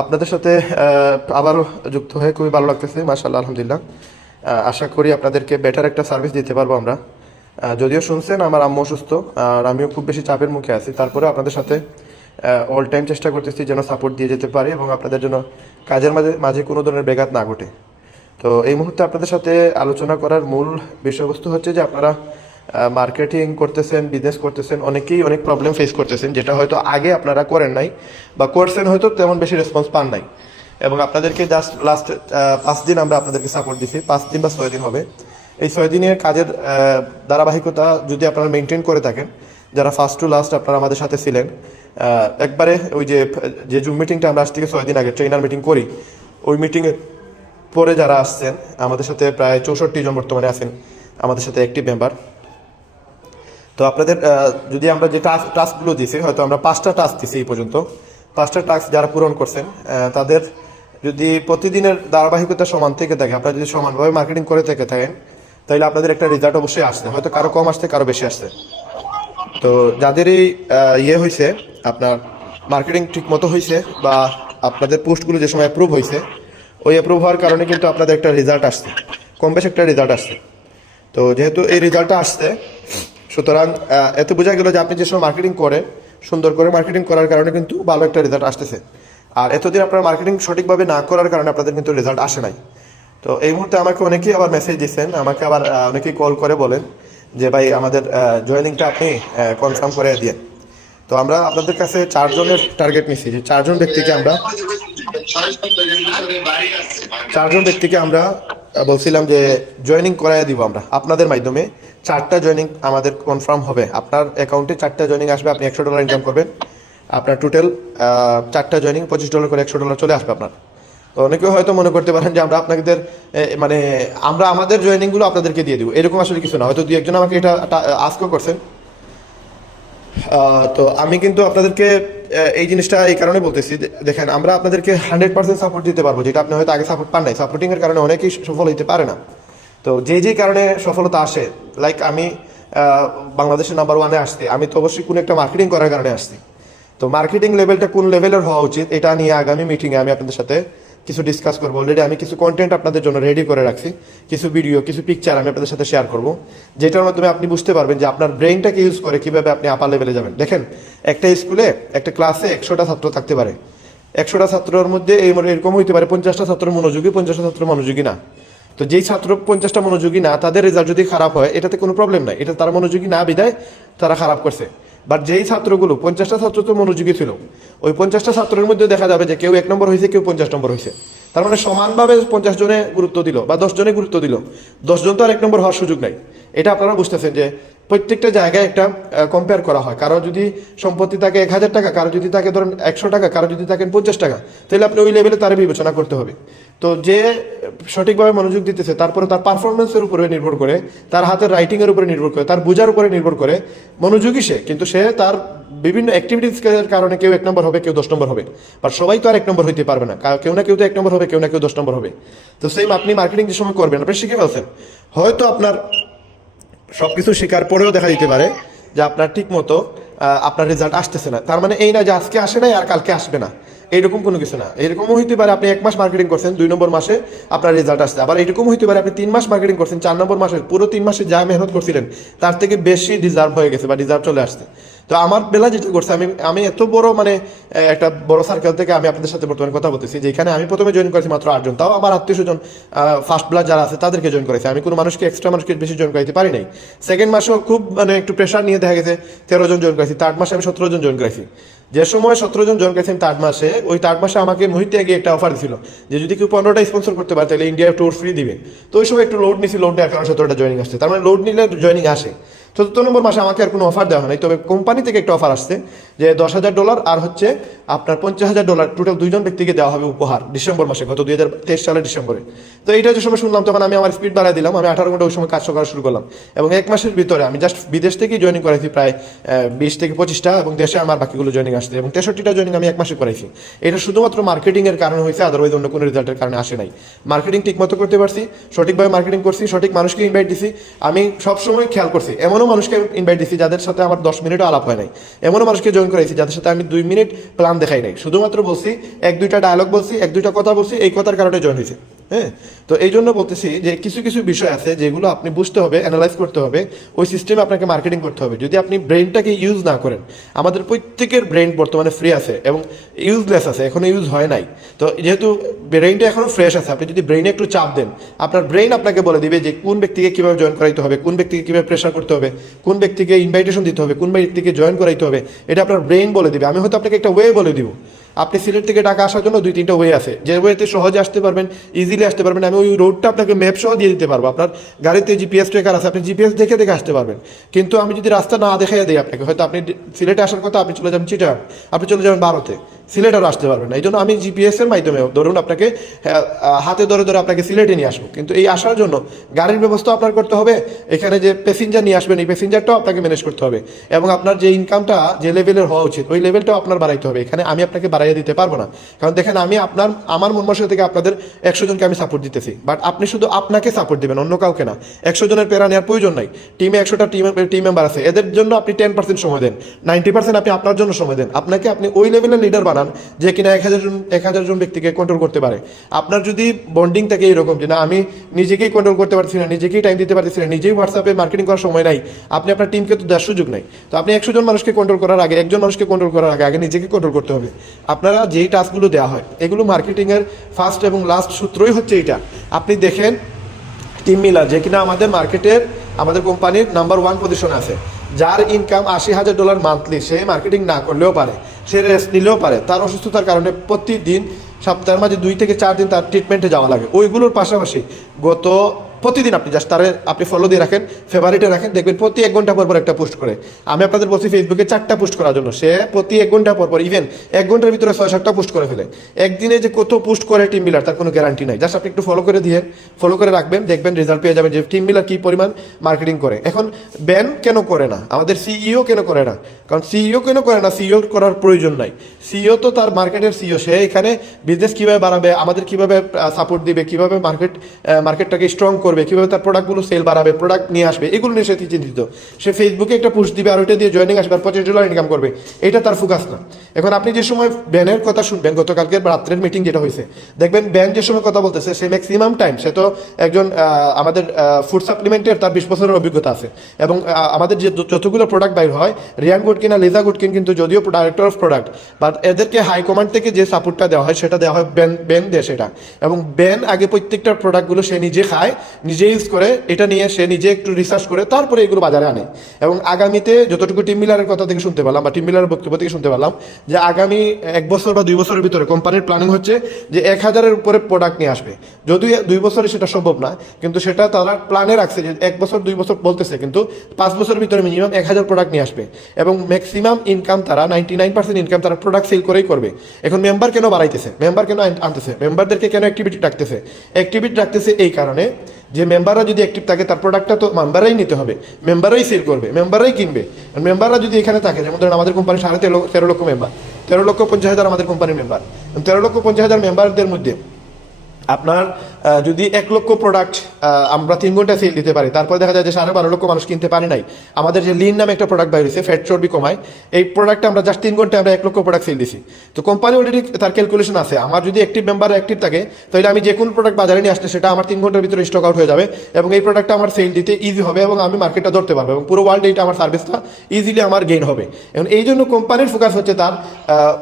আপনাদের সাথে আবারও যুক্ত হয়ে খুবই ভালো লাগতেছে, মাশাআল্লাহ, আলহামদুলিল্লাহ। আশা করি আপনাদেরকে বেটার একটা সার্ভিস দিতে পারবো আমরা। যদিও শুনছেন আমার আম্মু অসুস্থ আর আমিও খুব বেশি চাপের মুখে আছি, তারপরে আপনাদের সাথে অল টাইম চেষ্টা করতেছি যেন সাপোর্ট দিয়ে যেতে পারি এবং আপনাদের জন্য কাজের মাঝে মাঝে কোনো ধরনের ব্যাঘাত না ঘটে। তো এই মুহূর্তে আপনাদের সাথে আলোচনা করার মূল বিষয়বস্তু হচ্ছে যে আপনারা মার্কেটিং করতেছেন, বিজনেস করতেছেন, অনেকেই অনেক প্রবলেম ফেস করতেছেন যেটা হয়তো আগে আপনারা করেন নাই বা করছেন হয়তো তেমন বেশি রেসপন্স পান নাই। এবং আপনাদেরকে জাস্ট লাস্ট 5 দিন আমরা আপনাদেরকে সাপোর্ট দিছি, 5 দিন বা 6 দিন হবে। এই 6 দিনের কাজের ধারাবাহিকতা যদি আপনারা মেনটেন করে থাকেন, যারা ফার্স্ট টু লাস্ট আপনারা আমাদের সাথে ছিলেন, একবারে ওই যে জুম মিটিংটা আমরা আজ থেকে 6 দিন আগে ট্রেনার মিটিং করি, ওই মিটিংয়ের পরে যারা আসছেন আমাদের সাথে প্রায় 64 জন বর্তমানে আছেন আমাদের সাথে অ্যাক্টিভ মেম্বার। তো আপনাদের যদি আমরা যে টাস্কগুলো দিয়েছি, হয়তো আমরা 5টা টাস্ক দিয়েছি এই পর্যন্ত, 5টা টাস্ক যারা পূরণ করছেন তাদের যদি প্রতিদিনের ধারাবাহিকতা সমান থেকে থাকে, আপনারা যদি সমানভাবে মার্কেটিং করে থেকে থাকেন, তাহলে আপনাদের একটা রেজাল্ট অবশ্যই আসছে, হয়তো কারো কম আসছে কারো বেশি আসছে। তো যাদেরই হয়েছে, আপনার মার্কেটিং ঠিক মতো হয়েছে বা আপনাদের পোস্টগুলো যে সময় অ্যাপ্রুভ হয়েছে, ওই অ্যাপ্রুভ হওয়ার কারণে কিন্তু আপনাদের একটা রেজাল্ট আসছে, কম বেশ একটা রেজাল্ট আসছে। তো যেহেতু এই রেজাল্টটা আসছে, সুতরাং এত বোঝা গেল যে আপনি যে সময় মার্কেটিং করেন, সুন্দর করে মার্কেটিং করার কারণে কিন্তু ভালো একটা রেজাল্ট আসতেছে। আর এতদিন আপনারা মার্কেটিং সঠিকভাবে না করার কারণে আপনাদের কিন্তু রেজাল্ট আসে নাই। তো এই মুহূর্তে আমাকে অনেকেই আবার মেসেজ দিচ্ছেন, আমাকে আবার অনেকেই কল করে বলেন যে ভাই আমাদের জয়েনিংটা আপনি কনফার্ম করে দিয়ে। তো আমরা আপনাদের কাছে 4 জনের টার্গেট নিচ্ছি, যে 4 জন ব্যক্তিকে আমরা বলছিলাম যে জয়েনিং করাই দিব আমরা আপনাদের মাধ্যমে। 4টা জয়েনিং আমাদের কনফার্ম হবে, আপনার অ্যাকাউন্টে 4টা জয়েনিং আসবে, আপনি $100 ইনকাম করবেন, আপনার টোটাল 4টা জয়েনিং $25 করে $100 চলে আসবে আপনার। তো অনেকেও হয়তো মনে করতে পারেন যে আমরা আপনাদের মানে আমরা আমাদের জয়েনিংগুলো আপনাদেরকে দিয়ে দিব, এরকম আসলে কিছু না। হয়তো 2-1 জন আমাকে এটা আস্কও করছেন। তো আমি কিন্তু আপনাদেরকে এই জিনিসটা এই কারণে বলতেছি, দেখেন আমরা আপনাদেরকে 100% সাপোর্ট দিতে পারবো, যেটা আপনি হয়তো আগে সাপোর্ট পান নাই। সাপোর্টিংয়ের কারণে অনেকেই সফল হতে পারে না। তো যে কারণে সফলতা আসে, লাইক আমি বাংলাদেশের নাম্বার 1-এ আসছি, আমি তো অবশ্যই কোনো একটা মার্কেটিং করার কারণে আসছি। তো মার্কেটিং লেভেলটা কোন লেভেলের হওয়া উচিত, এটা নিয়ে আগামী মিটিংয়ে আমি আপনাদের সাথে কিছু ডিসকাস করবো। অলরেডি আমি কিছু কন্টেন্ট আপনাদের জন্য রেডি করে রাখছি, কিছু ভিডিও, কিছু পিকচার আমি আপনাদের সাথে শেয়ার করব, যেটার মাধ্যমে আপনি বুঝতে পারবেন যে আপনার ব্রেইনটাকে ইউজ করে কীভাবে আপনি আপার লেভেলে যাবেন। দেখেন, একটা স্কুলে একটা ক্লাসে 100টা ছাত্র থাকতে পারে, 100টা ছাত্রের মধ্যে এরকম হইতে পারে 50টা ছাত্র মনোযোগী, 50টা ছাত্র মনোযোগী না। তো যেই ছাত্র 50টা মনোযোগী না, তাদের রেজাল্ট যদি খারাপ হয়, এটাতে কোনো প্রবলেম নাই, এটা তারা মনোযোগী না বিদায় তারা খারাপ করছে। বাট যেই ছাত্রগুলো 50টা ছাত্র তো মনোযোগী ছিল, ওই 50টা ছাত্রের মধ্যে দেখা যাবে যে কেউ 1 নম্বর হয়েছে, কেউ 50 নম্বর হয়েছে। তার মানে সমানভাবে 50 জনে গুরুত্ব দিল বা 10 জনে গুরুত্ব দিল, 10 জন তো আর 1 নম্বর হওয়ার সুযোগ নাই। এটা আপনারা বুঝতেছেন যে প্রত্যেকটা জায়গায় একটা কম্পেয়ার করা হয়। কারো যদি সম্পত্তি থাকে 1000 টাকা, কারো যদি থাকে ধরেন 100 টাকা, কারো যদি থাকেন 50 টাকা, তাহলে আপনি ওই লেভেলে তার বিবেচনা করতে হবে। তো যে সঠিকভাবে মনোযোগ দিতেছে, তারপরে তার পারফরমেন্সের উপরে নির্ভর করে, তার হাতের রাইটিংয়ের উপরে নির্ভর করে, তার বোঝার উপরে নির্ভর করে মনোযোগী সে, কিন্তু সে তার বিভিন্ন অ্যাক্টিভিটিসের কারণে কেউ 1 নম্বর হবে, কেউ 10 নম্বর হবে। বাট সবাই তো আর 1 নম্বর হইতে পারবে না, কেউ না কেউ তো 1 নম্বর হবে, কেউ না কেউ 10 নম্বর হবে। তো সেম আপনি মার্কেটিং যে সময় করবেন, আপনি শিখে ফেলছেন, হয়তো আপনার সবকিছু শেখার পরেও দেখা দিতে পারে যে আপনার ঠিক মতো আপনার রেজাল্ট আসতেছে না। তার মানে এই না যে আজকে আসে নাই আর কালকে আসবে না, এইরকম কোনো কিছু না। এরকমও হইতে পারে আপনি 1 মাস মার্কেটিং করছেন, 2 নম্বর মাসে আপনার রেজাল্ট আসছে। আবার এরকম হইতে পারে আপনি 3 মাস মার্কেটিং করছেন, 4 নম্বর মাসে পুরো 3 মাসে যা মেহনত করছিলেন তার থেকে বেশি ডিজার্ভ হয়ে গেছে বা ডিজার্ভ চলে আসছে। তো আমার বেলা যেটা করছে, আমি এত বড় মানে একটা বড় সার্কেল থেকে আমি আপনাদের সাথে বর্তমানে কথা বলতেছি, যেখানে আমি প্রথমে জয়েন করেছি মাত্র 8 জন, তাও আমার আত্মীয়স্বজন ফার্স্ট ব্লাড যারা আছে তাদেরকে জয়েন করেছি। আমি কোনো মানুষকে এক্সট্রা মানুষকে বেশি জয়েন করাইতে পারি নাই। সেকেন্ড মাসেও খুব মানে একটু প্রেশার নিয়ে দেখা গেছে 13 জন জয়েন করেছি। থার্ড মাসে আমি 17 জন জয়েন করেছি। যে সময় 17 জন জয়েন করেছি থার্ড মাসে, ওই থার্ড মাসে আমাকে মুহিতে গিয়ে একটা অফার ছিল যে যদি কেউ 15টা স্পন্সর করতে পারে তাহলে ইন্ডিয়া ট্যুর ফ্রি দিবে। তো ওই সময় একটু লোড নিয়েছি, লোড নেওয়ার কারণে 17টা জয়েনিং আসছে। তার মানে লোড নিলে জয়েনিং আসে। 74 নম্বর মাসে আমাকে আর কোনো অফার দেওয়া হয়নি, তবে কোম্পানি থেকে একটা অফার আসছে যে $10,000 আর হচ্ছে আপনার $50,000 টোটাল 2 জন ব্যক্তিকে দেওয়া হবে উপহার ডিসেম্বর মাসে, গত 2023 সালের ডিসেম্বরে। তো এইটা যে সময় শুনলাম, তখন আমি আমার স্পিড বাড়াই দিলাম, আমি 18 ঘন্টা ওই সময় কাজ করা শুরু করলাম। এবং 1 মাসের ভিতরে আমি জাস্ট বিদেশ থেকেই জয়েনিং করাইছি প্রায় 20 থেকে 25টা, এবং দেশে আমার বাকিগুলো জয়েনিং আসছে, এবং 63টা জয়েনিং আমি 1 মাসে করাইছি। এটা শুধুমাত্র মার্কেটিং এর কারণে হয়েছে, আদারওয়াইজ অন্য কোনো রেজাল্টের কারণে আসে নাই। মার্কেটিং ঠিক মতো করতে পারছি, সঠিকভাবে মার্কেটিং করছি, সঠিক মানুষকে ইনভাইট দিছি। আমি সবসময় খেয়াল করছি, এমনও এমনও মানুষকে ইনভাইট দিচ্ছি যাদের সাথে আমার 10 মিনিটও আলাপ হয় নাই, এমনও মানুষকে জয়েন করেছি যাদের সাথে আমি 2 মিনিট প্ল্যান দেখাই নাই, শুধুমাত্র বলছি 1-2টা ডায়লগ বলছি, 1-2টা কথা বলছি, এই কথার কারণে জয়েন হয়েছে। হ্যাঁ, তো এই জন্য বলতেছি যে কিছু কিছু বিষয় আছে যেগুলো আপনি বুঝতে হবে, অ্যানালাইজ করতে হবে, ওই সিস্টেমে আপনাকে মার্কেটিং করতে হবে। যদি আপনি ব্রেনটাকে ইউজ না করেন, আমাদের প্রত্যেকের ব্রেন বর্তমানে ফ্রি আছে এবং ইউজলেস আছে, এখনো ইউজ হয় নাই। তো যেহেতু ব্রেনটা এখনো ফ্রেশ আছে, আপনি যদি ব্রেনে একটু চাপ দেন, আপনার ব্রেন আপনাকে বলে দিবে যে কোন ব্যক্তিকে কিভাবে জয়েন করাইতে হবে, কোন ব্যক্তিকে কিভাবে প্রেশার করতে হবে, কোন ব্যক্তিকে ইনভাইটেশন দিতে হবে, কোন ব্যক্তিকে জয়েন করাইতে হবে, এটা আপনার ব্রেন বলে দিবে। আমি হয়তো আপনাকে একটা ওয়ে বলে দিব, আপনি সিলেট থেকে ঢাকা আসার জন্য 2-3টা ওয়ে আছে, যে ওয়েতে সহজে আসতে পারবেন, ইজিলি আসতে পারবেন। আমি ওই রোডটা আপনাকে ম্যাপ সহ দিয়ে দিতে পারবো, আপনার গাড়িতে জিপিএস ট্রেকার আছে, আপনি জিপিএস দেখে দেখে আসতে পারবেন। কিন্তু আমি যদি রাস্তা না দেখে দিই আপনাকে, হয়তো আপনি সিলেটে আসার কথা, আপনি চলে যাবেন চিটাগাং, আপনি চলে যাবেন ভারতে, সিলেট আর আসতে পারবেন না। এই জন্য আমি জিপিএস এর মাধ্যমে ধরুন আপনাকে হাতে ধরে ধরে আপনাকে সিলেটে নিয়ে আসবো, কিন্তু এই আসার জন্য গাড়ির ব্যবস্থা আপনার করতে হবে, এখানে যে প্যাসেঞ্জার নিয়ে আসবেন এই প্যাসেঞ্জারটাও আপনাকে ম্যানেজ করতে হবে, এবং আপনার যে ইনকামটা যে লেভেলের হওয়া উচিত ওই লেভেলটাও আপনার বাড়াইতে হবে। এখানে আমি আপনাকে বাড়াইয়া দিতে পারবো না, কারণ দেখেন আমি আমার মন মানসিকতা থেকে আপনাদের 100 জনকে আমি সাপোর্ট দিতেছি, বাট আপনি শুধু আপনাকে সাপোর্ট দিবেন, অন্য কাউকে না। 100 জনের প্যারা নেওয়ার প্রয়োজন নাই, টিমে 100টা টিম মেম্বার আছে, এদের জন্য আপনি 10% সময় দেন, 90% আপনি আপনার জন্য সময় দেন। আপনি ওই লেভেলের লিডার বানান যে কিনা 1000 জন ব্যক্তিকে কন্ট্রোল করতে পারে। আপনার যদি বন্ডিং থাকে এরকম যে না আমি নিজেকেই কন্ট্রোল করতে পারছি না, নিজেকেই টাইম দিতে পারছি না, নিজেই হোয়াটসঅ্যাপে মার্কেটিং করার সময় নাই, আপনি আপনার টিমকে তো দেওয়ার সুযোগ নাই। তো আপনি 100 জন মানুষকে কন্ট্রোল করার আগে, একজন মানুষকে কন্ট্রোল করার আগে নিজেকে কন্ট্রোল করতে হবে। আপনারা যেই টাস্কগুলো দেওয়া হয় এগুলো মার্কেটিংয়ের ফার্স্ট এবং লাস্ট সূত্রই হচ্ছে এইটা। আপনি দেখেন টিম মিলার যে কিনা আমাদের মার্কেটের আমাদের কোম্পানির নাম্বার 1 পজিশনে আছে, যার ইনকাম $80,000 মান্থলি, সে মার্কেটিং না করলেও পারে, সে রেস্ট নিলেও পারে, তার অসুস্থতার কারণে প্রতিদিন সপ্তাহের মাঝে 2 থেকে 4 দিন তার ট্রিটমেন্টে যাওয়া লাগে। ওইগুলোর পাশাপাশি প্রতিদিন আপনি জাস্ট তারে আপনি ফলো দিয়ে রাখেন, ফেভারিটে রাখেন, দেখবেন প্রতি 1 ঘন্টা পর একটা পোস্ট করে। আমি আপনাদের বলছি ফেসবুকে 4টা পোস্ট করার জন্য, সে প্রতি 1 ঘন্টা পর ইভেন 1 ঘন্টার ভিতরে 6-7টা পোস্ট করে ফেলে। একদিনে যে কত পোস্ট করে টিম মিলার তার কোনো গ্যারান্টি নাই, জাস্ট আপনি একটু ফলো করে রাখবেন, দেখবেন রেজাল্ট পেয়ে যাবেন যে টিম মিলার কি পরিমাণ মার্কেটিং করে। এখন ব্যান কেন করে না, আমাদের সিইও কেন করে না? কারণ সিইও কেন করে না, সিইও করার প্রয়োজন নাই। সিইও তো তার মার্কেটের সিইও, সে এখানে বিজনেস কিভাবে বাড়াবে, আমাদের কিভাবে সাপোর্ট দিবে, কিভাবে মার্কেটটাকে স্ট্রং করবে, কিভাবে তার প্রোডাক্টগুলো সেল বাড়াবে, প্রোডাক্ট নিয়ে আসবে, এগুলো নিয়ে সে চিন্তিত। সে ফেসবুকে একটা পোস্ট দিবে আর ওইটা দিয়ে জয়েনিং আসবে আর $25 ইনকাম করবে, এটা তার ফোকাস না। এখন আপনি যে সময় ব্যানের কথা শুনবেন, গতকালকে রাত্রের মিটিং যেটা হয়েছে, দেখবেন ব্যান যে সময় কথা বলতেছে সে ম্যাক্সিমাম টাইম, সে তো একজন আমাদের ফুড সাপ্লিমেন্টের তার 20 বছরের অভিজ্ঞতা আছে, এবং আমাদের যে যতগুলো প্রোডাক্ট বাইর হয়, রিয়ান গুডকিন আর লিজা গুডকিন কিন্তু যদিও ডাইরেক্টর অফ প্রোডাক্ট, বাট এদেরকে হাইকমান্ড থেকে যে সাপোর্টটা দেওয়া হয় সেটা দেওয়া হয় ব্যান দেয় সেটা। এবং ব্যান আগে প্রত্যেকটা প্রোডাক্টগুলো সে নিজে খায়, নিজে ইউজ করে, এটা নিয়ে সে নিজে একটু রিসার্চ করে তারপরে এগুলো বাজারে আনে। এবং আগামীতে যতটুকু টিম মিলারের কথা থেকে শুনতে পারলাম বা টিম মিলারের বক্তব্য থেকে শুনতে পারলাম যে আগামী 1 বছর বা 2 বছরের ভিতরে কোম্পানির প্ল্যানিং হচ্ছে যে 1000-এর উপরে প্রোডাক্ট নিয়ে আসবে। যদিও 2 বছরে সেটা সম্ভব না, কিন্তু সেটা তারা প্ল্যানে রাখছে যে 1 বছর 2 বছর বলতেছে, কিন্তু 5 বছরের ভিতরে মিনিমাম 1000 প্রোডাক্ট নিয়ে আসবে। এবং ম্যাক্সিমাম ইনকাম তারা 99% ইনকাম তারা প্রোডাক্ট সেল করেই করবে। এখন মেম্বার কেন বাড়াইতেছে, মেম্বার কেন আনতেছে, মেম্বারদেরকে কেন অ্যাক্টিভিটি রাখতেছে এই কারণে যে মেম্বাররা যদি অ্যাক্টিভ থাকে তার প্রোডাক্টটা তো মেম্বাররাই নিতে হবে, মেম্বাররাই সেল করবে, মেম্বাররাই কিনবে। মেম্বাররা যদি এখানে থাকে, যেমন ধরেন আমাদের কোম্পানি 13.5 লক্ষ মেম্বার, 13,50,000 আমাদের কোম্পানির মেম্বার, 13,50,000 মেম্বারদের মধ্যে আপনার যদি 1 লক্ষ প্রোডাক্ট আমরা 3 ঘন্টা সেল দিতে পারি, তারপর দেখা যায় যে 12.5 লক্ষ মানুষ কিনতে পারি নাই। আমাদের যে লিন নামে একটা প্রোডাক্ট বাইরে হয়েছে, ফ্যাট চর্বি কমায়, এই প্রোডাক্টটা আমরা জাস্ট 3 ঘন্টায় আমরা 1 লক্ষ প্রোডাক্ট সেল দিছি। তো কোম্পানি অলরেডি তার ক্যালকুলেশন আছে, আমার যদি অ্যাক্টিভ মেম্বার অ্যাক্টিভ থাকে তাহলে আমি যে কোনো প্রোডাক্ট বাজারে নিয়ে আসলে সেটা আমার 3 ঘন্টার ভিতরে স্টক আউট হয়ে যাবে, এবং এই প্রোডাক্টটা আমার সেল দিতে ইজি হবে, এবং আমি মার্কেটটা ধরতে পারবো, এবং পুরো ওয়ার্ল্ডে এটা আমার সার্ভিসটা ইজিলি আমার গেইন হবে। এবং এই জন্য কোম্পানির ফোকাস হচ্ছে তার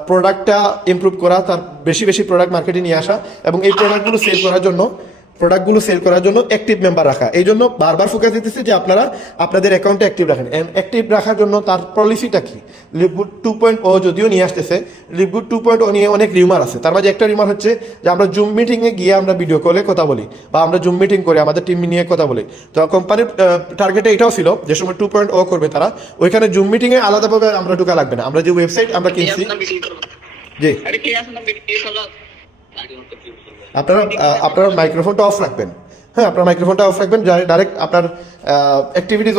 প্রোডাক্টটা ইমপ্রুভ করা, তার বেশি বেশি প্রোডাক্ট মার্কেটে নিয়ে আসা, এবং এই প্রোডাক্টগুলো সেল করার জন্য অ্যাক্টিভ মেম্বার রাখা। এই জন্য বারবার ফোকাস দিতেছে যে আপনারা আপনাদের অ্যাকাউন্টে অ্যাক্টিভ রাখেন। অ্যাক্টিভ রাখার জন্য তার পলিসিটা কি, লিভগুড 2.0 যদিও নিয়ে আসতেছে, লিভগুড 2.0 নিয়ে অনেক রিউমার আছে। তার মাঝে একটা রিউমার হচ্ছে যে আমরা জুম মিটিংয়ে গিয়ে আমরা ভিডিও কলে কথা বলি, বা আমরা জুম মিটিং করে আমাদের টিম নিয়ে কথা বলি। তো কোম্পানির টার্গেটে এটাও ছিল যে সময় 2.0 করবে তারা, ওইখানে জুম মিটিংয়ে আলাদাভাবে আমরা ঢোকা লাগবে না, আমরা যে ওয়েবসাইট আমরা কিনছি। জি, আপনারা মাইক্রোফোনটা অফ রাখবেন। হ্যাঁ, আপনার মাইক্রোফোনটা অফ রাখবেন, ডাইরেক্ট আপনার অ্যাক্টিভিটিস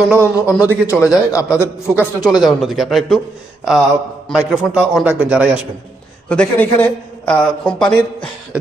অন্যদিকে চলে যায়, আপনাদের ফোকাসটা চলে যায় অন্যদিকে। আপনারা একটু মাইক্রোফোনটা অন রাখবেন যারাই আসবেন। তো দেখেন এখানে কোম্পানির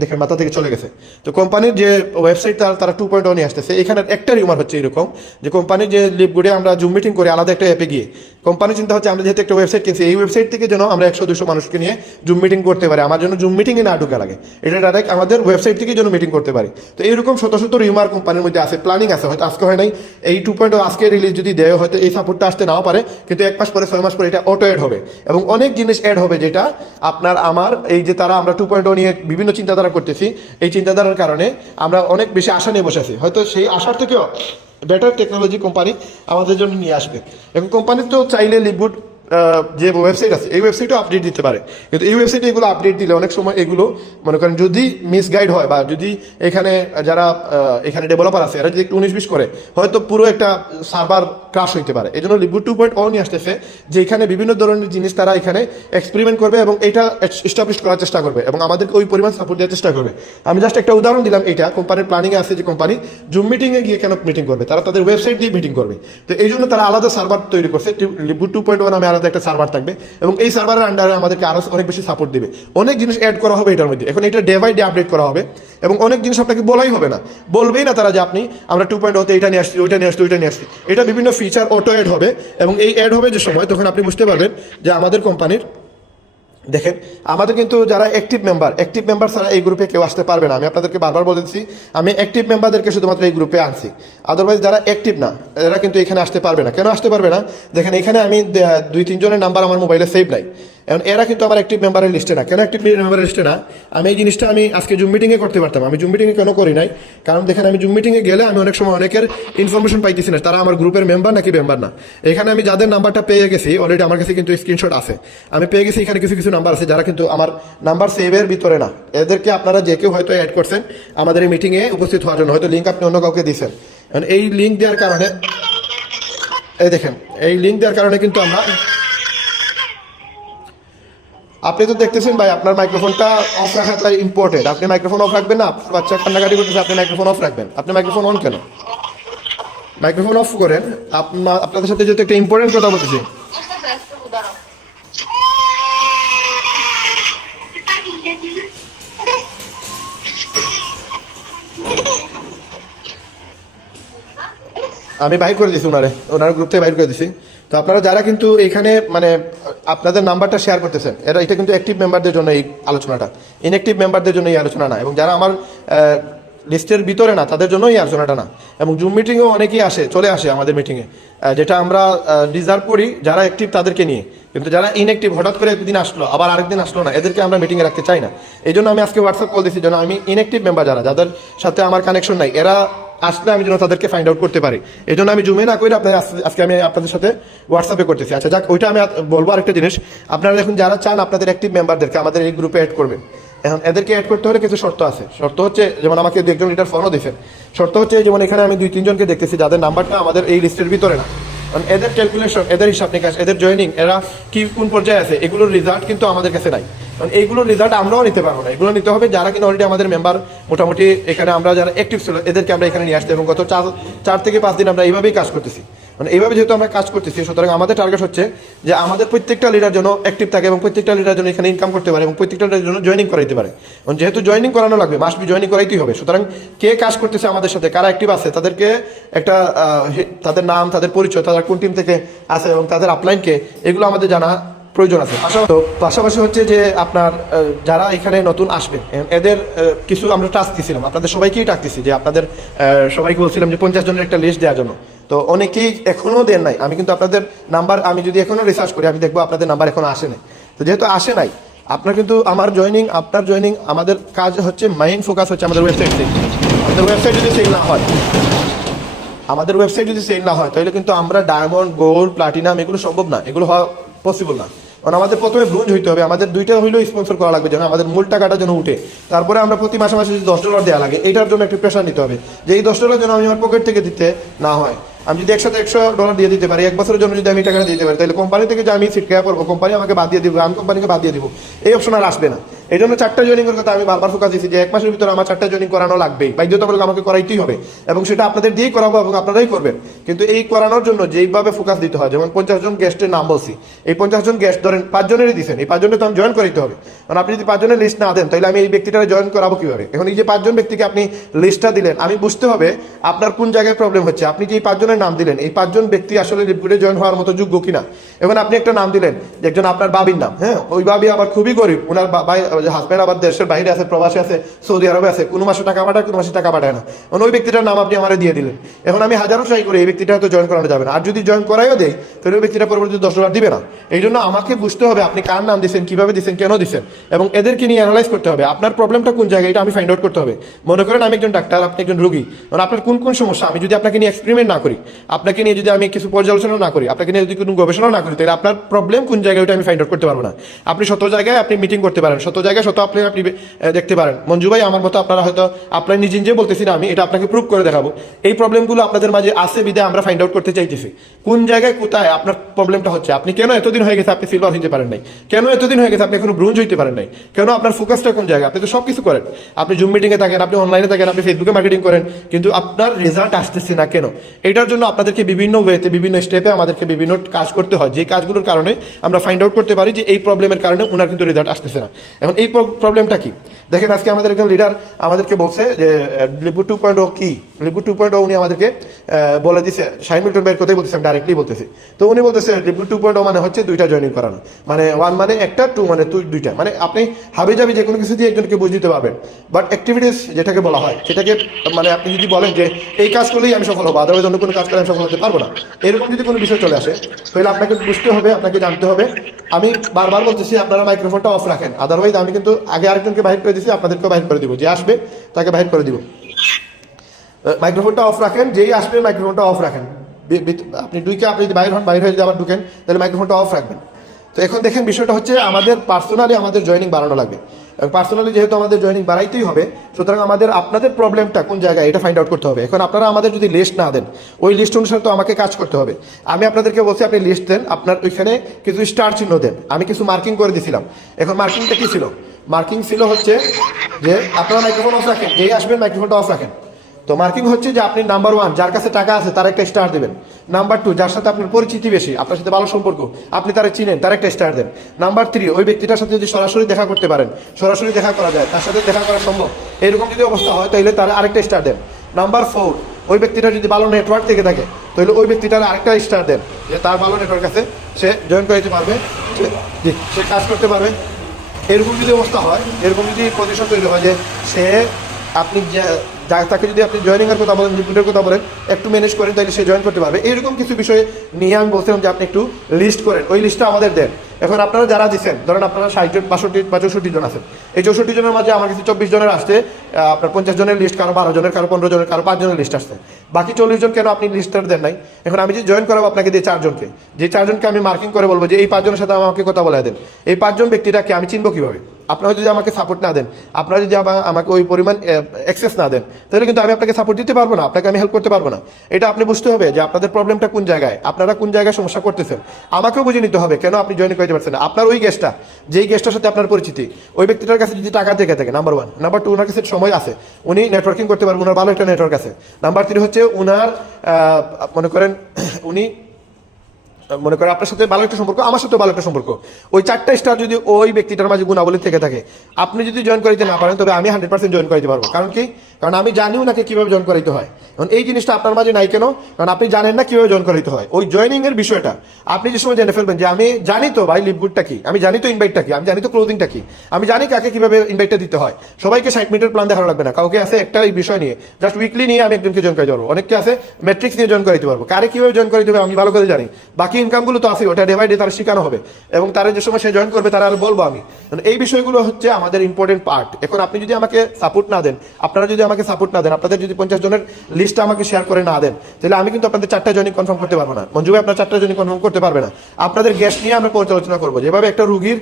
দেখেন মাথা থেকে চলে গেছে। তো কোম্পানির যে ওয়েবসাইট তারা 2.0 নিয়ে আসতেছে। এখানে একটা রিউমার হচ্ছে এরকম যে কোম্পানির যে লিপগুডে আমরা জুম মিটিং করে আলাদা একটা অ্যাপে গিয়ে কোম্পানি চিন্তা হচ্ছে আমরা যেহেতু একটা ওয়েবসাইট কিনছি, এই ওয়েবসাইট থেকে যেন আমরা 100-200 মানুষকে নিয়ে জুম মিটিং করতে পারি, আমার জন্য জুম মিটিংয়ে না ঢুকা লাগে, এটা ডাইরেক্ট আমাদের ওয়েবসাইট থেকে যেন মিটিং করতে পারি। তো এইরকম শত শত রিউমার কোম্পানির মধ্যে আছে, প্ল্যানিং আছে, হয়তো আজকে হয় নাই, এই 2.0 আজকে রিলিজ যদি দেয় হয়তো এই সাপোর্টটা আসতে নাও পারে, কিন্তু 1 মাস পরে 6 মাস পরে এটা অটো অ্যাড হবে এবং অনেক জিনিস অ্যাড হবে যেটা আপনার আমার এই যে তারা আমরা 2.0 নিয়ে বিভিন্ন চিন্তাধারা করতেছি, এই চিন্তাধারার কারণে আমরা অনেক বেশি আশা নিয়ে বসে আছি। হয়তো সেই আশার থেকেও বেটার টেকনোলজি কোম্পানি আমাদের জন্য নিয়ে আসবে এবং কোম্পানি তো চাইলে লিপগুড যে ওয়েবসাইট আছে এই ওয়েবসাইটও আপডেট দিতে পারে, কিন্তু এই ওয়েবসাইটে এগুলো আপডেট দিলে অনেক সময় এগুলো মনে করেন যদি মিসগাইড হয় বা যদি এখানে যারা এখানে ডেভেলপার আছে এরা যদি একটু 19-20 করে হয়তো পুরো একটা সার্ভার ক্রাশ হইতে পারে। এই জন্য লিপগুড 2.0 নিয়ে আসতেছে যে এখানে বিভিন্ন ধরনের জিনিস তারা এখানে এক্সপেরিমেন্ট করবে এবং এটা এস্টাবলিশ করার চেষ্টা করবে এবং আমাদেরকে ওই পরিমাণ সাপোর্ট দেওয়ার চেষ্টা করবে। আমি জাস্ট একটা উদাহরণ দিলাম, এটা কোম্পানির প্ল্যানিংয়ে আছে যে কোম্পানি জুম মিটিংয়ে গিয়ে কেন মিটিং করবে, তারা তাদের ওয়েবসাইট দিয়ে মিটিং করবে। তো এই জন্য তারা আলাদা সার্ভার তৈরি করছে, লিপগুড 2.0 নামে আলাদা একটা সার্ভার থাকবে এবং এই সার্ভারের আন্ডারে আমাদেরকে আরো অনেক বেশি সাপোর্ট দিবে, অনেক জিনিস অ্যাড করা হবে এটার মধ্যে। এখন এটা ডে বাই ডে আপডেট করা হবে এবং অনেক জিনিস আপনাকে বলাই হবে না, বলবেই না তারা যে আপনি আমরা 2.0 এটা নিয়ে আসছি, ওইটা নিয়ে আসছি, ওইটা নিয়ে আসছি। এটা বিভিন্ন ফিচার অটো অ্যাড হবে এবং এই অ্যাড হবে যে সময় তখন আপনি বুঝতে পারবেন যে আমাদের কোম্পানির দেখেন আমাদের কিন্তু যারা অ্যাক্টিভ মেম্বার ছাড়া এই গ্রুপে কেউ আসতে পারবে না। আমি আপনাদেরকে বারবার বলেছি আমি অ্যাক্টিভ মেম্বারদেরকে শুধুমাত্র এই গ্রুপে আনছি, আদারওয়াইজ যারা অ্যাক্টিভ না এরা কিন্তু এখানে আসতে পারবে না। কেন আসতে পারবে না? দেখেন এখানে আমি 2-3 জনের নাম্বার আমার মোবাইলে সেভ নাই, এখন এরা কিন্তু আমার অ্যাক্টিভ মেম্বারের লিস্টে না। কেন অ্যাক্টিভ মেম্বারের লিস্টে না? আমি এই জিনিসটা আমি আজকে জুম মিটিংয়ে করতে পারতাম, আমি জুম মিটিংয়ে কেন করি নাই? কারণ দেখেন আমি জুম মিটিংয়ে গেলে আমি অনেক সময় অনেকের ইনফরমেশন পাইতেছি না তারা আমার গ্রুপের মেম্বার নাকি মেম্বার না। এখানে আমি যাদের নাম্বারটা পেয়ে গেছি অলরেডি আমার কাছে কিন্তু স্ক্রিনশট আছে, আমি পেয়ে গেছি এখানে কিছু নাম্বার আছে যারা কিন্তু আমার নাম্বার সেভের ভিতরে না। এদেরকে আপনারা যে কেউ হয়তো অ্যাড করছেন আমাদের এই মিটিংয়ে উপস্থিত হওয়ার জন্য, হয়তো লিঙ্ক আপনি অন্য কাউকে দিয়েছেন। এই লিঙ্ক দেওয়ার কারণে এই দেখেন এই লিঙ্ক দেওয়ার কারণে কিন্তু আমরা আপনি তো দেখতেছেন ভাই আপনার মাইক্রোফোনটা অফ রাখাটা ইম্পর্টেন্ট। আপনি মাইক্রোফোন অফ রাখবেন না, বাচ্চা কান্নাকাটি করতেছে, আপনি মাইক্রোফোন অফ রাখবেন। আপনি মাইক্রোফোন অন কেন? মাইক্রোফোন অফ করেন। আপনাদের সাথে যেহেতু একটা ইম্পর্টেন্ট কথা বলতেছি, আমি বাইর করে দিছি ওনার গ্রুপ থেকে বাইর করে দিছি। তো আপনারা যারা কিন্তু এখানে মানে আপনাদের নাম্বারটা শেয়ার করতেছেন এটা কিন্তু অ্যাক্টিভ মেম্বারদের জন্য এই আলোচনাটা, ইনঅ্যাক্টিভ মেম্বারদের জন্য এই আলোচনা না, এবং যারা আমার লিস্টের ভিতরে না তাদের জন্য এই আলোচনাটা না। এবং জুম মিটিংয়েও অনেকেই চলে আসে আমাদের মিটিংয়ে, যেটা আমরা রিজার্ভ করি যারা অ্যাক্টিভ তাদেরকে নিয়ে, কিন্তু যারা ইনঅ্যাক্টিভ হঠাৎ করে একদিন আসলো আবার আরেকদিন আসলো না এদেরকে আমরা মিটিংয়ে রাখতে চাই না। এই জন্য আমি আজকে হোয়াটসঅ্যাপ কল দিচ্ছি যেন আমি ইনঅ্যাক্টিভ মেম্বার যাদের সাথে আমার কানেকশন নাই এরা আসলে আমি যেন তাদেরকে ফাইন্ড আউট করতে পারি। এই জন্য আমি জুমে না করে আজকে আমি আপনাদের সাথে হোয়াটসঅ্যাপে করতেছি। আচ্ছা যাক, ওইটা আমি বলবো। আরেকটা জিনিস, আপনারা এখন যারা চান আপনাদের অ্যাক্টিভ মেম্বারদেরকে আমাদের এই গ্রুপে অ্যাড করবেন, এখন এদেরকে অ্যাড করতে হলে কিছু শর্ত আছে। শর্ত হচ্ছে যেমন আমাকে 2-1 লিটার ফোনও দিয়েছেন। শর্ত হচ্ছে যেমন এখানে আমি 2-3 জনকে দেখতেছি যাদের নাম্বারটা আমাদের এই লিস্টের ভিতরে না, কারণ এদের ক্যালকুলেশন, এদের হিসাব নিকাশ, এদের জয়েনিং, এরা কি কোন পর্যায়ে আছে এগুলোর রেজাল্ট কিন্তু আমাদের কাছে নাই। কারণ এইগুলোর রেজাল্ট আমরাও নিতে পারবো না, এগুলো নিতে হবে যারা কিন্তু অলরেডি আমাদের মেম্বার। মোটামুটি এখানে আমরা যারা অ্যাক্টিভ ছিল এদেরকে আমরা এখানে নিয়ে আসতে, এবং গত 4 থেকে 5 দিন আমরা এইভাবেই কাজ করতেছি। মানে এইভাবে যেহেতু আমরা কাজ করতেছি, সুতরাং আমাদের টার্গেট হচ্ছে যে আমাদের প্রত্যেকটা লিডার যেন অ্যাক্টিভ থাকে এবং প্রত্যেকটা লিডার যেন এখানে ইনকাম করতে পারে এবং প্রত্যেকটা লিডার জন্য জয়েনিং করাইতে পারে। এবং যেহেতু জয়েনিং করানো লাগবে, মাস্ট বি জয়েনিং করাইতেই হবে। সুতরাং কে কাজ করতেছে আমাদের সাথে, কারা অ্যাক্টিভ আছে, তাদেরকে একটা তাদের নাম, তাদের পরিচয়, তারা কোন টিম থেকে আছে এবং তাদের আপলাইনকে, এগুলো আমাদের জানা প্রয়োজন আছে। পাশাপাশি হচ্ছে যে আপনার যারা এখানে নতুন আসবেন এদের কিছু আমরা টাস্ক দিয়েছিলাম, আপনাদের সবাইকেই টাস্ক দিচ্ছি যে আপনাদের সবাইকে বলছিলাম যে 50 জনের একটা লিস্ট দেওয়ার জন্য। তো অনেকেই এখনও দেন নাই। আমি কিন্তু আপনাদের নাম্বার আমি যদি এখনও রিসার্চ করি আমি দেখবো আপনাদের নাম্বার এখনো আসে নাই। তো যেহেতু আসে নাই, আপনার কিন্তু আপনার জয়েনিং আমাদের কাজ হচ্ছে, মেইন ফোকাস হচ্ছে আমাদের ওয়েবসাইট থেকে। আমাদের ওয়েবসাইট যদি সেল না হয় তাহলে কিন্তু আমরা ডায়মন্ড, গোল্ড, প্লাটিনাম এগুলো সম্ভব না, এগুলো হওয়া পসিবল না। কারণ আমাদের প্রথমে ব্রোঞ্জ হইতে হবে, আমাদের 2টা হইলেও স্পন্সর করা লাগবে যেন আমাদের মূল টাকাটা যেন উঠে। তারপরে আমরা প্রতি মাসে যদি $10 দেওয়া লাগে এটার জন্য একটু প্রেশার নিতে হবে যে এই $10 যেন আমি আমার পকেট থেকে দিতে না হয়। আমি যদি একসাথে $100 দিয়ে দিতে পারি, 1 বছরের জন্য যদি আমি টাকাটা দিতে পারি, তাহলে কোম্পানি থেকে যে আমি সিট ক্যাপ করবো, কোম্পানি আমাকে বাদ দিয়ে দিব, আমি কোম্পানিকে বাদ দিয়ে দিব, এই অপশন আর আসবে না। এই জন্য 4টা জয়েনিং এর কথা আমি বারবার ফোকাস দিচ্ছি যে 1 মাসের ভিতরে আমার 4টা জয়েনিং করানো লাগবেই, বাধ্যতামূলক আমাকে করাইতেই হবে, এবং সেটা আপনাদের দিয়েই করাবো এবং আপনারাই করবেন। কিন্তু এই করানোর জন্য যেইভাবে ফোকাস দিতে হয়, যেমন 50 জন গেস্টের নাম বলছি, এই 50 জন গেস্ট ধরেন 5 জনেরই দিচ্ছেন, এই 5 জনের তো আমি জয়েন করাইতে হবে। কারণ আপনি যদি 5 জনের লিস্ট না দেন তাহলে আমি এই ব্যক্তিটা জয়েন করাবো কিভাবে? এখন এই যে 5 জন ব্যক্তিকে আপনি লিস্টটা দিলেন, আমি বুঝতে হবে আপনার কোন জায়গায় প্রবলেম হচ্ছে। আপনি যে এই 5 জনের নাম দিলেন, এই 5 জন ব্যক্তি আসলে লিপগুডে জয়েন হওয়ার মতো যোগ্য কিনা। এখন আপনি একটা নাম দিলেন যে একজন আপনার বাবির নাম, হ্যাঁ, ওই বাবি আবার খুবই গরিব, ওনার হাজব্যান্ড আবার দেশের বাইরে আছে, প্রবাসী আছে, সৌদি আরবে আছে, কোনো মাসে টাকা পাঠায়, কোনো মাসে টাকা পাঠায় না। ওই ব্যক্তিটার নাম আপনি আমার দিয়ে দিলেন। এখন আমি হাজারো ট্রাই করি, এই ব্যক্তিটা হয়তো জয়েন করানো যাবে না, আর যদি জয়েন করাইও দেয় তাহলে ওই ব্যক্তিটা পরবর্তী 10 বার দিবে না। এই জন্য আমাকে বুঝতে হবে আপনি কার নাম দিচ্ছেন, কিভাবে দিচ্ছেন, কেন দিচ্ছেন, এবং এদেরকে নিয়ে অ্যানালাইজ করতে হবে আপনার প্রবলেমটা কোন জায়গায়, এটা আমি ফাইন্ড আউট করতে হবে। মনে করেন আমি একজন ডাক্তার, আপনি একজন রোগী, মানে আপনার কোন কোন সমস্যা, আমি যদি আপনাকে নিয়ে এক্সপেরিমেন্ট না করি, আপনাকে নিয়ে যদি আমি কিছু পর্যালোচনা না করি, আপনাকে নিয়ে যদি কোনো গবেষণা না করি, তাহলে আপনার প্রবলেম কোন জায়গায় ওটা আমি ফাইন্ড আউট করতে পারবো না। আপনি শত জায়গায় আপনি মিটিং করতে পারেন, শত জায়গায় শত আপনি দেখতে পারেন। মঞ্জু ভাই আমার মতো আপনারা হয়তো আপনার নিজে নিজে বলতেছি না, আমি এটা আপনাকে প্রুভ করে দেখাবো। এই প্রবলেমগুলো আপনাদের মাঝে আছে বিধায় আমরা ফাইন্ড আউট করতে চাইতেছি কোন জায়গায় কোথায় আপনার প্রবলেমটা হচ্ছে। আপনি কেন এতদিন হয়ে গেছে আপনি সিলভার হইতে পারেন নাই, কেন এতদিন হয়ে গেছে আপনি এখনো ব্রোঞ্জ হইতে পারেন নাই, কেন আপনার ফোকাসটা কোন জায়গায়? আপনি তো সব কিছু করেন, আপনি জুম মিটিংয়ে থাকেন, আপনি অনলাইনে থাকেন, আপনি ফেসবুকে মার্কেটিং করেন, কিন্তু আপনার রেজাল্ট আসতেছে না কেন? এটার জন্য আপনাদেরকে বিভিন্ন ওয়েতে, বিভিন্ন স্টেপে আমাদেরকে বিভিন্ন কাজ করতে হয়, যে কাজগুলোর কারণে আমরা ফাইন্ড আউট করতে পারি যে এই প্রবলেমের কারণে ওনার কিন্তু রেজাল্ট আসতেছে না। এখন এই প্রবলেমটা কি দেখেন, আজকে আমাদের একজন লিডার আমাদেরকে বলছে যে লিপু 2.0 কি, লিপু 2.0 উনি আমাদেরকে বলে দিচ্ছে, শাহিন মিল্টন ভাইয়ের কথাই বলতেছে, আমি ডাইরেক্টলি বলতেছি। তো উনি বলতেছে লিপু 2.0 মানে হচ্ছে 2টা জয়েনিং করানো, মানে 1 মানে একটা, 2 মানে 2টা, মানে আপনি হাবি যাবি যে কোনো কিছু দিয়ে একজনকে বুঝ দিতে পারবেন। বাট অ্যাক্টিভিটিস যেটাকে বলা হয় সেটাকে, মানে আপনি যদি বলেন যে এই কাজ করলেই আমি সফল হবো, আদারওয়াইজ অন্য কোনো কাজ করে আমি সফল হতে পারবো না, এরকম যদি কোনো বিষয় চলে আসে তাহলে আপনাকে বুঝতে হবে, আপনাকে জানতে হবে। আমি বারবার বলতেছি আপনারা মাইক্রোফোনটা অফ রাখেন, আদারওয়াইজ আমি কিন্তু আগে আরেকজনকে বাহির করে দিচ্ছি, আপনাদেরকেও বাহির করে দিব, যে আসবে তাকে বাহির করে দিব। মাইক্রোফোনটা অফ রাখেন, যেই আসবে মাইক্রোফোনটা অফ রাখেন। আপনি দুইকে আপনি যদি বাইর হন, বাইর হয়ে যদি আবার ঢুকেন তাহলে মাইক্রোফোনটা অফ রাখবেন। তো এখন দেখেন বিষয়টা হচ্ছে আমাদের পার্সোনালি আমাদের জয়েনিং বাড়ানো লাগবে, এবং পার্সোনালি যেহেতু আমাদের জয়েনিং বাড়াইতেই হবে, সুতরাং আমাদের আপনাদের প্রবলেমটা কোন জায়গায় এটা ফাইন্ড আউট করতে হবে। এখন আপনারা আমাদের যদি লিস্ট না দেন, ওই লিস্ট অনুসারে তো আমাকে কাজ করতে হবে। আমি আপনাদেরকে বলছি আপনি লিস্ট দেন, আপনার ওইখানে কিছু স্টার চিহ্ন দেন। আমি কিছু মার্কিং করে দিয়েছিলাম। এখন মার্কিংটা কি ছিল? মার্কিং ছিল হচ্ছে যে আপনারা মাইক্রোফোন অফ রাখেন, যেই আসবেন মাইক্রোফোনটা অফ রাখেন। তো মার্কিং হচ্ছে যে আপনি নাম্বার 1 যার কাছে টাকা আছে তার একটা স্টার দেবেন, নাম্বার 2 যার সাথে আপনার পরিচিতি বেশি, আপনার সাথে ভালো সম্পর্ক, আপনি তারা চিনেন, তার একটা স্টার দেন, নাম্বার 3 ওই ব্যক্তিটার সাথে যদি সরাসরি দেখা করতে পারেন, সরাসরি দেখা করা যায়, তার সাথে দেখা করা সম্ভব, এরকম যদি অবস্থা হয় তাহলে তার আরেকটা স্টার দেন, নাম্বার 4 ওই ব্যক্তিটা যদি ভালো নেটওয়ার্ক থেকে থাকে তাহলে ওই ব্যক্তিটার আরেকটা স্টার দেন, যে তার ভালো নেটওয়ার্ক আছে, সে জয়েন করে দিতে পারবে, সে কাজ করতে পারবে। এরকম যদি অবস্থা হয়, এরকম যদি পজিশন তৈরি হয় যে সে, আপনি তাকে যদি আপনি জয়েনিংয়ের কথা বলেন, রিক্রুটের কথা বলেন, একটু ম্যানেজ করেন, তাহলে সে জয়েন করতে পারবে। এরকম কিছু বিষয়ে নিয়ে আমি বলছিলাম যে আপনি একটু লিস্ট করেন, ওই লিস্টটা আমাদের দেন। এখন আপনারা যারা দিচ্ছেন, ধরেন আপনারা 60 জন, 62 বা 64 জন আছেন, এই 64 জনের মাঝে আমার কাছে 24 জনের আসছে, আপনার 50 জনের লিস্ট, কারো 12 জনের, কারো 15 জনের, কারো 5 জনের লিস্ট আসছে, বাকি 40 জন কেন আপনি লিস্টটা দেন নাই? এখন আমি যে জয়েন করাবো আপনাকে দিয়ে 4 জনকে, যে 4 জনকে আমি মার্কিং করে বলবো যে এই 5 জনের সাথে আমাকে কথা বলে দেন। এই 5 জন ব্যক্তিটাকে আমি চিনবো কিভাবে? আপনারা যদি আমাকে সাপোর্ট না দেন, আপনারা যদি আমাকে ওই পরিমাণ অ্যাক্সেস না দেন, তাহলে কিন্তু আমি আপনাকে সাপোর্ট দিতে পারবো না, আপনাকে আমি হেল্প করতে পারবো না। এটা আপনি বুঝতে হবে যে আপনাদের প্রবলেমটা কোন জায়গায়, আপনারা কোন জায়গায় সমস্যা করতেছেন। আমাকেও বুঝে নিতে হবে কেন আপনি জয়েন করতে পারছেন না। আপনার ওই গেস্টটা, যেই গেস্টের সাথে আপনার পরিচিতি, ওই ব্যক্তিটার কাছে যদি টাকা থেকে থাকে, নাম্বার 1, নাম্বার 2 ওনার কাছে সময় আছে, উনি নেটওয়ার্কিং করতে পারবেন, ওনার ভালো একটা নেটওয়ার্ক আছে, নাম্বার 3 হচ্ছে উনার মনে করেন উনি মনে করেন আপনার সাথে ভালো একটা সম্পর্ক, আমার সাথে ভালো একটা সম্পর্ক, ওই 4টা স্টার যদি ওই ব্যক্তিটার মাঝে গুণাবলী থেকে থাকে, আপনি যদি জয়েন করাইতে না পারেন তবে আমি 100% জয়েন করাইতে পারবো। কারণ কি? কারণ আমি জানিও নাকি কিভাবে জয়েন করাইতে হয়। এখন এই জিনিসটা আপনার মাঝে নাই কেন? কারণ আপনি জানেন না কিভাবে জয়েন করাইতে হয়। ওই জয়েনিং এর বিষয়টা আপনি যে সময় জেনে ফেলবেন যে আমি জানি তো ভাই লিপগুডটা কি, আমি জানি তো ইনভাইটটা কি, আমি জানি তো ক্লোজিংটা কি, আমি জানি কাকে কিভাবে ইনভাইটটা দিতে হয়। সবাইকে 60 মিনিটের প্ল্যান দেখানো লাগবে না, কাউকে আছে একটা এই বিষয় নিয়ে জাস্ট উইকলি নিয়ে আমি একজনকে জয়েন করাইতে পারবো, অনেককে আছে ম্যাট্রিক্স নিয়ে জয়েন করাইতে পারবো, কারে কিভাবে জয়েন করাইতে হবে আমি ভালো করে জানি। বাকি ইনকামগুলো তো আছে, ওটা ডে বাই ডে তারা শেখানো হবে, এবং তারা যে সময় সে জয়েন করবে তারা আর বলবো আমি। এই বিষয়গুলো হচ্ছে আমাদের ইম্পর্টেন্ট পার্ট। এখন আপনি যদি আমাকে সাপোর্ট না দেন, আপনারা যদি আমাকে সাপোর্ট না দেন, আপনাদের যদি 50 জনের লিস্টটা আমাকে শেয়ার করে না দেন, তাহলে আমি কিন্তু আপনাদের 4টা জয়েনিং কনফার্ম করতে পারবো না। মঞ্জু ভাই আপনার 4টা জয়েনিং কনফার্ম করতে পারবে না। আপনাদের গেস্ট নিয়ে আমরা পর্যালোচনা করবো, যেভাবে একটা রোগীর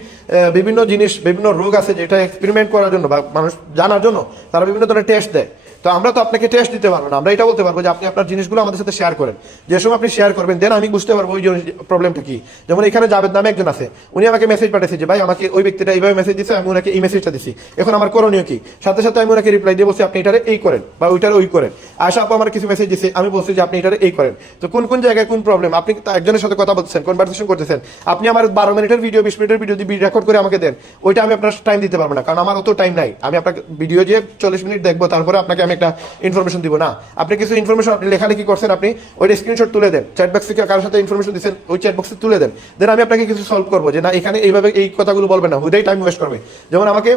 বিভিন্ন জিনিস, বিভিন্ন রোগ আছে যেটা এক্সপেরিমেন্ট করার জন্য বা মানুষ জানার জন্য তারা বিভিন্ন ধরনের টেস্ট দেয়। তো আমরা তো আপনাকে টেস্ট দিতে পারবো না, আমরা এটা বলতে পারবো যে আপনি আপনার জিনিসগুলো আমাদের সাথে শেয়ার করেন। যে সময় আপনি শেয়ার করবেন দেন আমি বুঝতে পারবো ওই প্রবলেমটা কি। যেমন এখানে জাভেদ নামে একজন আছে, উনি আমাকে মেসেজ পাঠিয়েছে যে ভাই আমাকে ওই ব্যক্তিটা এইভাবে মেসেজ দিচ্ছে, আমি ওনাকে এই মেসেজটা দিচ্ছি, এখন আমার করণীয় কি। সাথে সাথে আমি ওনাকে রিপ্লাই দিয়ে বলছি আপনি এটারে এই করেন বা ওইটারে ওই করেন। আশা আপু আমার কিছু মেসেজ দিচ্ছে, আমি বলছি যে আপনি এটারে এই করেন। তো কোন কোন জায়গায় কোন প্রবলেম, আপনি একজনের সাথে কথা বলতেছেন, কনভারসেশন করতেছেন, আপনি আমার 12 মিনিটের ভিডিও 20 মিনিটের ভিডিও দিয়ে রেকর্ড করে আমাকে দেন, ওইটা আমি আপনার টাইম দিতে পারবো না, কারণ আমার অত টাইম নাই। আমি আপনাকে ভিডিও যে 40 মিনিট দেখবো তারপরে আপনাকে আমি একটা ইনফরমেশন দিব না। আপনি কিছু ইনফরমেশন আপনি লেখালেখি করছেন, আপনি ওইটা স্ক্রিনশট তুলে দেন, চ্যাট বক্সে কারোর সাথে ইনফরমেশন দিচ্ছেন ওই চ্যাট বক্সে তুলে দেন, দেন আমি আপনাকে কিছু সলভ করবো যে না এখানে এইভাবে এই কথাগুলো বলবেন না, হুদাই টাইম ওয়েস্ট করবে। যেমন আমাকে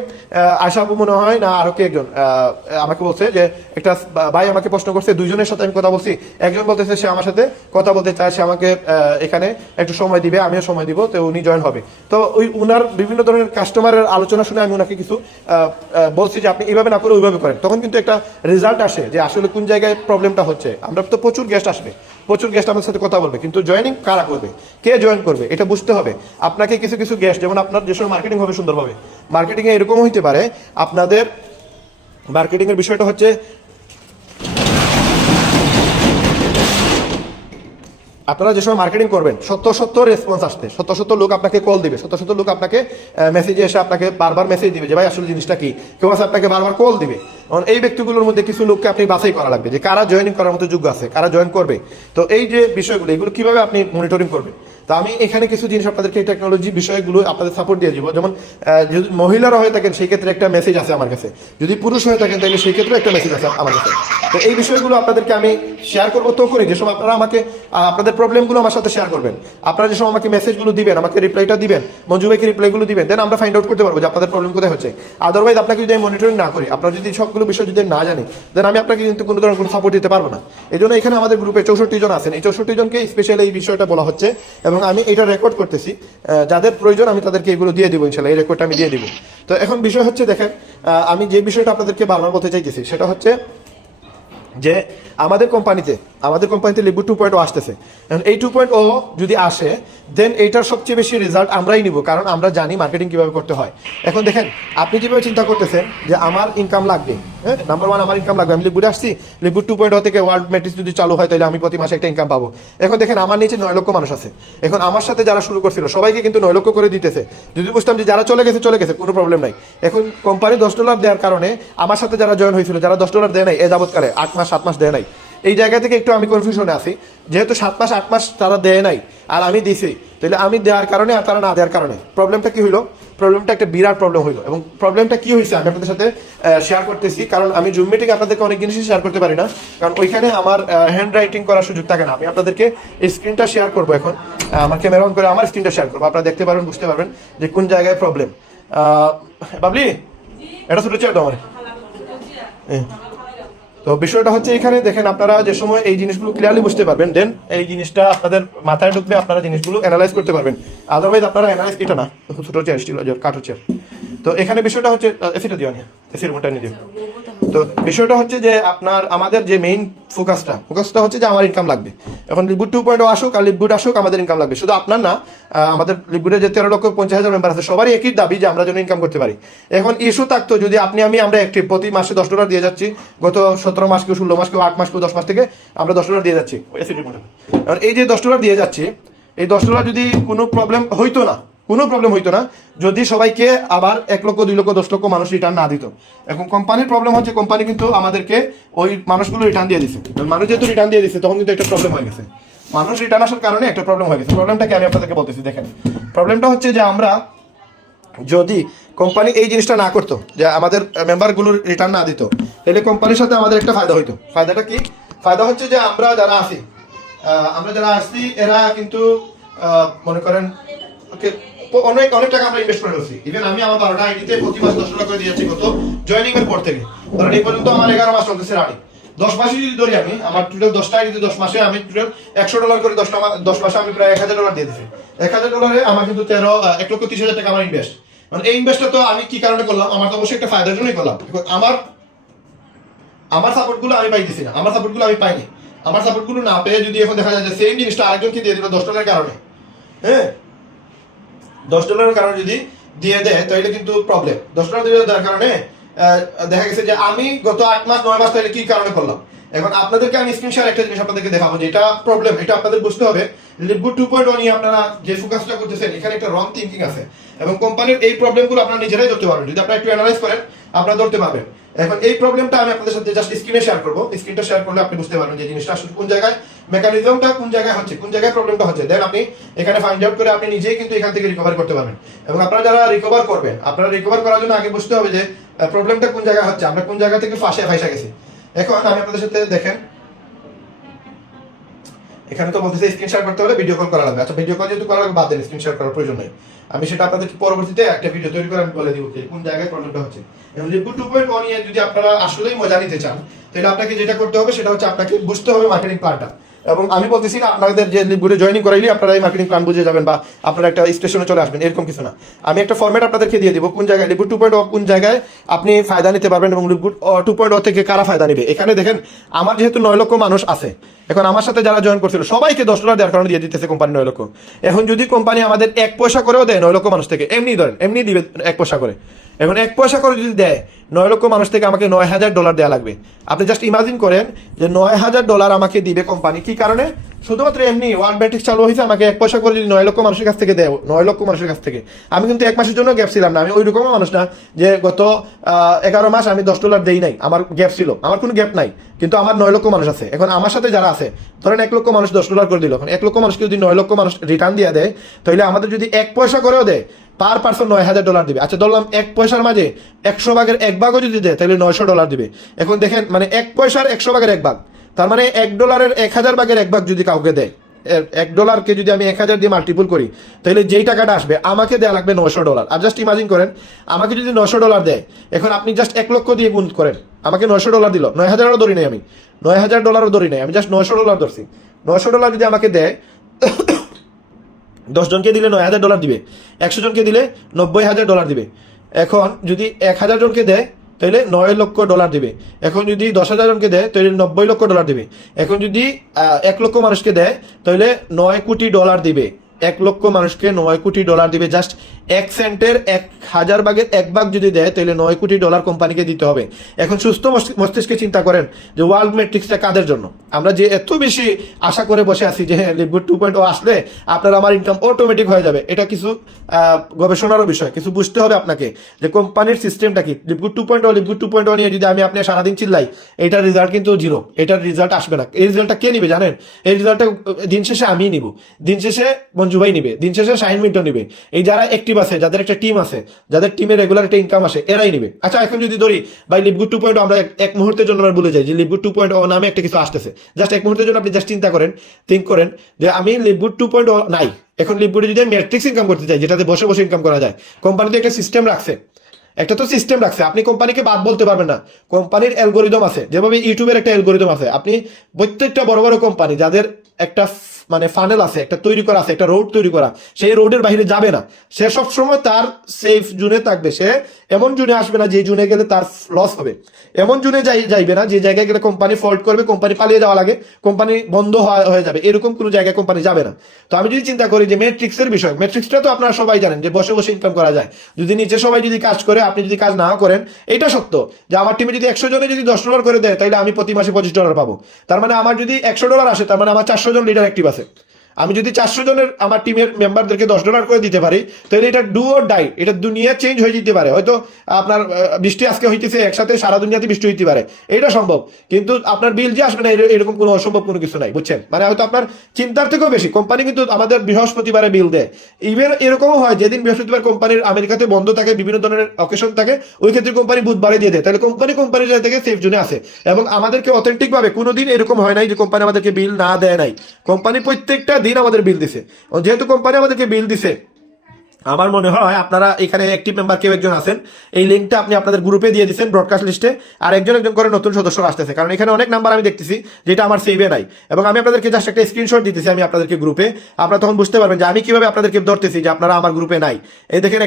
আশা আপু মনে হয় না আরো কে একজন আমাকে বলছে যে একটা ভাই আমাকে প্রশ্ন করছে, দুইজনের সাথে আমি কথা বলছি, একজন বলতেছে সে আমার সাথে কথা বলতে চায়, সে আমাকে এখানে একটু সময় দিবে, আমিও সময় দিব, তো উনি জয়েন হবে। তো ওই উনার বিভিন্ন ধরনের কাস্টমারের আলোচনা শুনে আমি ওনাকে কিছু বলছি যে আপনি এইভাবে না করে ওইভাবে করেন, তখন কিন্তু একটা রেজাল্ট আসে যে আসলে কোন জায়গায় প্রবলেমটা হচ্ছে। আমরা তো প্রচুর গেস্ট আসবে, প্রচুর গেস্ট আমাদের সাথে কথা বলবে, কিন্তু জয়েনিং কারা করবে, কে জয়েন করবে এটা বুঝতে হবে আপনাকে। কিছু কিছু গেস্ট যেমন আপনার যে সময় মার্কেটিং হবে সুন্দরভাবে, মার্কেটিং এ এরকম হইতে পারে আপনাদের মার্কেটিং এর বিষয়টা হচ্ছে আপনারা যে সময় মার্কেটিং করবেন শত রেসপন্স আসতে, শত লোক আপনাকে কল দিবে, শত লোক আপনাকে মেসেজে এসে আপনাকে বারবার মেসেজ দিবে যে ভাই আসলে জিনিসটা কি, কেউ আছে আপনাকে বারবার কল দিবে। এই ব্যক্তিগুলোর মধ্যে কিছু লোককে আপনি বাছাই করা লাগবে যে কারা জয়েনিং করার মতো যোগ্য আছে, কারা জয়েন করবে। তো এই যে বিষয়গুলো এগুলো কিভাবে আপনি মনিটরিং করবেন, তো আমি এখানে কিছু জিনিস আপনাদেরকে এই টেকনোলজি বিষয়গুলো আপনাদের সাপোর্ট দিয়ে দিব। যেমন যদি মহিলারা হয়ে থাকেন সেই ক্ষেত্রে একটা মেসেজ আছে আমার কাছে, যদি পুরুষ হয়ে থাকেন তাহলে সেই ক্ষেত্রে একটা মেসেজ আছে আমার কাছে। তো এই বিষয়গুলো আপনাদেরকে আমি শেয়ার করবো তখনই যে সময় আপনারা আমাকে আপনাদের প্রবলেমগুলো আমার সাথে শেয়ার করবেন। আপনারা যে সময় আমাকে মেসেজগুলো দিবেন, আমাকে রিপ্লাইটা দিবেন, মঞ্জু ভাইকে রিপ্লাইগুলো দিবেন, দেন আমরা ফাইন্ড আউট করতে পারবো যে আপনাদের প্রবলেম কোথায় হচ্ছে। আদারওয়াইজ আপনাকে যদি আমি মনিটরিং না করি, আপনারা যদি সবগুলো বিষয় যদি না জানি, দেন আমি আপনাকে কিন্তু কোনো ধরনের কোনো সাপোর্ট দিতে পারবো না। এই জন্য এখানে আমাদের গ্রুপে 64 জন আছেন, এই 64 জনকে স্পেশালি এই বিষয়টা বলা হচ্ছে এবং আমি এটা রেকর্ড করতেছি। যাদের প্রয়োজন আমি তাদেরকে এগুলো দিয়ে দিব, ইনশাল্লাহ এই রেকর্ডটা আমি দিয়ে দিব। তো এখন বিষয় হচ্ছে দেখেন, আমি যে বিষয়টা আপনাদেরকে বারবার বলতে চাইতেছি সেটা হচ্ছে যে আমাদের কোম্পানিতে লিবু 2.0 আসতেছে। এখন এই 2.0 যদি আসে দেন এইটার সবচেয়ে বেশি রেজাল্ট আমরাই নিব, কারণ আমরা জানি মার্কেটিং কিভাবে করতে হয়। এখন দেখেন আপনি যেভাবে চিন্তা করতেছেন যে আমার ইনকাম লাগবে, হ্যাঁ নাম্বার 1 আমার ইনকাম লাগবে, আমি লিবুরে আসছি, লিবু 2.0 থেকে ওয়ার্ল্ড ম্যাট্রিক্স যদি চালু হয় তাহলে আমি প্রতি মাসে একটা ইনকাম পাবো। এখন দেখেন আমার নিচে 9 লক্ষ মানুষ আছে, এখন আমার সাথে যারা শুরু করছিল সবাইকে কিন্তু 9 লক্ষ করে দিতেছে। যদি বুঝতাম যে যারা চলে গেছে কোনো প্রবলেম নাই। এখন কোম্পানি $10 দেওয়ার কারণে আমার সাথে যারা জয়েন হয়েছিল, যারা $10 দেয় নাই এ যাবৎকালে 8 মাস 7 মাস দেয় নাই, এই জায়গা থেকে একটু আমি কনফিউশনে আছি। যেহেতু 7 মাস 8 মাস তারা দেয় নাই আর আমি দিছি, তাহলে আমি দেওয়ার কারণে আর তারা না দেওয়ার কারণে প্রবলেমটা কি হইলো, প্রবলেমটা একটা বিরাট প্রবলেম হইলো। এবং প্রবলেমটা কি হয়েছে আমি আপনাদের সাথে শেয়ার করতেছি, কারণ আমি জুম মিটিং আপনাদেরকে অনেক জিনিসই শেয়ার করতে পারি না, কারণ ওইখানে আমার হ্যান্ড রাইটিং করার সুযোগ থাকে না। আমি আপনাদেরকে স্ক্রিনটা শেয়ার করবো, এখন আমার ক্যামেরা অন করে আমার স্ক্রিনটা শেয়ার করবো, আপনারা দেখতে পারবেন, বুঝতে পারবেন যে কোন জায়গায় প্রবলেম। বাবলি এটা ছোটো চেয়ার তো আমার। তো বিষয়টা হচ্ছে এখানে দেখেন আপনারা যে সময় এই জিনিসগুলো ক্লিয়ারলি বুঝতে পারবেন, দেন এই জিনিসটা আপনাদের মাথায় ঢুকবে, আপনারা জিনিসগুলো অ্যানালাইজ করতে পারবেন। আদারওয়াইজ আপনারা অ্যানালাইজ এটা না, ছোটো চেয়ার স্টিল কাঠো চেয়ার। তো এখানে বিষয়টা হচ্ছে এসিটা দিও না, এসির মোটা নিয়ে দিও। তো বিষয়টা হচ্ছে যে আমাদের যে মেইন ফোকাসটা হচ্ছে যে আমার ইনকাম লাগবে। এখন লিবগুড 2.0 আসুক আর লিবগুড আসুক আমাদের ইনকাম লাগবে, শুধু আপনার না, আমাদের লিবগুডের যে 13,50,000 মেম্বার আছে সবারই একই দাবি যে আমরা যেন ইনকাম করতে পারি। এখন ইস্যু থাকতো যদি আমরা অ্যাক্টিভ, প্রতি মাসে $10 দিয়ে যাচ্ছি, গত 17 মাস কেউ 16 মাস কেউ 8 মাস কেউ 10 মাস থেকে আমরা $10 দিয়ে যাচ্ছি। এখন এই যে $10 দিয়ে যাচ্ছি, এই $10 যদি কোনো প্রবলেম হইতো না যদি সবাইকে আবার 1 লক্ষ 2 লক্ষ 10 লক্ষ মানুষ রিটার্ন না দিত। এখন কোম্পানির প্রবলেম হচ্ছে কোম্পানি কিন্তু আমাদেরকে ওই মানুষগুলো রিটার্ন দিয়ে দিচ্ছে। মানুষ যেহেতু রিটার্ন দিয়ে দিচ্ছে তখন কিন্তু একটা প্রবলেম হয়ে গেছে, মানুষ রিটার্ন আসার কারণে একটা প্রবলেম হয়ে গেছে। প্রবলেমটা কি আমি আপনাদেরকে বলতেছি, দেখেন প্রবলেমটা হচ্ছে যে আমরা যদি কোম্পানি এই জিনিসটা না করতো, যে আমাদের মেম্বারগুলো রিটার্ন না দিত, তাহলে কোম্পানির সাথে আমাদের একটা ফায়দা হইতো। ফায়দাটা কি? ফায়দা হচ্ছে যে আমরা যারা আসছি এরা কিন্তু মনে করেন অনেক টাকা আমরা ইনভেস্ট করে ফেলছি। ইভেন আমি আমার 12টা আইডিতে প্রতি মাস $10 করে দিয়েছি গত জয়েনিং এর পর থেকে, কারণ এই পর্যন্ত আমার 11 মাস চলতেছে রানিং। 10 মাসে যদি ধরি আমি, আমার টোটাল 10টা আইডিতে 10 মাসে আমি টোটাল $100 করে 10 মাসে আমি প্রায় $1000 দিয়ে দিয়েছি। $1000 আমার কিন্তু 1,30,000 টাকা আমার ইনভেস্ট। মানে এই ইনভেস্টটা তো আমি কি কারণে করলাম, আমার তো অবশ্যই একটা ফায়দার জন্যই করলাম। আমার সাপোর্টগুলো আমি পাইতেছি না, আমার সাপোর্টগুলো আমি পাইনি। আমার সাপোর্টগুলো না পেয়ে যদি এখন দেখা যায় যে সেম জিনিসটা আরেকজনকে দিয়ে দিল $10 কারণে, হ্যাঁ $10 কারণে যদি দিয়ে দেয় তাহলে কিন্তু প্রবলেম। $10 দেওয়ার কারণে দেখা গেছে যে আমি গত 8 মাস 9 মাস তাহলে কি কারণে করলাম। এখন আপনাদেরকে আমি স্ক্রিন শেয়ার একটা জিনিস আপনাদেরকে দেখাবো, যে এটা প্রবলেম, এটা আপনাদের বুঝতে হবে। লিভগুড 2.1 নিয়ে আপনারা যে ফোকাসটা করতেছেন, এখানে একটা রং থিঙ্কিং আছে এবং কোম্পানির এই প্রবলেমগুলো আপনারা নিজেরাই ধরতে পারবেন। যদি আপনারা একটু অ্যানালাইজ করেন আপনারা ধরতে পারবেন। এখন এই প্রবলেমটা আমি আপনাদের সাথে জাস্ট স্ক্রিনে শেয়ার করবো। স্ক্রিনটা শেয়ার করলে আপনি বুঝতে পারবেন যে জিনিসটা আসলে কোন জায়গায়, মেকানিজমটা কোন জায়গায় হচ্ছে, কোন জায়গায় প্রবলেমটা হচ্ছে। দেন আপনি এখানে ফাইন্ড আউট করে আপনি নিজেই কিন্তু এখান থেকে রিকভার করতে পারবেন। এবং আপনারা যারা রিকভার করবেন, আপনারা রিকভার করার জন্য আগে বুঝতে হবে যে প্রবলেমটা কোন জায়গায় হচ্ছে, আমরা কোন জায়গা থেকে ফাঁসা গেছি। এখন আমি আপনাদের সাথে দেখেন, এখানে তো বলতেছে স্ক্রিন শেয়ার করতে হলে ভিডিও কল করা লাগবে। আচ্ছা, ভিডিও কল যেহেতু করা লাগবে, বাদ দেন, স্ক্রিন শেয়ার করার প্রয়োজন নেই। আমি সেটা আপনাদেরকে পরবর্তীতে একটা ভিডিও তৈরি করে আমি বলে দিব যে কোন জায়গায় প্রবলেমটা হচ্ছে। এবং লিভগুড 2.1 নিয়ে যদি আপনারা আসলেই মজা নিতে চান, তাহলে আপনাকে যেটা করতে হবে সেটা হচ্ছে আপনাকে বুঝতে হবে মার্কেটিং প্ল্যানটা। এবং আমি বলতেছি না আপনাদের যে লিভগুডে জয়েনিং করাইলে আপনারা এই মার্কেটিং প্ল্যান বুঝে যাবেন বা আপনারা একটা স্টেশনে চলে আসবেন, এরকম কিছু না। আমি একটা ফরম্যাট আপনাদেরকে দিয়ে দিব, কোন জায়গায় লিভগুড 2.0 কোন জায়গায় আপনি ফায়দা নিতে পারবেন এবং লিভগুড 2.0 থেকে কারা ফায়দা নিবে। এখানে দেখেন, আমার যেহেতু 9 লক্ষ মানুষ আছে, এখন আমার সাথে যারা জয়েন করছিল সবাইকে $10 দেওয়ার কারণে দিয়ে দিতেছে কোম্পানি 9 লক্ষ। এখন যদি কোম্পানি আমাদের 1 পয়সা করেও দেয় 9 লক্ষ মানুষ থেকে, এমনি ধরেন এমনি দিবে 1 পয়সা করে। এখন 1 পয়সা করে যদি দেয় 9 লক্ষ মানুষ থেকে, আমাকে $9,000 দেওয়া লাগবে। আপনি জাস্ট ইমাজিন করেন যে $9,000 আমাকে দিবে কোম্পানি, কি কারণে? শুধুমাত্র এমনি ওয়ার্ল্ড ম্যাট্রিক্স চালু হয়েছে, আমাকে 1 পয়সা করে যদি 9 লক্ষ মানুষের কাছ থেকে দেয়, 9 লক্ষ মানুষের কাছ থেকে। আমি কিন্তু 1 মাসের জন্য গ্যাপ ছিলাম না, আমি ওই রকম মানুষ না যে গত 11 মাস আমি $10 দেই নাই, আমার গ্যাপ ছিল, আমার কোনো গ্যাপ নাই, কিন্তু আমার 9 লক্ষ মানুষ আছে। এখন আমার সাথে যারা আছে, ধরেন 1 লক্ষ মানুষ $10 করে দিল, এখন 1 লক্ষ মানুষকে যদি 9 লক্ষ মানুষ রিটার্ন দিয়ে দেয়, তাহলে আমাদের যদি 1 পয়সা করেও দেয়, পার পার্সন $9,000 দিবে। আচ্ছা, ধরলাম 1 পয়সার মাঝে 100 ভাগের 1 ভাগও যদি দেয়, তাহলে $900 দিবে। এখন দেখেন, মানে 1 পয়সার 100 ভাগের 1 ভাগ, তার মানে $1 1000 ভাগের 1 ভাগ যদি কাউকে দেয়, $1 যদি আমি 1000 দিয়ে মাল্টিপল করি, তাহলে যেই টাকাটা আসবে আমাকে দেওয়া লাগবে $900। আর জাস্ট ইমাজিন করেন, আমাকে যদি $900 দেয়, এখন আপনি জাস্ট 1 লক্ষ দিয়ে গুণ করেন, আমাকে $900 দিল, 9000ও ধরি নাই, আমি $9000ও ধরি নাই, আমি জাস্ট $900 ধরছি। $900 যদি আমাকে দেয়, 10 জনকে দিলে $9,000 দিবে, 100 জনকে দিলে $90,000 দিবে। এখন যদি 1000 জনকে দেয়, তাহলে $9 লক্ষ দিবে। এখন যদি 10,000 জনকে দেয়, তাহলে $90 লক্ষ দিবে। এখন যদি 1 লক্ষ মানুষকে দেয়, তাহলে $9 কোটি দিবে। 1 লক্ষ মানুষকে $9 কোটি দিবে। জাস্ট 1 সেন্টের 1000 ভাগের 1 ভাগ যদি দেয়, তাহলে $9 কোটি কোম্পানিকে দিতে হবে। এখন সুস্থ মস্তিষ্কে চিন্তা করেন যে ওয়ার্ল্ড ম্যাট্রিক্সটা কাদের জন্য? আমরা যে এত বেশি আশা করে বসে আছি যে লিভগুড 2.0 আসলে আপনার আমার ইনকাম অটোমেটিক হয়ে যাবে, এটা কিছু গবেষণারও বিষয়, কিছু বুঝতে হবে আপনাকে যে কোম্পানির সিস্টেমটা কি। লিভগুড 2.0 নিয়ে যদি আমি আপনি সারাদিন চিল্লাই, এটার রেজাল্ট কিন্তু জিরো, এটার রেজাল্ট আসবে না। এই রেজাল্টটা কে নিবে জানেন? এই রেজাল্টটা দিন শেষে আমিই নিব, দিন শেষে জুবাই নিবে, দিন শেষে শাহিন মিন্টন নিবে। এই যারা অ্যাক্টিভ আছে, যাদের একটা টিম আছে, যাদের টিমে রেগুলার একটা ইনকাম আসে, এরাই নিবে। আচ্ছা, এখন যদি ধরি ভাই লিভগুড 2.0 আমরা এক মুহূর্তের জন্য আমরা ভুলে যাই যে লিভগুড 2.0 নামে একটা কিছু আসতেছে। জাস্ট 1 মুহূর্তের জন্য আপনি জাস্ট চিন্তা করেন, থিঙ্ক করেন যে আমি লিভগুড 2.0 নাই, এখন লিভগুডে যদি আমি ম্যাট্রিক্স ইনকাম করতে চাই, যেটাতে বসে বসে ইনকাম করা যায়, কোম্পানিতে একটা সিস্টেম রাখছে, একটা তো সিস্টেম রাখছে, আপনি কোম্পানিকে বাদ বলতে পারবেন না। কোম্পানির অ্যালগোরিদম আছে, যেভাবে ইউটিউবের একটা অ্যালগোরিদম আছে, আপনি প্রত্যেকটা বড় বড় কোম্পানি যাদের একটা মানে ফানেল আছে, একটা তৈরি করা আছে, একটা রোড তৈরি করা, সেই রোডের বাইরে যাবে না, সে সবসময় তার সেফ জোনে থাকবে। সে এমন জোনে আসবে না যে জোনে গেলে তার লস হবে, এমন জোনে যাইবে না যে জায়গায় গেলে কোম্পানি ফল্ট করবে, কোম্পানি পালিয়ে যাওয়া লাগে, কোম্পানি বন্ধ হয়ে যাবে, এরকম কোনো জায়গায় কোম্পানি যাবে না। তো আমি যদি চিন্তা করি যে ম্যাট্রিক্সের বিষয়, ম্যাট্রিক্সটা তো আপনারা সবাই জানেন যে বসে বসে ইনকাম করা যায়, যদি নিচে সবাই যদি কাজ করে, আপনি যদি কাজ না করেন। এটা সত্য যে আমার টিমে যদি 100 জনে যদি $10 করে দেয়, তাহলে আমি প্রতি মাসে $25 পাবো। তার মানে আমার যদি $100 আসে, তার মানে আমার 400 জন লিডার অ্যাক্টিভ আছে। আমি যদি 400 জনের আমার টিমের মেম্বারদেরকে $10 করে দিতে পারি, তাহলে এটা ডু অর ডাই, এটা দুনিয়া চেঞ্জ হয়ে যেতে পারে। হয়তো আপনার বৃষ্টি আজকে হইতেছে, একসাথে সারা দুনিয়াতে বৃষ্টি হইতে পারে, এটা সম্ভব। কিন্তু আপনার বিল যে আসবে না, এরকম কোনো অসম্ভব কোনো কিছু নাই, বুঝছেন? মানে হয়তো আপনার চিন্তার থেকেও বেশি কোম্পানি কিন্তু আমাদের বৃহস্পতিবারে বিল দেয়। ইভেন এরকমও হয় যেদিন বৃহস্পতিবার কোম্পানির আমেরিকাতে বন্ধ থাকে, বিভিন্ন ধরনের অকেশন থাকে, ওই ক্ষেত্রে কোম্পানি বুধবারে দিয়ে দেয়। তাহলে কোম্পানির জায়গা থেকে সেফ জোনে আছে। এবং আমাদেরকে অথেন্টিক ভাবে কোনোদিন এরকম হয় নাই যে কোম্পানি আমাদেরকে বিল না দেয় নাই। কোম্পানি প্রত্যেকটা দিন আমাদের বিল দিছে। যেহেতু কোম্পানি আমাদেরকে বিল দিছে, আমার মনে হয় আপনারা এখানে অ্যাক্টিভ মেম্বার কেউ একজন আছেন, এই লিঙ্কটা আপনি আপনাদের গ্রুপে দিয়ে দিচ্ছেন ব্রডকাস্ট লিস্টে, আর একজন করে নতুন সদস্য আসতেছে, কারণ এখানে অনেক নাম্বার আমি দেখতেছি যেটা আমার সেভে নাই। এবং আমি আপনাদেরকে জাস্ট একটা স্ক্রিনশট দিতেছি আমি আপনাদেরকে গ্রুপে, আপনারা তখন বুঝতে পারবেন যে আমি কিভাবে আপনাদেরকে ধরতেছি যে আপনারা আমার গ্রুপে নাই। এই দেখেন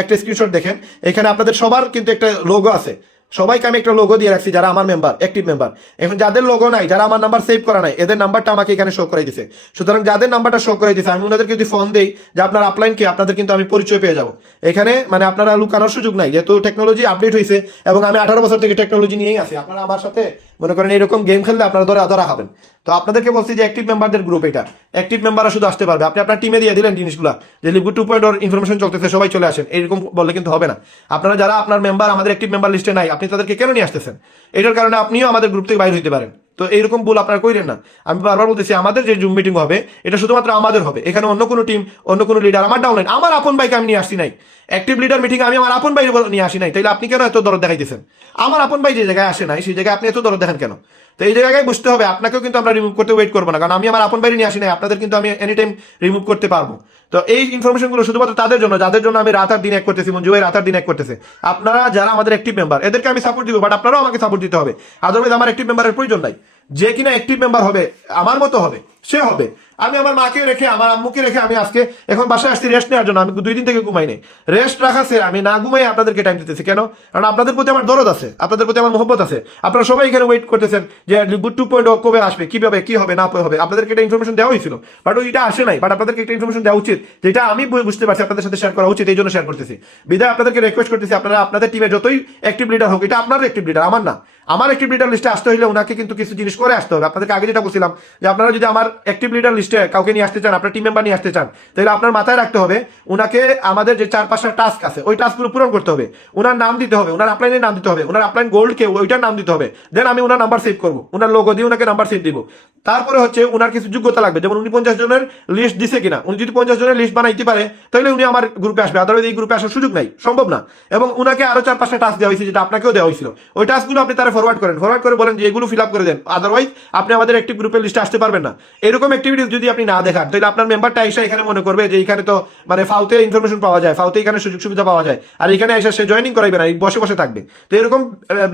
একটা স্ক্রিনশট দেখেন, এখানে আপনাদের সবার কিন্তু একটা লোগো আছে, সবাইকে আমি একটা লোগো দিয়ে রাখছি যারা আমার মেম্বার, অ্যাক্টিভ মেম্বার। এখন যাদের লোগো নাই, যারা আমার নাম্বার সেভ করা নাই, এদের নাম্বারটা আমাকে এখানে শো করে দিছে। সুতরাং যাদের নাম্বারটা শো করে দিছে, আমি ওনাদেরকে যদি ফোন দেই যে আপনার আপলাইন কি, আপনাদের কিন্তু আমি পরিচয় পেয়ে যাবো। এখানে মানে আপনারা লুকানোর সুযোগ নাই, যেহেতু টেকনোলজি আপডেট হয়েছে এবং আমি 18 বছর থেকে টেকনোলজি নিয়েই আছি। আপনারা আমার সাথে মনে করেন এরকম গেম খেললে আপনারা ধরা হবেন। তো আপনাদেরকে বলছি যে অ্যাক্টিভ মেম্বারদের গ্রুপ এটা, অ্যাক্টিভ মেম্বাররা শুধু আসতে পারবে। আপনি আপনার টিমে দিয়ে দিলেন জিনিসগুলো যে লিপগুড 2.0 ইনফরমেশন চলতেছে, সবাই চলে আসেন, এরকম বললে কিন্তু হবে না। আপনারা যারা আপনার মেম্বার আমাদের অ্যাক্টিভ মেম্বার লিস্টে নাই, আপনি তাদেরকে কেন নিয়ে আসতেছেন? এটার কারণে আপনিও আমাদের গ্রুপ থেকে বাইরে হইতে পারেন। তো এইরকম ভুল আপনারা করেন না। আমি বারবার বলতেছি, আমাদের যে জুম মিটিং হবে এটা শুধুমাত্র আমাদের হবে। এখানে অন্য কোনো টিম, অন্য কোনো লিডার, আমার ডাউনলাইন, আমার আপন ভাইকে আমি নিয়ে আসি নাই। অ্যাক্টিভ লিডার মিটিং আমি আমার আপন ভাই নিয়ে আসি নাই। তাইলে আপনি কেন এত দরদ দেখাইতেছেন? আমার আপন ভাই যে জায়গায় আসে নাই সেই জায়গায় আপনি এত দরদ দেখেন কেন? তো এই জায়গায় বুঝতে হবে, আপনাকেও কিন্তু আমরা রিমুভ করতে ওয়েট করবো না, কারণ আমি আমার আপন বাইরে নিয়ে আসি নাই। আপনাদের কিন্তু আমি এনি টাইম রিমুভ করতে পারবো। তো এই ইনফরমেশনগুলো শুধুমাত্র তাদের জন্য যাদের জন্য আমি রাত আর দিন এক করতেছি, মঞ্জু ভাই রাত আর দিন এক করতেছে। আপনারা যারা আমাদের অ্যাক্টিভ মেম্বার, এদেরকে আমি সাপোর্ট দিব, বাট আপনারাও আমাকে সাপোর্ট দিতে হবে। আদারওয়াইজ আমার অ্যাক্টিভ মেম্বারের প্রয়োজন নাই। যে কিনা অ্যাক্টিভ মেম্বার হবে, আমার মতো হবে, সে হবে। আমি আমার মাকে রেখে, আমার আম্মুকে রেখে আমি আজকে এখন বাসায় আসছি রেস্ট নেওয়ার জন্য। আমি 2 দিন থেকে ঘুমাই নেই। রেস্ট রাখাছে আমি না ঘুমাই আপনাদেরকে টাইম দিতেছি। কেন? কারণ আপনাদের প্রতি আমার দরদ আছে, আপনাদের প্রতি আমার মহব্বত আছে। আপনারা সবাই এখানে ওয়েট করতেছেন যে লিপগুড 2.0 কবে আসবে, কিভাবে কি হবে না হবে। আপনাদেরকে একটা ইনফরমেশন দেওয়া হয়েছিল, বাট ওইটা আসে নাই। বাট আপনাদেরকে একটা ইনফরমেশন দেওয়া উচিত, যেটা আমি বুঝতে পারছি আপনাদের সাথে শেয়ার করা উচিত, এই জন্য শেয়ার করতেছি। বিদায় আপনাদেরকে রিকোয়েস্ট করতেছি, আপনারা আপনাদের টিমে যতই অ্যাক্টিভ লিডার হোক, এটা আপনার অ্যাক্টিভ লিডার, আমার না। আমার অ্যাক্টিভ লিডার লিস্টে আসতে হলে ওনাকে কিন্তু কিছু জিনিস করে আসতে হবে। আপনাদেরকে আগে যেটা বলছিলাম যে আপনারা যদি আমার অ্যাক্টিভ লিডার লিস্টে কাউকে নিয়ে আসতে চান, আপনার টিম মেম্বার নিয়ে আসতে চান, তাহলে আপনার মাথায় রাখতে হবে ওনাকে আমাদের যে 4-5টা টাস্ক আছে ওই টাস্কগুলো পূরণ করতে হবে। ওনার নাম দিতে হবে, ওনার আপলাইনের নাম দিতে হবে, ওনার আপলাইন গোল্ড কে ওইটার নাম দিতে হবে। দেন আমি ওনার নাম্বার সেভ করবো, ওনার লোগো দিয়ে ওনাকে নাম্বার সেভ দিব। তারপরে হচ্ছে ওনার কিছু যোগ্যতা লাগবে, যেমন উনি 50 জনের লিস্ট দিছে কিনা। উনি যদি 50 জনের লিস্ট বানাইতে পারে তাহলে উনি আমার গ্রুপে আসবে, আদারওয়াইজ এই গ্রুপে আসার সুযোগ নাই, সম্ভব না। এবং ওনাকে আরো 4-5টা টাস্ক দেওয়া হয়েছে, যেটা আপনাকেও দেওয়া হয়েছিল। ওই টাস্কগুলো আপনি তারা ফরওয়ার্ড করেন, ফরওয়ার্ড করে বলেন যে এগুলো ফিল আপ করে দেন, আদারওয়াইজ আপনি আমাদের অ্যাক্টিভ গ্রুপের লিস্টে আসতে পারবেন না। এরকম অ্যাক্টিভিটিস যদি আপনি না দেখান, তাহলে আপনার মেম্বারটা এসে এখানে মনে করবে যে এখানে তো মানে ফাউতে ইনফরমেশন পাওয়া যায়, ফাউতে এখানে সুযোগ সুবিধা পাওয়া যায়, আর এখানে এসে সে জয়েনিং করাইবে না, বসে বসে থাকবে। তো এরকম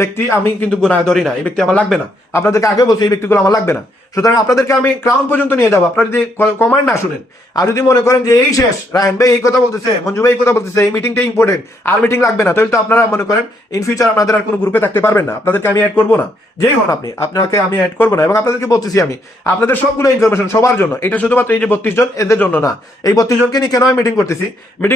ব্যক্তি আমি কিন্তু গুনাহ ধরি না, এই ব্যক্তি আমার লাগবে না। আপনাদেরকে আগে বলছি এই ব্যক্তিগুলো আমার লাগবে না। সুতরাং আপনাদেরকে আমি ক্রাউন পর্যন্ত নিয়ে যাবো, আপনারা যদি কমান্ড না শুনেন, আর যদি মনে করেন যে এই শেষ, রায়হান ভাই এই কথা বলতেছে, মঞ্জু ভাই এই কথা বলতেছে, এই মিটিংটা ইম্পর্টেন্ট, আর মিটিং লাগবে না, তাহলে তো আপনারা মনে করেন ইন ফিউচার আপনাদের আর কোনো গ্রুপে থাকতে পারবেন না। আপনাদেরকে আমি অ্যাড করবো না, যেই হন আপনি, আপনাকে আমি অ্যাড করবো না। এবং আপনাদেরকে বলতেছি আমি আপনাদের সবগুলো ইনফরমেশন সবার জন্য, এটা শুধুমাত্র এই যে 32 জন এদের জন্য না। এই 32 জনকে নিয়ে কেন আমি মিটিং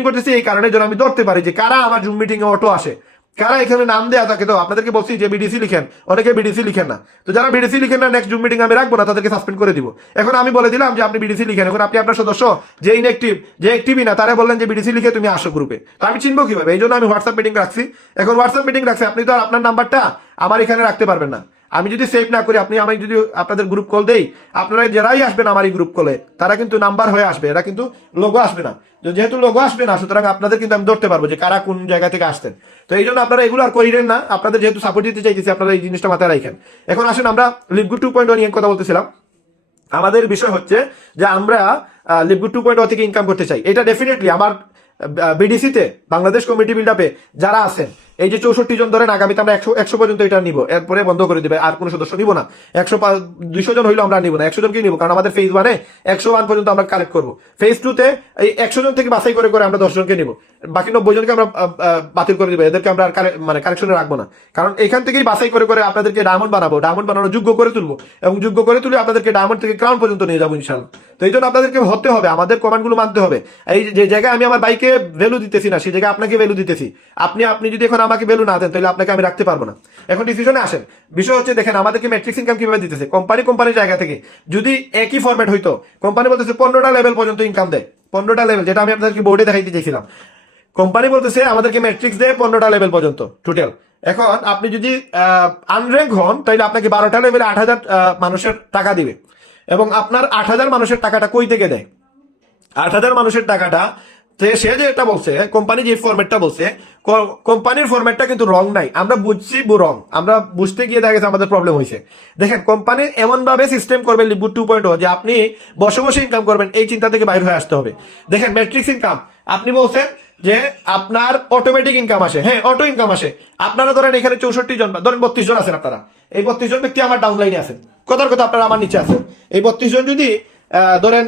করতেছি এই কারণে যেন আমি ধরতে পারি যে কারা আমার জুম মিটিং এ অটো আসে, কারা এখানে নাম দেয়া থাকে। তো আপনাদেরকে বলছি যে বিডিসি লিখেন, অনেকে বিডিসি লিখেন না। তো যারা বিডিসি লিখেন না, নেক্সট জুম মিটিং আমি রাখবো না, তাদেরকে সাসপেন্ড করে দিব। এখন আমি বলে দিলাম যে আপনি বিডিসি লিখেন। এখন আপনি আপনার সদস্য যে ইনঅ্যাক্টিভ, যে অ্যাক্টিভই না, তারা বললেন যে বিডিসি লিখে তুমি আসো গ্রুপে, তো আমি চিনবো কিভাবে? এই জন্য আমি হোয়াটসঅ্যাপ মিটিং রাখছি। এখন হোয়াটসঅ্যাপ মিটিং রাখছি, আপনি তো আর আপনার নাম্বারটা আমার এখানে রাখতে পারবেন না। আমি যদি সেভ না করি, আপনি আমি যদি আপনাদের গ্রুপ কল দেই, আপনারা যারাই আসবেন আমার এই গ্রুপ কলে, তারা কিন্তু নাম্বার হয়ে আসবে, এরা কিন্তু লোগো আসবে না। যেহেতু লোগো আসবে না, সুতরাং আপনাদের কিন্তু আমি ধরতে পারবো যে কারা কোন জায়গা থেকে আসতেন। তো এই জন্য আপনারা এগুলো আর করিলেন না। আপনাদের যেহেতু সাপোর্ট দিতে চাইতেছি, আপনারা এই জিনিসটা মাথায় রাখেন। এখন আসেন আমরা লিপগুড 2.0 নিয়ে কথা বলতেছিলাম। আমাদের বিষয় হচ্ছে যে আমরা লিপগুড 2.0 থেকে ইনকাম করতে চাই। এটা ডেফিনেটলি আমার বিডিসিতে, বাংলাদেশ কমিটি বিল্ড আপে যারা আছেন, এই যে 64 জন ধরেন, আগামীতে আমরা 100 পর্যন্ত এটা নিব, এরপরে বন্ধ করে দিবে, আর কোনো সদস্য নিব না। 200 জন হইলো আমরা নিব না, 100 জনকে নিব, কারণ আমাদের ফেজ 1-এ 101 পর্যন্ত আমরা কালেক্ট করবো। ফেজ 2-তে এই 100 জন থেকে বাছাই করে করে আমরা 10 জনকে নিব, বাকি 90 জনকে আমরা বাতিল করে দিব। এদেরকে আমরা মানে কালেকশনে রাখবো না, কারণ এখান থেকেই বাছাই করে করে আপনাদেরকে ডায়মন্ড বানাবো, ডায়মন্ড বানানোর যোগ্য করে তুলবো, এবং যোগ্য করে তুলে আপনাদেরকে ডায়মন্ড থেকে ক্রাউন পর্যন্ত নিয়ে যাবো ইনশাআল্লাহ। তো এই জন্য আপনাদেরকে হতে হবে, আমাদের কমান্ডগুলো মানতে হবে। এই যে জায়গায় আমি আমার বাইকে ভ্যালু দিতেছি না, সেই জায়গায় আপনাকে ভ্যালু দিতেছি। আপনি যদি এখন আমাকে ভ্যালু না দেন, তাহলে আপনাকে আমি রাখতে পারবো না। এখন ডিসিশনে আসেন। বিষয় হচ্ছে দেখেন আমাদেরকে ম্যাট্রিক্স ইনকাম কিভাবে দিতেছে। কোম্পানির জায়গা থেকে যদি একই ফরম্যাট হইতো, কোম্পানি বলতেছে 15টা লেভেল পর্যন্ত ইনকাম দেয়, 15টা লেভেল, যেটা আমি আপনাদেরকে বোর্ডে দেখাইতে চাইছিলাম। কোম্পানি বলতেছে আমাদেরকে ম্যাট্রিক্স দেয় 15টা লেভেল পর্যন্ত টোটাল। এখন আপনি যদি আনর্যাঙ্ক হন, তাহলে আপনাকে 12টা লেভেলে 8,000 মানুষের টাকা দিবে। এবং আপনার 8,000 মানুষের টাকাটা কই থেকে দেয়? 8,000 মানুষের টাকাটা সে যেটা বলছে, কোম্পানি যে ফরম্যাটটা বলছে, কোম্পানির ফরম্যাটটা কিন্তু রং নাই। আমরা বুঝছি রং, আমরা বুঝতে গিয়ে দেখা গেছে আমাদের প্রবলেম হয়েছে। দেখেন কোম্পানি এমন ভাবে সিস্টেম করবে লিপগুড 2.0 যে আপনি বসে বসে ইনকাম করবেন, এই চিন্তা থেকে বাইরে হয়ে আসতে হবে। দেখেন ম্যাট্রিক্স ইনকাম, আপনি বলছেন যে আপনার অটোমেটিক ইনকাম আসে, হ্যাঁ অটো ইনকাম আসে। আপনারা ধরেন এখানে 64 জন, ধরেন 32 জন আছেন, আপনারা এই 32 জন ব্যক্তি আমার ডাউনলাইনে আছেন, কথার কথা আপনারা আমার নিচে আছেন। এই 32 জন যদি ধরেন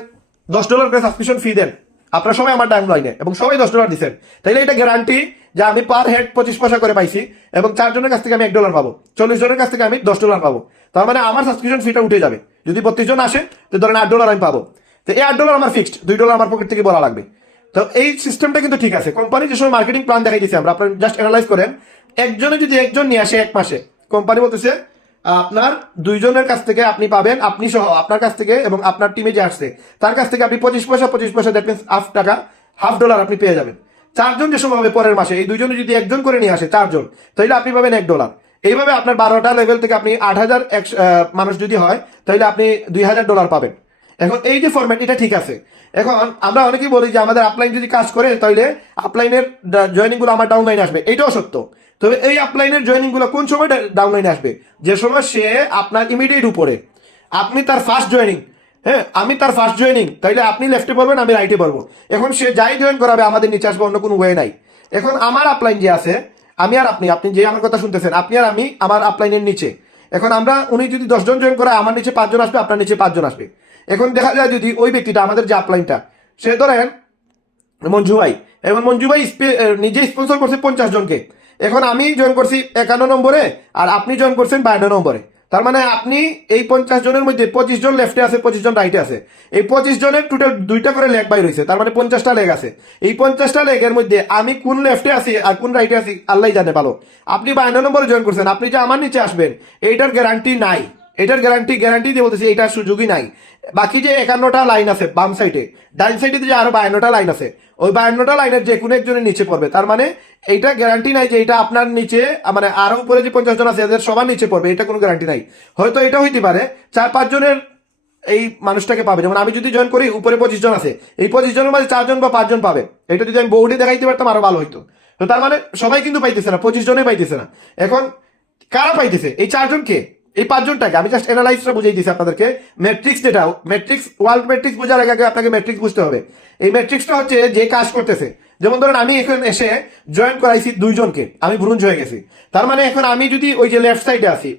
$10 করে সাবস্ক্রিপশন ফি দেন, আপনারা সবাই আমার ডাউনলাইনে এবং সবাই $10 দিচ্ছেন, তাইলে এটা গ্যারান্টি যে আমি পার হেড 25 পয়সা করে পাইছি এবং 4 জনের কাছ থেকে আমি $1 পাবো, 40 জনের কাছ থেকে আমি $10 পাবো। তার মানে আমার সাবস্ক্রিপশন ফিটা উঠে যাবে। যদি 32 জন আসে তো ধরেন $8 আমি পাবো। তো এই $8 আমার ফিক্সড, $2 আমার পকেট থেকে বলা লাগবে। তো এই সিস্টেমটা কিন্তু ঠিক আছে। কোম্পানি যে সময় মার্কেটিং প্ল্যান দেখাই দিয়েছে, আমরা আপনার জাস্ট অ্যানালাইজ করেন, একজনে যদি একজন নিয়ে আসে 1 মাসে, কোম্পানি বলতেছে আপনার 2 জনের কাছ থেকে আপনি পাবেন, আপনি সহ আপনার কাছ থেকে এবং আপনার টিমে যে আসছে তার কাছ থেকে আপনি 25 পয়সা দ্যাট মিনস $0.50 আপনি পেয়ে যাবেন। 4 জন যে সময় হবে পরের মাসে, এই 2 জনে যদি একজন করে নিয়ে আসে 4 জন, তাহলে আপনি পাবেন $1। এইভাবে আপনার 12টা লেভেল থেকে আপনি 8,000 মানুষ যদি হয় তাহলে আপনি $2,000 পাবেন। এখন এই যে ফরম্যাট, এটা ঠিক আছে। এখন আমরা অনেকেই বলি যে আমাদের আপলাইন যদি কাজ করে তাহলে আপলাইনের জয়েনিং গুলো আমার ডাউনলাইনে আসবে, এটাও সত্য। তবে এই আপলাইনের জয়েনিং গুলো কোন সময় ডাউনলাইনে আসবে? যে সময় সে আপনার ইমিডিয়েট উপরে, আপনি তার ফার্স্ট জয়েনিং, হ্যাঁ আমি তার ফার্স্ট জয়েনিং, তাইলে আপনি লেফটে পড়বেন, আমি রাইটে পড়বো। এখন সে যাই জয়েন করাবে আমাদের নিচে আসবে, অন্য কোনো ওয়ে নাই। এখন আমার আপলাইন যে আছে, আমি আর আপনি, আপনি যে আমার কথা শুনতেছেন, আপনি আর আমি আমার আপলাইনের নিচে। এখন আমরা, উনি যদি 10 জন জয়েন করায়, আমার নিচে 5 জন আসবে, আপনার নিচে 5 জন আসবে। এখন দেখা যায় যদি ওই ব্যক্তিটা, আমাদের যে আপলাইনটা, সে ধরেন মঞ্জু ভাই, এবং মঞ্জু ভাই নিজে স্পন্সর করছে 50 জনকে। এখন আমি জয়েন করছি 51 নম্বরে আর আপনি জয়েন করছেন 52 নম্বরে। তার মানে আপনি এই 50 জনের মধ্যে 25 জন লেফটে আছে, 25 জন রাইটে আছে। এই 25 জনের টোটাল 2টা করে লেগ বাই রয়েছে, তার মানে 50টা লেগ আছে। এই 50টা লেগের মধ্যে আমি কোন লেফটে আছি আর কোন রাইটে আছি আল্লাহ জানে ভালো। আপনি 52 নম্বরে জয়েন করছেন, আপনি যে আমার নিচে আসবেন এইটার গ্যারান্টি নাই। এটার গ্যারান্টি দিয়ে বলতেছি, এটার সুযোগই নাই। বাকি যে 51টা লাইন আছে বাম সাইডে, ডাইন সাইডে যে আরো 52টা লাইন আছে, ওই 52টা লাইনের যে কোনো একজনের নিচে পড়বে। তার মানে এইটা গ্যারান্টি নাই যে এটা আপনার নিচে, মানে আরো উপরে যে 50 জন আছে এদের সবার নিচে পড়বে, এটা কোনো গ্যারান্টি নাই। হয়তো এটা হইতে পারে 4-5 জনের এই মানুষটাকে পাবে। যেমন আমি যদি জয়েন করি, উপরে 25 জন আছে, এই 25 জনের মাঝে 4 জন বা 5 জন পাবে। এটা যদি আমি বোর্ডে দেখাইতে পারতাম আরো ভালো হইতো। তো তার মানে সবাই কিন্তু পাইতেছে না, 25 জনে পাইতেছে না। এখন কারা পাইতেছে? এই 4 জন কে? এই 5 জনটাকে আমি জাস্ট অ্যানালাইসটা বুঝিয়ে দিচ্ছি আপনাদেরকে। ম্যাট্রিক্স যেটা, ম্যাট্রিক্স, ওয়ার্ল্ড ম্যাট্রিক্স বোঝার আগে আপনাকে ম্যাট্রিক্স বুঝতে হবে। এই ম্যাট্রিক্সটা হচ্ছে যে কাজ করতেছে। যেমন ধরেন আমি এখন এসে জয়েন করাইছি 2 জনকে, আমি ব্রোঞ্জ হয়ে গেছি। তার মানে এখন আমি যদি ওই যে লেফট সাইডে আছি,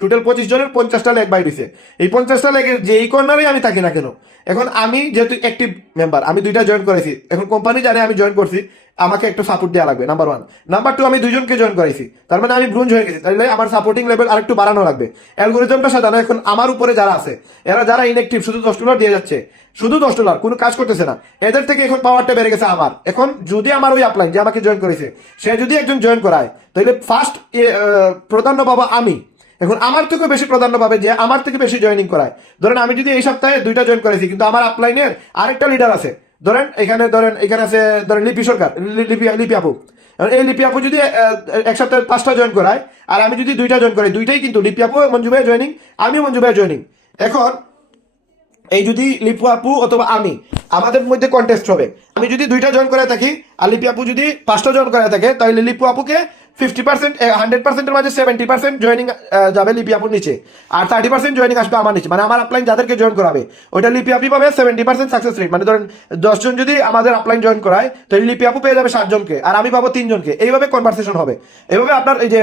টোটাল 25 জনের 50টা লেগ বাই দিছে, এই 50টা লেগের যে এই কর্নারে আমি থাকি না কেন, এখন আমি যেহেতু অ্যাক্টিভ মেম্বার, আমি 2টা জয়েন করেছি, এখন কোম্পানি জানে আমি জয়েন করছি, আমাকে একটু সাপোর্ট দেওয়া লাগবে, নাম্বার 1। নাম্বার 2, আমি 2 জনকে জয়েন করাইছি, তার মানে আমি ব্রোঞ্জ হয়ে গেছি, তাহলে আমার সাপোর্টিং লেভেল আরেকটু বাড়ানো লাগবে। অ্যালগোরিদমটা সাজানো। এখন আমার উপরে যারা আছে, এরা যারা ইনঅ্যাক্টিভ, শুধু $10 দিয়ে যাচ্ছে, শুধু $10, কোনো কাজ করতেছে না, এদের থেকে এখন পাওয়ারটা বেড়ে গেছে আমার। এখন যদি আমার ওই আপলাইন যে আমাকে জয়েন করেছে, সে যদি একজন জয়েন করায়, তাহলে ফার্স্ট প্রাধান্য পাবো আমি। এখন আমার থেকে বেশি প্রাধান্য পাবে যে আমার থেকে বেশি জয়েনিং করায়। ধরেন আমি যদি এই সপ্তাহে 2টা জয়েন করেছি, কিন্তু আমার আপলাইনের আরেকটা লিডার আছে, ধরেন এখানে আছে ধরেন লিপি সরকার, লিপি আপু। এই লিপি আপু যদি এক সপ্তাহে 5টা জয়েন করায়, আর আমি যদি 2টা জয়েন করাই, 2টাই কিন্তু লিপি আপু মঞ্জু ভাই জয়েনিং, আমিও মঞ্জু ভাই জয়েনিং। এখন এই যদি লিপু আপু অথবা আমি, আমাদের মধ্যে কন্টেস্ট হবে। আমি যদি 2টা জয়েন করে থাকি আর লিপি আপু যদি 5টা জয়েন করে থাকে, তাহলে লিপু আপুকে 50%, 100%-এর মাঝে 70% জয়েনিং যাবে লিপি আপুর নিচে, আর 30% জয়েনিং আসবে আমার নিচে। মানে আমার আপলাইন যাদেরকে জয়েন করাবে, ওইটা লিপি আপু পাবে 70% সাকসেস রেট। মানে ধরেন 10 জন যদি আমাদের আপলাইন জয়েন করায়, তাহলে লিপি আপু পেয়ে যাবে 7 জনকে, আর আমি পাবো 3 জনকে। এইভাবে কনভারসেশন হবে, এইভাবে আপনার এই যে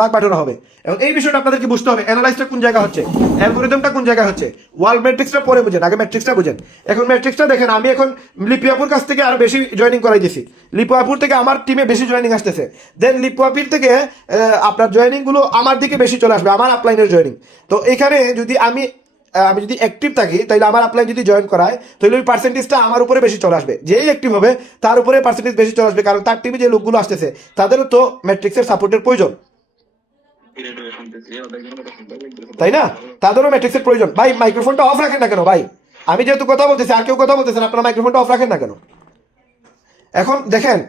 বাগ বাটোরা হবে। এবং এই বিষয়টা আপনাদেরকে বুঝতে হবে, অ্যানালাইসটা কোন জায়গা হচ্ছে, অ্যালগোরিদমটা কোন জায়গায় হচ্ছে। ওয়ার্ল্ড ম্যাট্রিক্সটা পরে বুঝেন, আগে ম্যাট্রিক্সটা বুঝেন। এখন ম্যাট্রিক্সটা দেখেন, আমি এখন লিপি আপুর কাছ থেকে আরো বেশি জয়েনিং করাই দিছি, লিপু আপুর থেকে আমার টিমে বেশি জয়েনিং আসতেছে, দেন লিপু আপুর থেকে আপনার জয়েনিং গুলো আমার দিকে বেশি চলে আসবে, আমার আপলাইনের জয়েনিং। তো এখানে যদি আমি যদি অ্যাক্টিভ থাকি, তাহলে আমার আপলাইন যদি জয়েন করায়, তাহলে ওই পার্সেন্টেজটা আমার উপরে বেশি চলে আসবে। যেই অ্যাক্টিভ হবে তার উপরে পার্সেন্টেজ বেশি চলে আসবে, কারণ তার টিমে যে লোকগুলো আসতেছে তাদেরও তো ম্যাট্রিক্সের সাপোর্টের প্রয়োজন, তাই না? তাদেরও ম্যাট্রিক্সের প্রয়োজন। ভাই মাইক্রোফোনটা অফ রাখেন না কেন ভাই? আমি যেহেতু কথা বলতেছি, আর কেউ কথা বলতেছেন, আপনারা মাইক্রোফোনটা অফ রাখেন না কেন? এখন দেখেন,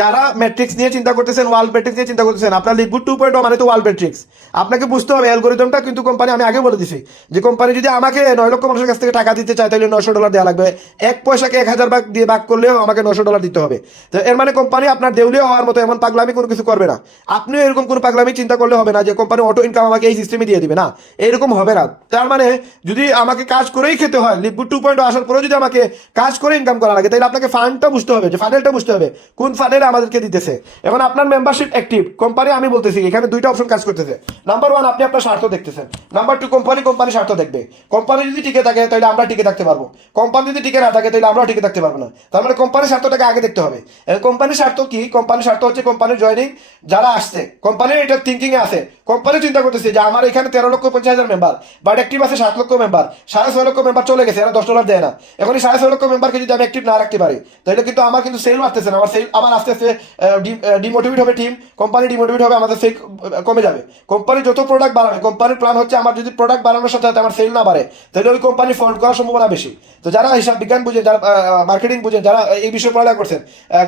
যারা ম্যাট্রিক্স নিয়ে চিন্তা করতেছেন, ওয়ার্ল্ড ম্যাট্রিক্স নিয়ে চিন্তা করতেছেন, আপনার লিকুইড 2.0 মানে তো ওয়ার্ল্ড ম্যাট্রিক্স। আপনাকে বুঝতে হবে অ্যালগোরিদমটা কিন্তু কোম্পানি, আমি আগে বলে দিছি যে কোম্পানি যদি আমাকে 9 লক্ষ মানুষের কাছ থেকে টাকা দিতে চায়, তাহলে $900 দেওয়া লাগবে। 1 পয়সাকে 1000 ভাগ দিয়ে ভাগ করলেও আমাকে $900 দিতে হবে। তো এর মানে কোম্পানি আপনার দেউলিয়া হওয়ার মতো এমন পাগলামি কোনো কিছু করবে না। আপনিও এরকম কোনো পাগলামি চিন্তা করলে হবে না যে কোম্পানি অটো ইনকাম আমাকে এই সিস্টেমে দিয়ে দিবে, না, এরকম হবে না। তার মানে যদি আমাকে কাজ করেই খেতে হয়, লিকুইড 2.0 আসার পরেও যদি আমাকে কাজ করে ইনকাম করা লাগে, তাহলে আপনাকে ফান্ডটা বুঝতে হবে, যে ফানেলটা বুঝতে হবে, কোন ফান্ডে আমাদেরকে দিতেছে। এখন আপনার মেম্বারশিপ অ্যাক্টিভ, কোম্পানি আমি বলতেছি এখানে দুইটা অপশন কাজ করতেছে। নাম্বার 1 আপনি আপনার স্বার্থ দেখতেছেন, নাম্বার 2 কোম্পানি স্বার্থ দেখবে। কোম্পানি যদি টিকে থাকে তাহলে আমরা টিকে থাকতে পারবো, কোম্পানি যদি টিকে না থাকে তাহলে আমরাও টিকে থাকতে পারবো না। তার মানে কোম্পানির স্বার্থটাকে আগে দেখতে হবে। কোম্পানির স্বার্থ কি? কোম্পানির স্বার্থ হচ্ছে কোম্পানির জয়নিং যারা আসছে, কোম্পানির এটা থিঙ্কিং এ আছে, কোম্পানি চিন্তা করতেছে যে আমার এখানে 13,50,000 মেম্বার, বাট অ্যাক্টিভ আছে 7 লক্ষ মেম্বার, 6.5 লক্ষ মেম্বার চলে গেছে, এরা $10 দেয় না। এখন এই 6.5 লক্ষ মেম্বারকে যদি আমি অ্যাক্টিভ না রাখতে পারি তাহলে কিন্তু আমার কিন্তু সেল বাড়তেছে না, আমার আস্তে আস্তে ডিমোটিভেট হবে টিম, কোম্পানি ডিমোটিভেট হবে, আমাদের সেল কমে যাবে। কোম্পানি যত প্রোডাক্ট বাড়াবে, কোম্পানির প্ল্যান হচ্ছে আমার যদি প্রোডাক্ট বাড়ানোর সাথে সাথে আমার সেল না বাড়ে তাহলে ওই কোম্পানি ফল্ট করার সম্ভাবনা বেশি। তো যারা হিসাব বিজ্ঞান বুঝেন, যারা মার্কেটিং বুঝেন, যারা এই বিষয়ে পড়ালেখা করছেন,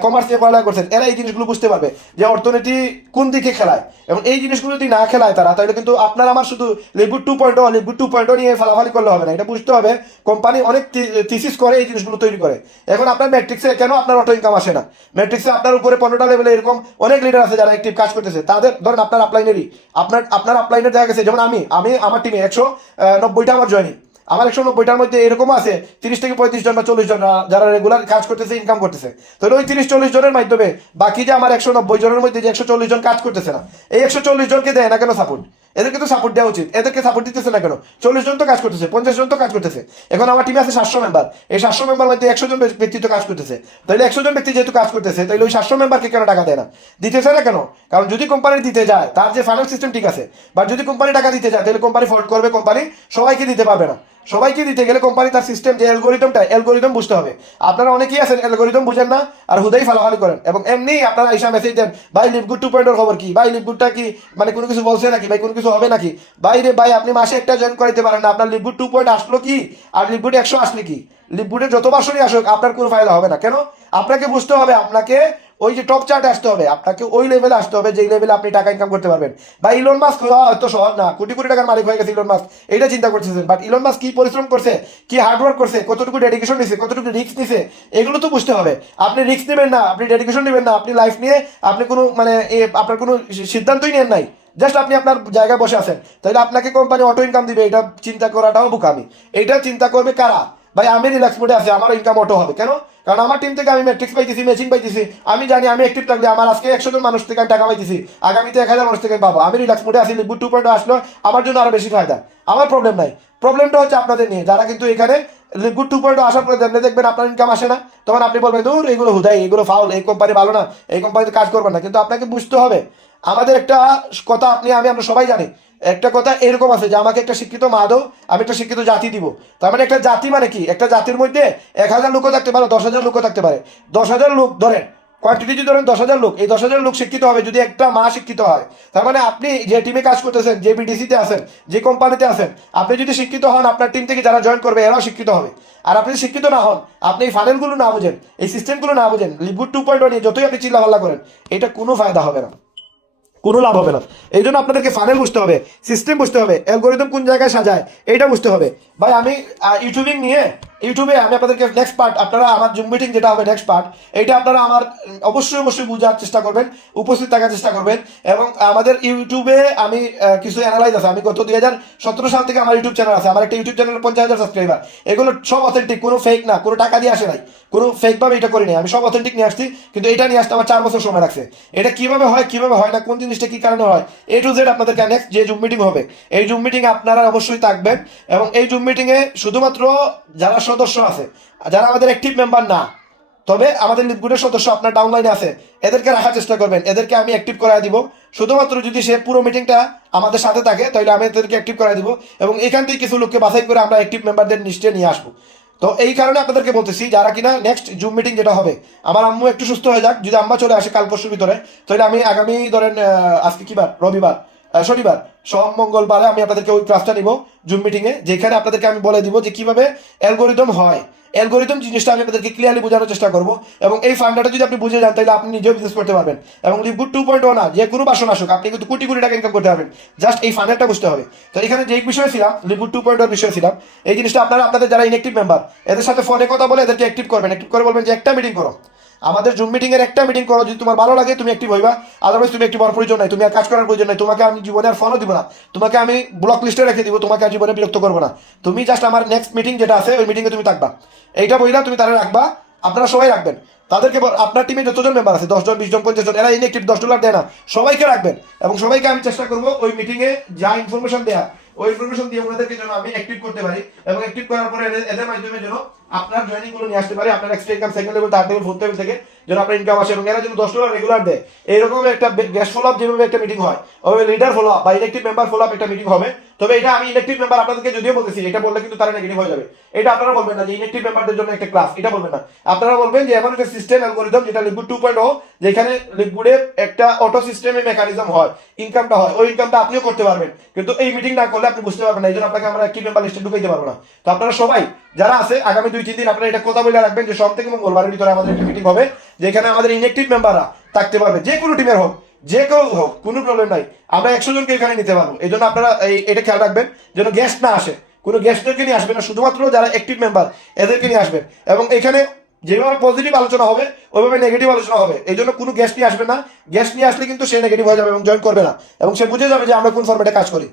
কমার্স নিয়ে পড়ালেখা করছেন, এরা এই জিনিসগুলো বুঝতে পারবে যে অর্থনীতি কোন দিকে খেলায়। এবং এই জিনিসগুলো যদি না খেলায় তারা, তাহলে কিন্তু আপনার আমার শুধু লিকুইড 2.0 নিয়ে ফালাফালি করলে হবে না। এটা বুঝতে হবে কোম্পানি অনেক থিসিস করে এই জিনিসগুলো তৈরি করে। এখন আপনার ম্যাট্রিক্সে কেন আপনার অটো ইনকাম আসে না? ম্যাট্রিক্সে আপনার উপরে 15টা লেভেলে এরকম অনেক লিডার আছে যারা অ্যাক্টিভ কাজ করতেছে, তাদের ধরেন আপনার আপলাইনেরই, আপনার আপলাইনের দেখা গেছে, যেমন আমি আমার টিমে 190টা আমার জয়েনিং, আমার 190টার মধ্যে এরকম আছে 30 থেকে 35 জন বা 40 জন যারা রেগুলার কাজ করতেছে, ইনকাম করতেছে। তো ওই 30-40 জনের মাধ্যমে বাকি যে আমার 190 জনের মধ্যে যে 140 জন কাজ করতেছে না, এই 140 জনকে দেয় না কেন সাপোর্ট? এদেরকে তো সাপোর্ট দেওয়া উচিত, এদেরকে সাপোর্ট দিতেছে না কেন? 40 জন তো কাজ করতেছে, 50 জন তো কাজ করতেছে। এখন আমার টিমে আছে 700 মেম্বার, এই 700 মেম্বার মধ্যে 100 জন ব্যক্তি তো কাজ করতেছে, তাহলে 100 জন ব্যক্তি যেহেতু কাজ করতেছে তাহলে ওই 700 মেম্বারকে কেন টাকা দেয় না? দিতেছে না কেন? কারণ যদি কোম্পানি দিতে যায় তার যে ফাইন্যান্স সিস্টেম ঠিক আছে, বা যদি কোম্পানি টাকা দিতে যায় তাহলে কোম্পানি ফল্ট করবে, কোম্পানি সবাইকে দিতে পারবে না। সবাইকে দিতে গেলে কোম্পানি তার সিস্টেম যে অ্যালগোরিদম বুঝতে হবে। আপনারা অনেকেই আছেন অ্যালগোরিদম বুঝেন না আর হুদাই ফালাফালি করেন, এবং এমনি আপনারা এসে মেসেজ দেন, ভাই লিভগুড 2.0 খবর কি, ভাই লিভগুডটা কি, মানে কোনো কিছু বলছে নাকি, ভাই কোনো কিছু হবে নাকি, ভাই রে ভাই আপনি মাসে একটা জয়েন করাইতে পারেন না, আপনার লিভগুড 2 আসলো কি আর লিভগুড 100 আসলে কি? লিভগুডের যত বাসনই আসুক আপনার কোনো ফায়দা হবে না। কেন? আপনাকে বুঝতে হবে, আপনাকে ওই যে টপ চার্টে আসতে হবে, আপনাকে ওই লেভেলে আসতে হবে যে লেভেলে আপনি টাকা ইনকাম করতে পারবেন। বা ইলন মাস্ক হয়তো সহজ না, কোটি কোটি টাকার মালিক হয়ে গেছে ইলন মাস্ক, এটা চিন্তা করতেছেন, বাট ইলন মাস্ক কি পরিশ্রম করছে, কি হার্ডওয়ার্ক করছে, কতটুকু ডেডিকেশন নিছে, কতটুকু রিস্ক নিছে, এগুলো তো বুঝতে হবে। আপনি রিস্ক নেবেন না, আপনি ডেডিকেশন নেবেন না, আপনি লাইফ নিয়ে আপনি কোনো মানে আপনার কোনো সিদ্ধান্তই নেন নাই, জাস্ট আপনি আপনার জায়গায় বসে আছেন, তাহলে আপনাকে কোম্পানি অটো ইনকাম দিবে, এটা চিন্তা করাটাও বোকামি। এটা চিন্তা করবে কারা? ভাই আমি রিল্যাক্স মোডে আছি, আমার ইনকাম অটো হবে। কেন? কারণ আমার টিম থেকে আমি ম্যাট্রিক্স পাইতেছি, ম্যাচিং পাইতেছি, আমি জানি আমি অ্যাক্টিভ থাকলে আমার আজকে 100 জন মানুষ থেকে আমি টাকা পাইতেছি, আগামীতে 1000 মানুষ থেকে পাবো। আমি রিল্যাক্স মোডে আছি, লিকুইড 2.0 আসলো আমার জন্য আরো বেশি ফায়দা, আমার প্রবলেম নাই। প্রবলেমটা হচ্ছে আপনাদের নিয়ে, যারা কিন্তু এখানে লিকুইড 2.0 আসার পরে দেখবেন আপনার ইনকাম আসে না, তখন আপনি বলবেন দূর এগুলো হুদাই, এগুলো ফাউল, এই কোম্পানি ভালো না, এই কোম্পানিতে কাজ করবেন না। কিন্তু আপনাকে বুঝতে হবে, আমাদের একটা কথা আমরা সবাই জানি, একটা কথা এরকম আছে যে আমাকে একটা শিক্ষিত মা দাও, আমি একটা শিক্ষিত জাতি দিব। তার মানে একটা জাতি মানে কি? একটা জাতির মধ্যে 1000 লোকও থাকতে পারে, 10,000 লোকও থাকতে পারে। 10,000 লোক ধরেন, কোয়ান্টিটি যদি ধরেন 10,000 লোক, এই 10,000 লোক শিক্ষিত হবে যদি একটা মা শিক্ষিত হয়। তার মানে আপনি যে টিমে কাজ করতেছেন, যে বিডিসিতে আছেন, যে কোম্পানিতে আছেন, আপনি যদি শিক্ষিত হন, আপনার টিম থেকে যারা জয়েন করবে এরাও শিক্ষিত হবে। আর আপনি শিক্ষিত না হন, আপনি এই ফানেলগুলো না বুঝেন, এই সিস্টেমগুলো না বুঝেন, লিকুইড 2.0 নিয়ে যতই আপনি চিল্লাপাল্লা করেন, এটা কোনো ফায়দা হবে না, কোনো লাভ হবে না। এই জন্য আপনাদেরকে ফানেল বুঝতে হবে, সিস্টেম বুঝতে হবে, অ্যালগোরিদম কোন জায়গায় সাজায় এইটা বুঝতে হবে। ভাই আমি ইউটিউবে আমি আপনাদেরকে নেক্সট পার্ট, আপনারা আমার জুম মিটিং যেটা হবে নেক্সট পার্ট, এইটা আপনারা আমার অবশ্যই বোঝার চেষ্টা করবেন, উপস্থিত থাকার চেষ্টা করবেন। এবং আমাদের ইউটিউবে আমি কিছু অ্যানালাইজ আছে, আমি গত 2017 সাল থেকে আমার ইউটিউব চ্যানেল আছে, আমার একটা ইউটিউব চ্যানেল 50,000 সাবস্ক্রাইবার, এগুলো সব অথেন্টিক, কোনো ফেক না, কোনো টাকা দিয়ে আসে নাই, কোনো ফেক ভাবে এটা করিনি, আমি সব অথেন্টিক নিয়ে আসছি। কিন্তু এটা নিয়ে আসতে আমার 4 বছর সময় লাগছে। এটা কিভাবে হয় না, কোন জিনিসটা কি কারণে হয়, A to Z আপনাদেরকে নেক্সট যে জুম মিটিং হবে, এই জুম মিটিং আপনারা অবশ্যই থাকবেন। এবং এই জুম মিটিং এ শুধুমাত্র যারা সদস্য আছে, যারা আমাদের অ্যাক্টিভ মেম্বার না, তবে আমাদের লিডগুডের সদস্য আপনার ডাউনলাইনে আছে, এদেরকে রাখার চেষ্টা করবেন, এদেরকে আমি অ্যাক্টিভ করায় দিব। শুধুমাত্র যদি সে পুরো মিটিংটা আমাদের সাথে থাকে তাহলে আমি এদেরকে অ্যাক্টিভ করায় দিব, এবং এখান থেকে কিছু লোককে বাছাই করে আমরা অ্যাক্টিভ মেম্বারদের নিশ্চয় নিয়ে আসবো। তো এই কারণে আপনাদেরকে বলতেছি, যারা কিনা নেক্সট জুম মিটিং যেটা হবে, আমার আম্মু একটু সুস্থ হয়ে যাক, যদি আম্মা চলে আসে কাল পরশুর ভিতরে, তাহলে আমি আগামী ধরেন আজকে কি বার, রবিবার, শনিবার, সোম মঙ্গলবারে আমি আপনাদেরকে ওই ক্লাসটা নিব জুম মিটিং এ, যেখানে আপনাদেরকে আমি বলে দিব যে কিভাবে অ্যালগোরিদম হয়। অ্যালগোরিদম জিনিসটা আমি আপনাদেরকে ক্লিয়ারলি বোঝানোর চেষ্টা করবো, এবং এই ফান্ডাটা যদি আপনি বুঝে যান তাহলে আপনি নিজেও বিজনেস করতে পারবেন। এবং লিকুইড 2.0 না, যে কোনো বাসন আসুক, আপনি কিন্তু কোটি কোটি টাকা ইনকাম করতে পারবেন, জাস্ট এই ফান্ডাটা বুঝতে হবে। তো এখানে যে বিষয় ছিলাম, লিকুইড 2.0 বিষয় ছিলাম, এই জিনিসটা আপনারা আপনাদের যারা ইনঅ্যাক্টিভ মেম্বার, এদের সাথে ফোনে কথা বলে এদেরকে অ্যাক্টিভ করবেন, অ্যাক্টিভ করে বলবেন যে একটা মিটিং করো, আমাদের জুম মিটিং এর একটা মিটিং করো, যদি তোমার ভালো লাগে তুমি অ্যাক্টিভ হইবা, আদারওয়াইজ তুমি অ্যাক্টিভ হওয়ার প্রয়োজন নাই, তুমি আর কাজ করার প্রয়োজন নাই, তোমাকে আমি জীবনে আর ফোনও দিব না, তোমাকে আমি ব্লক লিস্টে রেখে দিব, তোমাকে আর জীবনে বিরক্ত করবো না। তুমি জাস্ট আমার নেক্সট মিটিং যেটা আছে ওই মিটিংয়ে তুমি থাকবা, এইটা বইলা তুমি তারা রাখবা, আপনারা সবাই রাখবেন তাদেরকে আপনার টিমে যতজন মেম্বার আছে 10 জন 20 জন 50 জন এরা ইনঅ্যাক্টিভ $10 দেয় না সবাইকে রাখবেন এবং সবাইকে আমি চেষ্টা করবো ওই মিটিংয়ে যা ইনফরমেশন দেয়া ওই ইনফরমেশন দিয়ে ওনাদেরকে যেন আমি অ্যাক্টিভ করতে পারি এবং অ্যাক্টিভ করার পরে এদের মাধ্যমে যেন আপনার জয়েনিং গুলো নিয়ে আসতে পারে আপনার extra income second level third level fourth level থেকে যেন আপনার ইনকাম আসে এবং এরা যেন $10 রেগুলার দেয় এইরকম একটা গেস্ট ফলো আপ যেভাবে একটা মিটিং হয় ওইভাবে লিডার ফলো আপ বা ইলেকটিভ মেম্বার ফলো আপ একটা মিটিং হবে তবে এটা আমি ইলেকটিভ মেম্বার আপনাদেরকে যদিও বলতেছি এটা বললে কিন্তু তারা নেগেটিভ হয়ে যাবে এটা আপনারা বলবেন না যে ইলেকটিভ মেম্বারদের জন্য একটা ক্লাস এটা বলবেন না আপনারা বলবেন যে এমন একটা সিস্টেম অ্যালগরিদম যেটা লিকুইড 2.0 যেখানে লিকুইডে একটা অটো সিস্টেমে মেকানিজম হয় ইনকামটা হয় ওই ইনকামটা আপনিও করতে পারবেন কিন্তু এই মিটিং না করলে আপনি বুঝতে পারবেন না এই জন্য আপনাকে আমরা কি মেম্বার লিস্টে ঢুকাইতে পারবো না তো আপনারা সবাই যারা আছে আগামী 2-3 দিন আপনারা এটা কথা বলে রাখবেন যে সব থেকে মঙ্গলবারের ভিতরে আমাদের একটা মিটিং হবে যেখানে আমাদের ইনঅ্যাক্টিভ মেম্বাররা থাকতে পারবে যে কোনো টিমের হোক যে কেউ হোক কোনো প্রবলেম নাই আমরা 100 জনকে এখানে নিতে পারবো এই জন্য আপনারা এটা খেয়াল রাখবেন যেন গেস্ট না আসে কোনো গেস্টদেরকে নিয়ে আসবেন না শুধুমাত্র যারা অ্যাক্টিভ মেম্বার এদেরকে নিয়ে আসবেন এবং এখানে যেভাবে পজিটিভ আলোচনা হবে ওইভাবে নেগেটিভ আলোচনা হবে এই জন্য কোনো গেস্ট নিয়ে আসবে না গেস্ট নিয়ে আসলে কিন্তু সে নেগেটিভ হয়ে যাবে এবং জয়েন করবে না এবং সে বুঝে যাবে যে আমরা কোন ফরম্যাটে কাজ করি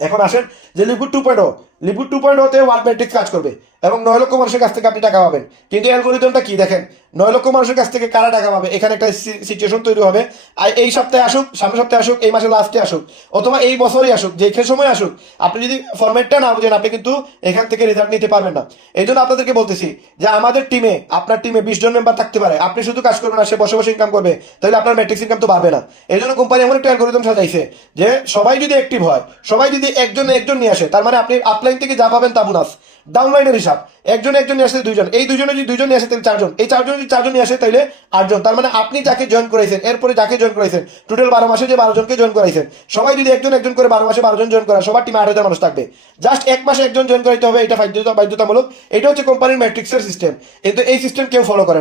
এখন আসেন যে লিকুইড 2.0 লিকুইড 2.0 তে ওয়ার্ল্ড ম্যাট্রিক্স কাজ করবে এবং 9 লক্ষ মানুষের কাছ থেকে আপনি টাকা পাবেন কিন্তু অ্যালগরিদমটা কি দেখেন 9 লক্ষ মানুষের কাছ থেকে কারা টাকা পাবে এখানে একটা সিচুয়েশন তৈরি হবে আর এই সপ্তাহে আসুক সামনের সপ্তাহে আসুক এই মাসের লাস্টে আসুক অথবা এই বছরই আসুক যে সময় আসুক আপনি যদি ফরম্যাটটা না বুঝেন আপনি কিন্তু এখান থেকে রেজাল্ট নিতে পারবেন না এই জন্য আপনাদেরকে বলতেছি যে আমাদের টিমে আপনার টিমে 20 জন মেম্বার থাকতে পারে আপনি শুধু কাজ করবেন না সে বসে বসে ইনকাম করবে তাহলে আপনার ম্যাট্রিক্স ইনকাম তো বাড়বে না এই জন্য কোম্পানি এমন একটা অ্যালগরিদম সাজাইছে যে সবাই যদি অ্যাক্টিভ হয় সবাই যদি একজন নিয়ে আসে তার মানে আপনি আপলাইন থেকে যা পাবেন তা বোনাস ডাউনলাইনের হিসাব একজন নিয়ে আসে 2 জন এই 2 জনে যদি 2 জন নিয়ে আসে তাহলে 4 জন এই 4 জন যদি 4 জন নিয়ে আসে তাহলে 8 জন তার মানে আপনি যাকে জয়েন করাইছেন এরপরে যাকে জয়েন করাইছেন টোটাল 12 মাসে যে 12 জনকে জয়েন করাইছেন সবাই যদি একজন করে 12 মাসে 12 জন জয়েন করা সবার টিমে 8,000 মানুষ থাকবে জাস্ট এক মাসে একজন জয়েন করাইতে হবে এটা বাধ্যতামূলক এটা হচ্ছে কোম্পানির ম্যাট্রিক্সের সিস্টেম কিন্তু এই সিস্টেম কেউ ফলো করে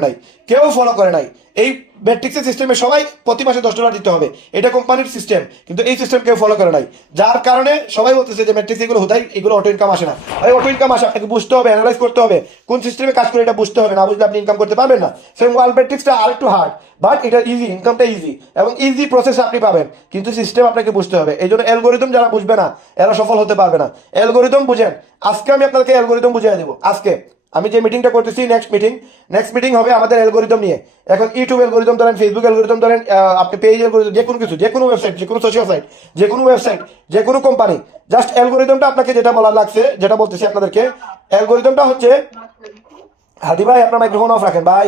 নাই এই ম্যাট্রিক্সের সিস্টেমে সবাই প্রতি মাসে $10 দিতে হবে এটা কোম্পানির সিস্টেম কিন্তু এই সিস্টেম কেউ ফলো করে নাই যার কারণে সবাই বলতেছে যে ম্যাট্রিক্স এগুলো হতাই এগুলো অটো ইনকাম আসে না এই অটো ইনকাম আসে আপনাকে বুঝতে হবে অ্যানালাইজ করতে হবে কোন সিস্টেমে কাজ করে এটা বুঝতে হবে না বুঝলে আপনি ইনকাম করতে পারবেন না সেম ওয়ার্ল্ড ম্যাট্রিক্সটা আরেকটু হার্ড বাট এটা ইজি ইনকামটা ইজি এবং ইজি প্রসেস আপনি পাবেন কিন্তু সিস্টেম আপনাকে বুঝতে হবে এই জন্য অ্যালগরিদম যারা বুঝবে না এরা সফল হতে পারবে না অ্যালগরিদম বুঝেন আজকে আমি আপনাকে অ্যালগরিদম বুঝিয়ে দেবো আজকে আমি যে মিটিংটা করতেছি নেক্সট মিটিং হবে আমাদের অ্যালগরিদম নিয়ে এখন ইউটিউব অ্যালগরিদম ধরেন ফেসবুক অ্যালগরিদম ধরেন আপনি পেজ অ্যালগরিদম যে কোনো কিছু যে কোনো ওয়েবসাইট যে কোনো সোশ্যাল সাইট যে কোনো ওয়েবসাইট যে কোনো কোম্পানি জাস্ট অ্যালগরিদমটা আপনাকে যেটা বলার লাগছে যেটা বলতেছি আপনাদেরকে অ্যালগরিদমটা হচ্ছে হাদি ভাই আপনার মাইক্রোফোন অফ রাখেন ভাই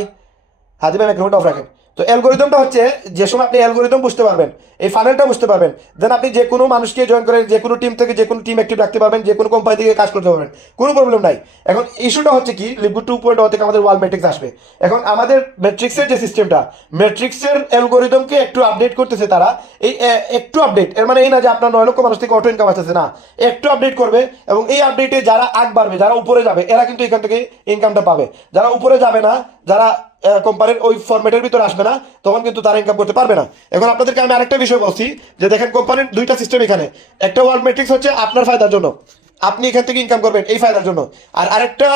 হাদি ভাই মাইক্রোফোনটা অফ রাখেন তো অ্যালগরিদমটা হচ্ছে যে সময় আপনি অ্যালগরিদম বুঝতে পারবেন এই ফানেলটা বুঝতে পারবেন দেন আপনি যে কোনো মানুষকে জয়েন করে যে কোনো টিম থেকে যে কোনো টিম অ্যাক্টিভ রাখতে পারবেন যে কোনো কোম্পানি থেকে কাজ করতে পারবেন কোনো প্রবলেম নাই এখন ইস্যুটা হচ্ছে কি লিকুইড 2.0 থেকে আমাদের ওয়ার্ল্ড ম্যাট্রিক্স আসবে এখন আমাদের ম্যাট্রিক্সের যে সিস্টেমটা ম্যাট্রিক্সের অ্যালগরিদমকে একটু আপডেট করতেছে তারা এই একটু আপডেট এর মানে এই না যে আপনার 9 লক্ষ মানুষ থেকে অটো ইনকাম আসতেছে না একটু আপডেট করবে এবং এই আপডেটে যারা আগ বাড়বে যারা উপরে যাবে এরা কিন্তু এখান থেকে ইনকামটা পাবে যারা উপরে যাবে না যারা কোম্পানির ওই ফরম্যাটের ভিতরে আসবে না তখন কিন্তু তারা ইনকাম করতে পারবে না এখন আপনাদেরকে আমি আরেকটা বিষয় বলছি যে দেখেন কোম্পানির দুইটা সিস্টেম এখানে একটা ওয়ার্ল্ড ম্যাট্রিক্স হচ্ছে আপনার ফায়দার জন্য আপনি এখান থেকে ইনকাম করবেন এই ফায়দার জন্য আর আরেকটা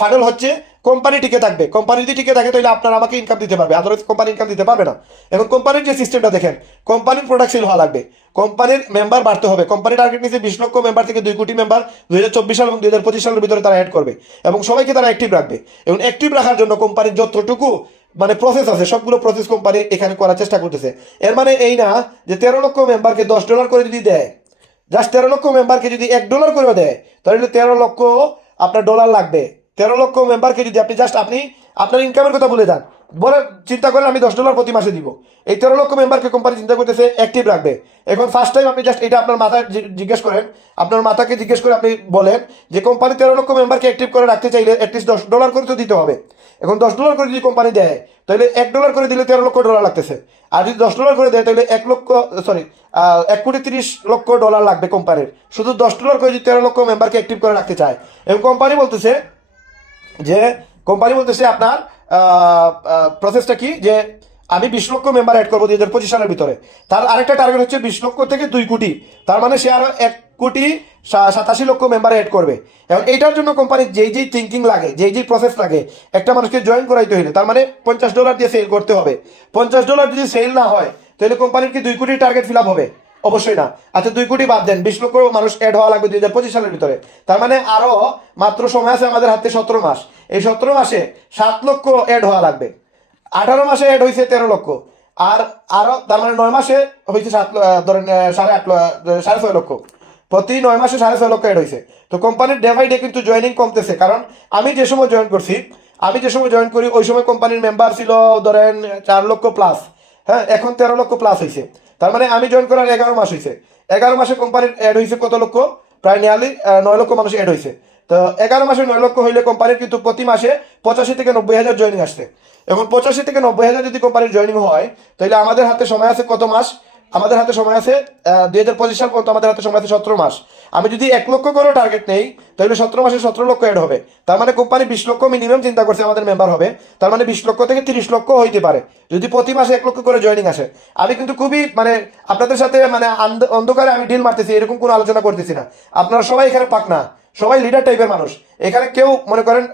ফানেল হচ্ছে কোম্পানি টিকে থাকবে কোম্পানি যদি টিকে থাকে তাহলে আপনার আমাকে ইনকাম দিতে পারবে আদারওয়াইজ কোম্পানি ইনকাম দিতে পারবে না এখন কোম্পানির যে সিস্টেমটা দেখেন কোম্পানির প্রোডাক্ট সেল হওয়া লাগবে কোম্পানির মেম্বার বাড়তে হবে কোম্পানি টার্গেট নিচ্ছে 20 লক্ষ মেম্বার থেকে 2 কোটি মেম্বার 2024 সাল এবং 2025 সালের ভিতরে তারা অ্যাড করবে এবং সবাইকে তারা অ্যাক্টিভ রাখবে এবং অ্যাক্টিভ রাখার জন্য কোম্পানির যতটুকু মানে প্রসেস আছে সবগুলো প্রসেস কোম্পানি এখানে করার চেষ্টা করতেছে এর মানে এই না যে 13 লক্ষ মেম্বারকে $10 করে যদি দেয় জাস্ট 13 লক্ষ মেম্বারকে যদি $1 করে দেয় তাহলে 13 লক্ষ আপনার ডলার লাগবে 13 লক্ষ মেম্বারকে যদি আপনি জাস্ট আপনি আপনার ইনকামের কথা বলে যান বলে চিন্তা করেন আমি $10 প্রতি মাসে দিব এই 13 লক্ষ মেম্বারকে কোম্পানি চিন্তা করতেছে অ্যাক্টিভ রাখবে এখন ফার্স্ট টাইম আপনি জাস্ট এটা আপনার মাথায় জিজ্ঞেস করেন আপনার মাথাকে জিজ্ঞেস করে আপনি বলেন যে কোম্পানি 13 লক্ষ মেম্বারকে অ্যাক্টিভ করে রাখতে চাইলে অ্যাটলিস্ট $10 করে তো দিতে হবে এখন $10 করে যদি কোম্পানি দেয় তাহলে $1 করে দিলে $13 লক্ষ লাগতেছে আর যদি $10 করে দেয় তাহলে 1,30,00,000 লাগবে কোম্পানির শুধু $10 করে যদি 13 লক্ষ মেম্বারকে অ্যাক্টিভ করে রাখতে চায় এবং কোম্পানি বলতেছে আপনার প্রসেসটা কি যে আমি 20 লক্ষ মেম্বার অ্যাড করবো 2025 সালের ভিতরে তার আরেকটা টার্গেট হচ্ছে 20 লক্ষ থেকে 2 কোটি তার মানে সে আরো 1,87,00,000 মেম্বার অ্যাড করবে এবং এইটার জন্য কোম্পানির যেই থিঙ্কিং লাগে যেই প্রসেস লাগে একটা মানুষকে জয়েন করাইতে হইলে তার মানে $50 দিয়ে সেল করতে হবে $50 যদি সেল না হয় তাহলে কোম্পানির কি 2 কোটির টার্গেট ফিল আপ হবে অবশ্যই না। আচ্ছা 2 কোটি বাদ দেন, 20 লক্ষ মানুষ অ্যাড হওয়া লাগবে 2025 সালের ভিতরে। তার মানে আরো মাত্র সময় আছে আমাদের হাতে 17 মাস। এই 17 মাসে 7 লক্ষ অ্যাড হওয়া লাগবে। 18 মাসে অ্যাড হয়েছে 13 লক্ষ, আর আরো তার মানে 9 মাসে হয়েছে ধরেন 6.5 লক্ষ। প্রতি 9 মাসে 6.5 লক্ষ অ্যাড হয়েছে। তো কোম্পানির ডে বাই ডে কিন্তু জয়েনিং কমতেছে, কারণ আমি যে সময় জয়েন করি ওই সময় কোম্পানির মেম্বার ছিল ধরেন 4 লক্ষ প্লাস। হ্যাঁ, এখন 13 লক্ষ প্লাস হয়েছে। তার মানে আমি জয়েন করার 11 মাস হয়েছে। 11 মাসে কোম্পানির অ্যাড হয়েছে কত লক্ষ? প্রায় নিয়ারলি 9 লক্ষ মানুষ অ্যাড হয়েছে। তো 11 মাসে 9 লক্ষ হইলে কোম্পানির কিন্তু প্রতি মাসে 85 থেকে 90 হাজার জয়েনিং আসছে। এখন 85 থেকে 90 হাজার যদি কোম্পানির জয়েনিং হয়, তাহলে আমাদের হাতে সময় আছে কত মাস? আমাদের হাতে সময় আছে 2025 সাল পর্যন্ত আমাদের হাতে সময় আছে 17 মাস। আমি যদি 1 লক্ষ করে টার্গেট নেই, তাহলে 17 মাসে 17 লক্ষ অ্যাড হবে। তার মানে কোম্পানি 20 লক্ষ মিনিমাম চিন্তা করছে আমাদের মেম্বার হবে। তার মানে 20 লক্ষ থেকে 30 লক্ষ হইতে পারে যদি প্রতি মাসে 1 লক্ষ করে জয়েনিং আসে। আমি কিন্তু খুবই মানে আপনাদের সাথে মানে অন্ধকারে আমি ডিল মারতেছি, এরকম কোনো আলোচনা করতেছি না। আপনারা সবাই এখানে পাক না, সবাই লিডার টাইপের মানুষ। এখানে কেউ মনে করেন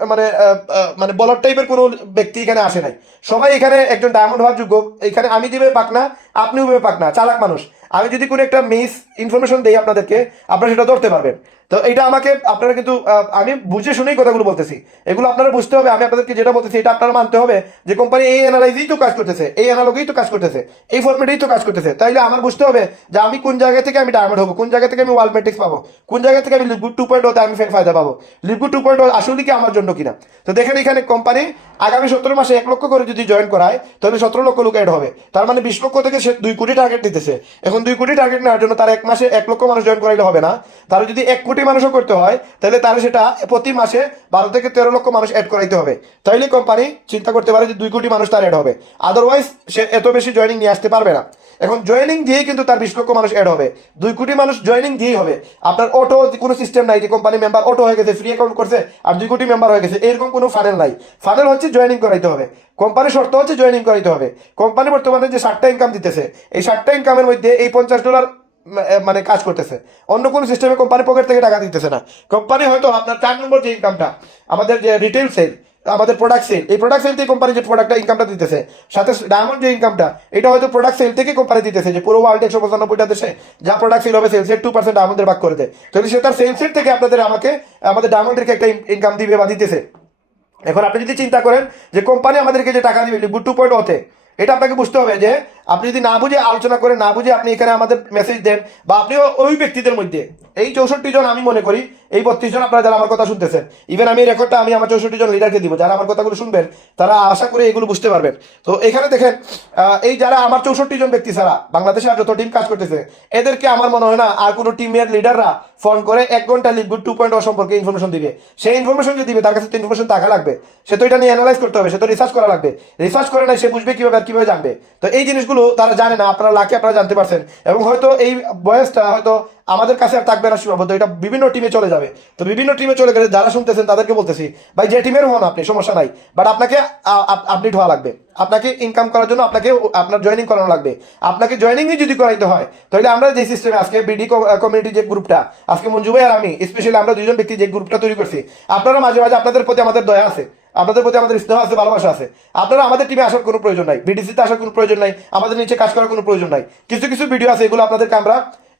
মানে বলার টাইপের কোনো ব্যক্তি এখানে আসে নাই। সবাই এখানে একজন ডায়মন্ড হওয়ার যোগ্য। এখানে আমি যেভাবে পাক না, আপনিও ভাবে পাক না, চালাক মানুষ। আমি যদি কোনো একটা মিস ইনফরমেশন দেই আপনাদেরকে, আপনারা সেটা ধরতে পারবেন। তো এটা আমাকে আপনারা কিন্তু আমি বুঝে শুনেই কথাগুলো বলতেছি, এগুলো আপনারা বুঝতে হবে। আমি আপনাদেরকে যেটা বলতেছি এটা আপনারা মানতে হবে যে কোম্পানি এই অ্যানালাইজেই তো কাজ করতেছে, এই অ্যানালগেই তো কাজ করতেছে, এই ফরম্যাটেই তো কাজ করতেছে। তাইলে আমার বুঝতে হবে যে আমি কোন জায়গা থেকে আমি ডায়মন্ড হবো, কোন জায়গা থেকে আমি ওয়ার্ল্ড ম্যাট্রিক্স পাবো, কোন জায়গা থেকে আমি লিপগুড 2.0 আমি ফায়দা পাবো, লিপগুড 2.0 আসলে কি আমার জন্য কিনা। তো দেখেন এখানে কোম্পানি আগামী 17 মাসে 1 লক্ষ করে যদি জয়েন করায়, তাহলে 17 লক্ষ লোক অ্যাড হবে। তার মানে 20 লক্ষ থেকে সে 2 কোটি টার্গেট দিতেছে। এখন 2 কোটি টার্গেট নেওয়ার জন্য তার 1 মাসে 1 লক্ষ মানুষ জয়েন করাইলে হবে না। তার যদি 1 কোটি মানুষও করতে হয়, তাহলে তার সেটা প্রতি মাসে 12 থেকে 13 লক্ষ মানুষ অ্যাড করাইতে হবে। তাইলে কোম্পানি চিন্তা করতে পারে যে 2 কোটি মানুষ তার অ্যাড হবে। আদারওয়াইজ সে এত বেশি জয়েনিং নিয়ে আসতে পারবে না। এখন জয়েনিং দিয়েই কিন্তু তার 20 লক্ষ মানুষ অ্যাড হবে। 2 কোটি মানুষ জয়েনিং দিয়েই হবে। আপনার অটো কোনো সিস্টেম নাই যে কোম্পানি মেম্বার অটো হয়ে গেছে, ফ্রি অ্যাকাউন্ট করছে আর 2 কোটি মেম্বার হয়ে গেছে, এরকম কোনো ফানেল নাই। ফানেল হচ্ছে জয়েনিং করাইতে হবে। কোম্পানির শর্ত হচ্ছে জয়েনিং করাইতে হবে। কোম্পানি বর্তমানে যে 60টা ইনকাম দিতেছে, এই 60টা ইনকামের মধ্যে এই $50 মানে কাজ করতেছে। অন্য কোনো সিস্টেমে কোম্পানি পকেট থেকে টাকা দিতেছে না। কোম্পানি হয়তো আপনার 4 নম্বর যে ইনকামটা, আমাদের যে রিটেল সেল, আমাদের প্রোডাক্ট সেল, এই প্রোডাক্ট সেল থেকে কোম্পানি যে প্রোডাক্টটা ইনকামটা দিতেছে, সাথে ডায়মন্ড যে ইনকামটা, এটা হয়তো প্রোডাক্ট সেল থেকে কোম্পানি দিতেছে। যে পুরো ওয়ার্ল্ড 195টা দেশে যা প্রোডাক্ট সেল হবে, সেলসের 2% ডায়মন্ডের ভাগ করে দেয়। যদি সে তার সেলসের থেকে আমাদের ডায়মন্ডেরকে একটা ইনকাম দিবে বা দিতেছে। এখন আপনি যদি চিন্তা করেন যে কোম্পানি আমাদেরকে যে টাকা দিবে লিপগুড 2.0 এটা আপনাকে বুঝতে হবে যে আপনি যদি না বুঝে আলোচনা করেন, না বুঝে আপনি এখানে আমাদের মেসেজ দেন, বা আপনি ওই ব্যক্তিদের মধ্যে এই 64 জন, আমি মনে করি এই 32 জন আপনারা যারা আমার কথা শুনতেছেন, ইভেন আমি রেকর্ডটা আমি আমার 64 জন লিডারকে দিব, যারা আমার কথাগুলো শুনবেন তারা আশা করি এগুলো বুঝতে পারবেন। তো এখানে দেখেন এই যারা আমার 64 জন ব্যক্তি ছাড়া বাংলাদেশে আর যত টিম কাজ করতেছে, এদেরকে আমার মনে হয় না আর কোনো টিমের লিডাররা ফোন করে 1 ঘন্টা লিপগুড 2.0 সম্পর্কে ইনফরমেশন দিবে। সেই ইনফরমেশন যে দিবে তার কাছে তো ইনফরমেশন থাকা লাগবে, সে তো এটা নিয়ে অ্যানালাইজ করতে হবে, সে তো রিসার্চ করা লাগবে। রিসার্চ করে না সে বুঝবে কিভাবে আর কিভাবে জানবে। তো এই জিনিসগুলো তারা জানে না, আপনারা লাকি আপনারা জানতে পারছেন। এবং হয়তো এই বয়সটা হয়তো আমাদের কাছে আর থাকবে না সীমাবদ্ধ, এটা বিভিন্ন টিমে চলে যাবে। তো বিভিন্ন টিমে চলে গেলে যারা শুনতেছেন তাদেরকে বলতেছি, ভাই যে টিমের হন আপনি, সমস্যা নাই, বাট আপনাকে আপডেট হওয়া লাগবে। আপনাকে ইনকাম করার জন্য আপনাকে আপনার জয়েনিং করানো লাগবে। আপনাকে জয়েনিংই যদি করাইতে হয়, তাহলে আমরা যে সিস্টেমে আজকে বিডি কমিউনিটি যে গ্রুপটা, আজকে মঞ্জু ভাই আর আমি স্পেশালি আমরা 2জন ব্যক্তি যে গ্রুপটা তৈরি করছি, আপনারা মাঝে মাঝে আপনাদের প্রতি আমাদের দয়া আছে, আপনাদের প্রতি আমাদের স্নেহ আছে, ভালোবাসা আছে। আপনারা আমাদের টিমে আসার কোনো প্রয়োজন নাই, বিডিসিতে আসার কোনো প্রয়োজন নাই, আমাদের নিচে কাজ করার কোনো প্রয়োজন নাই। কিছু কিছু ভিডিও আছে, এগুলো আপনাদেরকে আমরা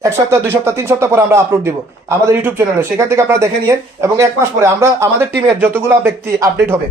1 সপ্তাহ 2 সপ্তাহ 3 সপ্তাহ পরে আমরা আপলোড দিব আমাদের ইউটিউব চ্যানেলে, সেখান থেকে আপনারা দেখে নিন। এবং 1 মাস পরে আমরা আমাদের টিমের যতগুলো ব্যক্তি আপডেট হবে,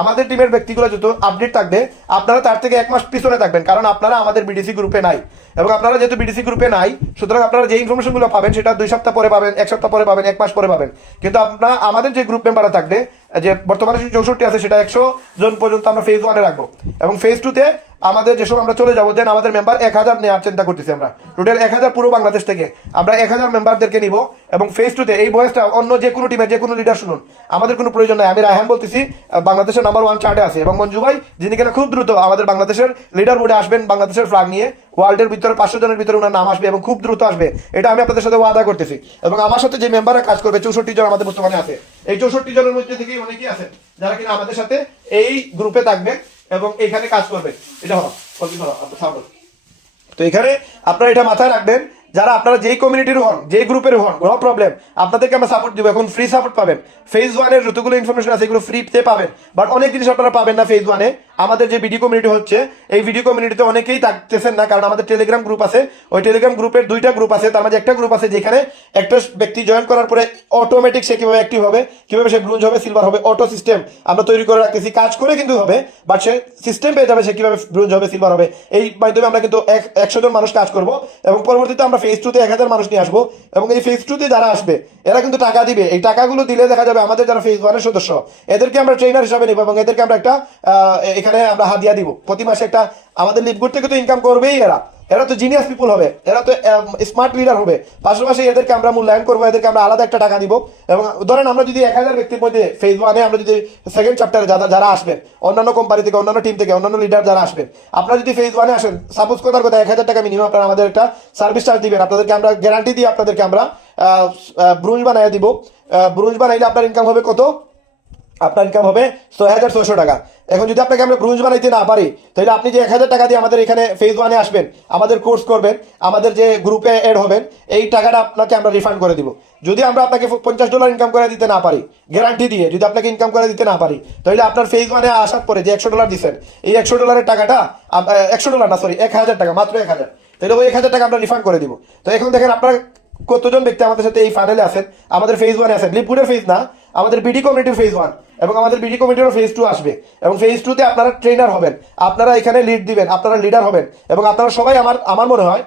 আমাদের টিমের ব্যক্তিগুলো যত আপডেট থাকবে, আপনারা তার থেকে 1 মাস পিছনে থাকবেন, কারণ আপনারা আমাদের বিডিসি গ্রুপে নাই। এবং আপনারা যেহেতু বিডিসি গ্রুপে নাই, সুতরাং আপনারা যে ইনফরমেশনগুলো পাবেন সেটা 2 সপ্তাহ পরে পাবেন, 1 সপ্তাহ পরে পাবেন, 1 মাস পরে পাবেন। কিন্তু আপনারা আমাদের যে গ্রুপ মেম্বাররা থাকবে, যে বর্তমানে 64 আছে, সেটা 100 জন পর্যন্ত আমরা ফেজ 1-এ রাখবো। এবং ফেজ 2-তে আমাদের যেসব আমরা চলে যাবো, দেন আমাদের মেম্বার 1000 নেওয়ার চিন্তা করতেছি আমরা। টোটাল 1000 পুরো বাংলাদেশ থেকে আমরা 1000 মেম্বারদেরকে নিব। এবং ফেজ 2-তে এই বয়সটা অন্য যে কোনো টিমের যে কোনো লিডার শুনুন, আমাদের কোনো প্রয়োজন নাই। আমি রায়হান বলতেছি, বাংলাদেশের নাম্বার 1 চার্টে আছে। এবং মঞ্জু ভাই, যিনি কিনা খুব দ্রুত আমাদের বাংলাদেশের লিডার বোর্ডে আসবেন, বাংলাদেশের ফ্ল্যাগ নিয়ে ওয়ার্ল্ডের ভিতরে 500 জনের ভিতরে ওনার নাম আসবে এবং খুব দ্রুত আসবে, এটা আমি আপনাদের সাথে ওয়াদা করতেছি। এবং আমার সাথে যে মেম্বাররা কাজ করবে 64 জন আমাদের বর্তমানে আছে, এই 64 জনের মধ্যে থেকে অনেকেই আছেন যারা কিনা আমাদের সাথে এই গ্রুপে থাকবে এবং এখানে কাজ করবে। এটা হলো তো এখানে আপনারা এটা মাথায় রাখবেন, যারা আপনারা যেই কমিউনিটির হন, যেই গ্রুপের হন, নো প্রবলেম, আপনাদেরকে আমরা সাপোর্ট দিব। এখন ফ্রি সাপোর্ট পাবেন। ফেজ 1-এর যতগুলো ইনফরমেশন আছে এগুলো ফ্রিতে পাবেন, বাট অনেক জিনিস আপনারা পাবেন না ফেজ 1-এ। আমাদের যে ভিডিও কমিউনিটি হচ্ছে এই ভিডিও কমিউনিটিতে অনেকেই থাকতেছেন না, কারণ আমাদের টেলিগ্রাম গ্রুপ আছে। ওই টেলিগ্রাম গ্রুপের দুইটা গ্রুপ আছে, তার মাঝে একটা গ্রুপ আছে যেখানে একটা ব্যক্তি জয়েন করার পরে অটোমেটিক সে কিভাবে অ্যাক্টিভ হবে, কিভাবে সে ব্রোঞ্জ হবে, সিলভার হবে, অটো সিস্টেম আমরা তৈরি করে রাখতেছি। কাজ করে কিন্তু হবে, বাট সে সিস্টেম পেয়ে যাবে সে কিভাবে ব্রোঞ্জ হবে, সিলভার হবে। এই মাধ্যমে আমরা কিন্তু 100 জন মানুষ কাজ করব, এবং পরবর্তীতে আমরা ফেজ 2 তে 1000 মানুষ নিয়ে আসবো। এবং এই ফেজ 2 তে যারা আসবে এরা কিন্তু টাকা দিবে। এই টাকাগুলো দিলে দেখা যাবে আমাদের যারা ফেজ 1 এর সদস্য এদেরকে আমরা ট্রেনার হিসাবে নেব, এবং এদেরকে আমরা একটা এখানে আমরা হাদিয়া দিব প্রতি মাসে একটা। আমাদের লিডগুড থেকে তো ইনকাম করবেই এরা, এরা তো জিনিয়াস পিপল হবে, এরা তো স্মার্ট লিডার হবে। পাশাপাশি এদেরকে আমরা মূল্যায়ন করবো, এদেরকে আমরা আলাদা একটা টাকা দিব। এবং ধরেন আমরা যদি 1000 ব্যক্তির মধ্যে ফেজ 1 এ আমরা যদি সেকেন্ড চ্যাপ্টারে যারা আসবেন অন্যান্য কোম্পানি থেকে, অন্যান্য টিম থেকে, অন্যান্য লিডার যারা আসবেন, আপনারা যদি ফেজ 1 এ আসেন, সাপোজ কথার কথা 1000 টাকা মিনিমাম আপনারা আমাদের একটা সার্ভিস চার্জ দিবেন। আপনাদেরকে আমরা গ্যারান্টি দিয়ে আপনাদেরকে আমরা ব্রোঞ্জ বানিয়ে দিব। ব্রোঞ্জ বানাইলে আপনার ইনকাম হবে কত? আপনার ইনকাম হবে 6600 টাকা। এখন যদি আপনাকে আমরা ব্রোঞ্জ বানাইতে না পারি, তাহলে আপনি যে 1000 টাকা দিয়ে আমাদের এখানে ফেজ 1 এ আসবেন, আমাদের কোর্স করবেন, আমাদের যে গ্রুপে অ্যাড হবেন, এই টাকাটা আপনাকে আমরা রিফান্ড করে দিব। যদি আমরা আপনাকে $50 ইনকাম করে দিতে না পারি, গ্যারান্টি দিয়ে যদি আপনাকে ইনকাম করে দিতে না পারি, তাহলে আপনার ফেজ 1 এ আসার পরে যে $100 দিচ্ছেন, এই $100 টাকাটা $100 না, সরি 1000 টাকা, মাত্র 1000, তাহলে ওই 1000 টাকা আমরা রিফান্ড করে দিব। তো এখন দেখেন আপনারা কতজন ব্যক্তি আমাদের সাথে এই ফাইনালে আছেন, আমাদের ফেজ 1 এ আছেন, লিপগুডের ফেজ না, আমাদের বিডি কমিউনিটির ফেজ 1, এবং আমাদের বিডি কমিউনিটির ফেজ 2 আসবে। এবং ফেজ 2 তে আপনারা ট্রেনার হবেন, আপনারা এখানে লিড দিবেন, আপনারা লিডার হবেন, এবং আপনারা সবাই আমার মনে হয়,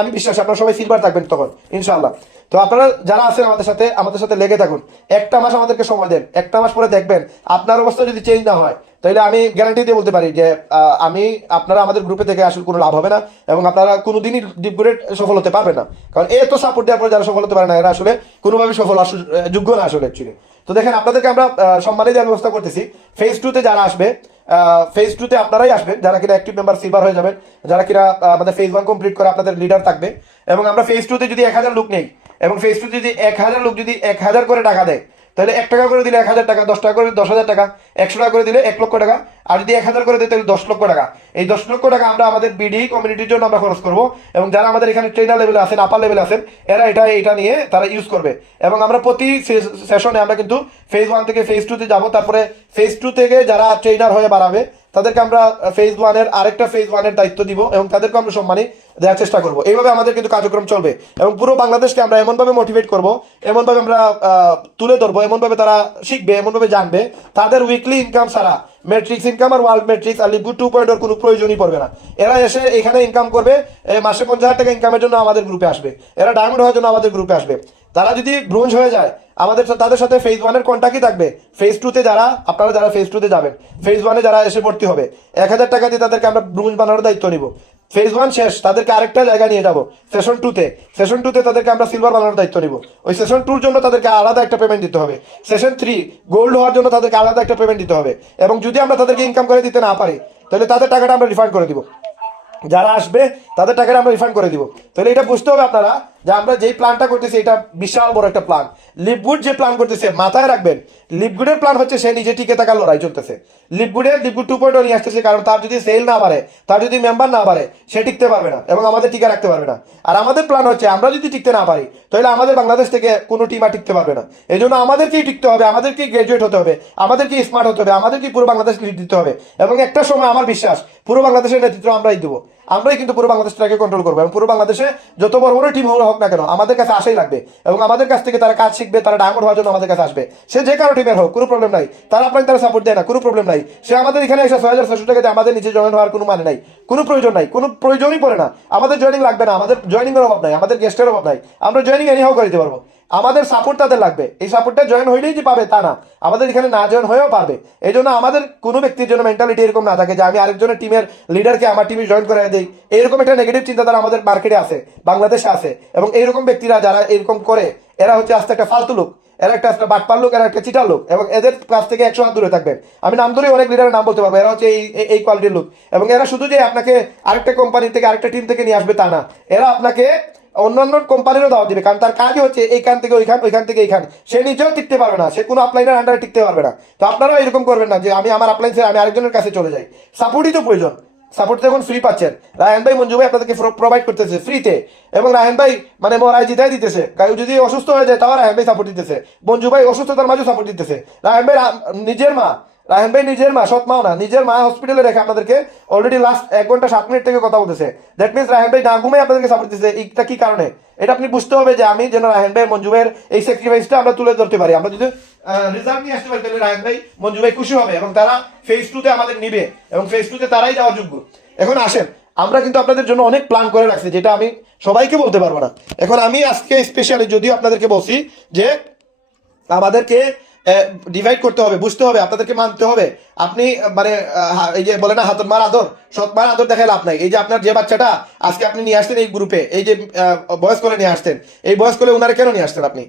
আমি বিশ্বাস আপনারা সবাই সিলভার থাকবেন তখন ইনশাআল্লাহ। তো আপনারা যারা আছেন আমাদের সাথে লেগে থাকুন, একটা মাস আমাদেরকে সময় দেন, একটা মাস পরে দেখবেন আপনার অবস্থা যদি চেঞ্জ না হয়, তাহলে আমি গ্যারান্টি দিয়ে বলতে পারি যে আপনারা আমাদের গ্রুপে থেকে আসলে কোনো লাভ হবে না, এবং আপনারা কোনোদিনই ডিপগুড়ে সফল হতে পারবেন না। কারণ এত সাপোর্ট দেওয়ার পরে যারা সফল হতে পারে না, এরা আসলে কোনোভাবে সফল যোগ্য না আসলে অ্যাকচুয়ালি। তো দেখেন আপনাদেরকে আমরা সম্মানে দেওয়ার ব্যবস্থা করতেছি। ফেজ 2 তে যারা আসবে, ফেজ 2 তে আপনারাই আসবেন যারা কিনা অ্যাক্টিভ মেম্বার সিলভার হয়ে যাবেন, যারা কিনা আমাদের ফেজ 1 কমপ্লিট করে আপনাদের লিডার থাকবে। এবং আমরা ফেজ 2 তে যদি 1000 লোক নেই, এবং ফেজ 2 তে যদি 1000 লোক যদি 1000 করে টাকা দেয়, তাহলে 1 টাকা করে দিলে 1000 টাকা, 10 টাকা করে 10,000 টাকা, 100 টাকা করে দিলে 1 লক্ষ টাকা, আর যদি 1000 করে দিই তাহলে 10 লক্ষ টাকা। এই 10 লক্ষ টাকা আমরা আমাদের বিডি কমিউনিটির জন্য আমরা খরচ করব, এবং যারা আমাদের এখানে ট্রেনার লেভেলে আছেন, আপার লেভেলে আছেন, এরা এটা নিয়ে তারা ইউজ করবে। এবং আমরা প্রতি সেশনে আমরা কিন্তু ফেজ 1 থেকে ফেজ 2 তে যাবো, তারপরে ফেজ 2 থেকে যারা ট্রেনার হয়ে বাড়াবে তাদেরকে আমরা ফেজ 1 এর আরেকটা ফেজ 1 এর দায়িত্ব দিব, এবং তাদেরকে আমরা সম্মানী দেওয়ার চেষ্টা করবো। এইভাবে আমাদের কিন্তু কার্যক্রম চলবে, এবং পুরো বাংলাদেশকে আমরা এমনভাবে মোটিভেট করব, এমনভাবে আমরা তুলে ধরবো, এমনভাবে তারা শিখবে, এমনভাবে জানবে, তাদের উইকলি ইনকাম ছাড়া ম্যাট্রিক্স ইনকাম আর ওয়ার্ল্ড ম্যাট্রিক্স আর লিপগুড 2.0 কোনো প্রয়োজনই পড়বে না। এরা এসে এখানে ইনকাম করবে, মাসে 50,000 টাকা ইনকামের জন্য আমাদের গ্রুপে আসবে, এরা ডায়মন্ড হওয়ার জন্য আমাদের গ্রুপে আসবে। তারা যদি ব্রোঞ্জ হয়ে যায়, তাদের সাথে ফেজ 1 এর কন্ট্যাক্টই থাকবে। ফেজ 2 তে আপনারা যারা ফেজ 2 তে যাবেন, ফেজ 1 এ যারা এসে ভর্তি হবে, 1000 টাকা দিয়ে তাদেরকে আমরা ব্রোঞ্জ বানানোর দায়িত্ব নিব। ফেজ 1 শেষ, তাদেরকে আরেকটা জায়গা নিয়ে যাবো সেশন 2 তে। সেশন 2 তে তাদেরকে আমরা সিলভার বানানোর দায়িত্ব নিব। ওই সেশন 2 জন্য তাদেরকে আলাদা একটা পেমেন্ট দিতে হবে। সেশন 3 গোল্ড হওয়ার জন্য তাদেরকে আলাদা একটা পেমেন্ট দিতে হবে। এবং যদি আমরা তাদেরকে ইনকাম করে দিতে না পারি, তাহলে তাদের টাকাটা আমরা রিফান্ড করে দিব। যারা আসবে তাদের টাকাটা আমরা রিফান্ড করে দিব। তাহলে এটা বুঝতে হবে আপনারা যে আমরা যেই প্ল্যানটা করতেছি এটা বিশাল বড় একটা প্ল্যান। লিপগুড যে প্ল্যান করতেছে মাথায় রাখবেন, লিপগুডের প্ল্যান হচ্ছে সে নিজে টিকে থাকার লড়াই চলতেছে। লিপগুড 2.0 নিয়ে আসতেছে, কারণ তার যদি সেল না বাড়ে, তার যদি মেম্বার না বাড়ে, সে টিকতে পারবে না এবং আমাদের টিকে রাখতে পারবে না। আর আমাদের প্ল্যান হচ্ছে আমরা যদি টিকতে না পারি, তাহলে আমাদের বাংলাদেশ থেকে কোনো টিম আর টিকতে পারবে না। এই জন্য আমাদেরকেই টিকতে হবে, আমাদেরকেই গ্রাজুয়েট হতে হবে, আমাদেরকেই স্মার্ট হতে হবে, আমাদেরকেই পুরো বাংলাদেশ লিড দিতে হবে। এবং একটা সময় আমার বিশ্বাস পুরো বাংলাদেশের নেতৃত্ব আমরাই দেবো, আমরাই কিন্তু পুরো বাংলাদেশটাকে কন্ট্রোল করবো। এবং পুরো বাংলাদেশে যত বড় বড় টিম হোক না কেন, আমাদের কাছে আসাই লাগবে, এবং আমাদের কাছ থেকে তারা কাজ শিখবে, তারা ডায়মন্ড হওয়ার জন্য আমাদের কাছে আসবে। সে যে কারো টিমের হোক, কোনো প্রবলেম নাই, তারা আপনাকে তারা সাপোর্ট দেয় না, কোনো প্রবলেম নাই। সে আমাদের এখানে এসে 6600 টাকা দিয়ে আমাদের নিচে জয়েন হওয়ার কোনো মানে নাই, কোনো প্রয়োজন নাই, কোনো প্রয়োজনই পড়ে না। আমাদের জয়েনিং লাগবে না, আমাদের জয়েনিং এর অভাব নাই, আমাদের গেস্টের অভাব নাই, আমরা জয়েনিং এনিহাও করে দিতে পারবো। আমাদের সাপোর্ট তাদের লাগবে, এই সাপোর্টটা জয়েন হইলেই যে পাবে তা না, আমাদের এখানে না জয়েন হয়েও পারবে। এই জন্য আমাদের কোনো ব্যক্তির জন্য মেন্টালিটি এরকম না থাকে যে আমি আরেকজনের টিমের লিডারকে আমার টিমে জয়েন করে দিই, এরকম একটা নেগেটিভ চিন্তাধারা আমাদের মার্কেটে আছে, বাংলাদেশে আছে। এবং এইরকম ব্যক্তিরা যারা এরকম করে, এরা হচ্ছে আস্তে একটা ফালতু লোক, এরা একটা বাটপার লোক, এরা একটা চিটার লোক, এবং এদের কাছ থেকে 100 হাত দূরে থাকবেন। আমি নাম ধরে অনেক লিডারের নাম বলতে পারবো, এরা হচ্ছে এই কোয়ালিটির লোক। এবং এরা শুধু যে আপনাকে আরেকটা কোম্পানি থেকে আরেকটা টিম থেকে নিয়ে আসবে তা না, এরা আপনাকে অন্যান্য কোম্পানিরও দাওয়া দিবে, কারণ তার কাজই হচ্ছে এইখান থেকে ওইখান, ওইখান থেকে এইখান। সে নিজেও টিকতে পারবে না, সে কোনো আপলাইনের আন্ডারে টিকতে পারবে না। তো আপনারাও এরকম করবেন না যে আমি আমার আপলাইন ছেড়ে আমি আরেকজনের কাছে চলে যাই। সাপোর্টই তো প্রয়োজন, সাপোর্ট যখন ফ্রি পাচ্ছেন, রায়হান ভাই মঞ্জু ভাই আপনাদেরকে প্রোভাইড করতেছে ফ্রিতে, এবং রায়হান ভাই মানে মরাই জিতাই দিতেছে। কারণ যদি অসুস্থ হয়ে যায় তাও রায়হান ভাই সাপোর্ট দিতেছে, মঞ্জু ভাই অসুস্থতার মাঝে সাপোর্ট দিতেছে, রায়হান ভাই নিজের মা রায়হান ভাই নিজের মা, সৎ মাও না, নিজের মা হসপিটালে রেখে আপনাদেরকে অলরেডি লাস্ট 1 ঘন্টা 7 মিনিট থেকে কথা বলতেছে। দ্যাট মিনস রায়হান ভাই না ঘুমাই আপনাদেরকে সাপোর্ট দিচ্ছে। এটা কি কারণে? এটা আপনি বুঝতে হবে যে আমি যেন রায়হান ভাই, মঞ্জু ভাইয়ের এই স্যাক্রিফাইসটা আমরা তুলে ধরতে পারি। আমরা যদি রেজাল্ট নিয়ে আসতে পারি তাহলে রায়হান ভাই, মঞ্জু ভাই খুশি হবে এবং তারা ফেজ 2 তে আমাদের নিবে এবং ফেজ 2 তে তারাই যাওয়ার যোগ্য। এখন আসেন, আমরা কিন্তু আপনাদের জন্য অনেক প্ল্যান করে রাখছি, যেটা আমি সবাইকে বলতে পারবো না। এখন আমি আজকে স্পেশালি যদিও আপনাদেরকে বলছি যে আমাদেরকে ডিভাইড করতে হবে, বুঝতে হবে, আপনাদেরকে মানতে হবে। আপনি মানে এই যে বলে না হাতের মার আদর, সৎ মার আদর দেখায় লাভ নাই। এই যে আপনার যে বাচ্চাটা আজকে আপনি নিয়ে আসতেন এই গ্রুপে, এই যে বয়স করে নিয়ে আসতেন, এই বয়স করে ওনারা কেন নিয়ে আসতেন আপনি?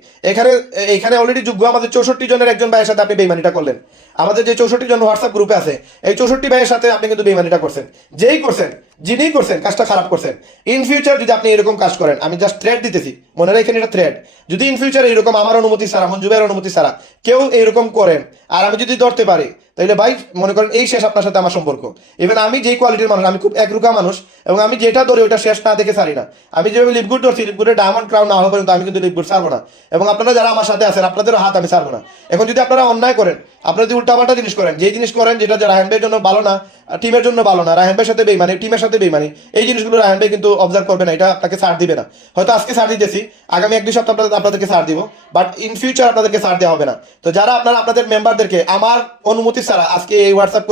এখানে অলরেডি যোগ্য আমাদের 64 জনের একজন ভাইয়ের সাথে আপনি বেইমানিটা করলেন। আমাদের যে 64 জন হোয়াটসঅ্যাপ গ্রুপে আছে, এই 64 ভাইয়ের সাথে আপনি কিন্তু বেইমানিটা করছেন। যেই করছেন, যিনি করছেন, কাজটা খারাপ করছেন। ইন ফিউচার যদি আপনি এরকম কাজ করেন, আমি জাস্ট থ্রেড দিতেছি, মনে রাখেন এটা থ্রেড। যদি ইন ফিউচার এরকম আমার অনুমতি ছাড়া, মঞ্জু ভাইয়ের অনুমতি ছাড়া কেউ এইরকম করেন আর আমি যদি ধরতে পারি, তাহলে ভাই মনে করেন এই শেষ আপনার সাথে আমার সম্পর্ক। ইভেন আমি যেই কোয়ালিটির মানুষ, আমি খুব একরুকা মানুষ এবং আমি যেটা ধরি ওটা শেষ না দেখে ছাড়ি না। আমি যেভাবে লিপগুড ধরছি, লিপগুডের ডায়মন্ড ক্রাউন না হওয়া পর্যন্ত আমি কিন্তু লিপগুড ছাড়বো না। এবং আপনারা যারা আমার সাথে আছেন, আপনাদেরও হাত আমি ছাড়বো না। এখন যদি আপনারা অন্যায় করেন, আপনারা যদি উল্টাপাল্টা জিনিস করেন, যে জিনিস করেন যেটা রায়হান ভাইয়ের জন্য ভালো না, টিমের জন্য ভালো না, রায়হান ভাইয়ের সাথে বেইমানি, টিমের সাথে বেইমানি, এই জিনিসগুলো রায়হান ভাই কিন্তু অবজার্ভ করবে না, এটা আপনাকে ছাড় দিবে না। হয়তো আজকে ছাড় দিতেছি, আগামী 1-2 সপ্তাহ আপনাদেরকে ছাড় দিব, বাট ইন ফিউচার আপনাদেরকে ছাড় দেওয়া হবে না। তো যারা আপনারা আপনাদের মেম্বারদেরকে আমার অনুমতি ছাড়া আজকে এই হোয়াটসঅ্যাপ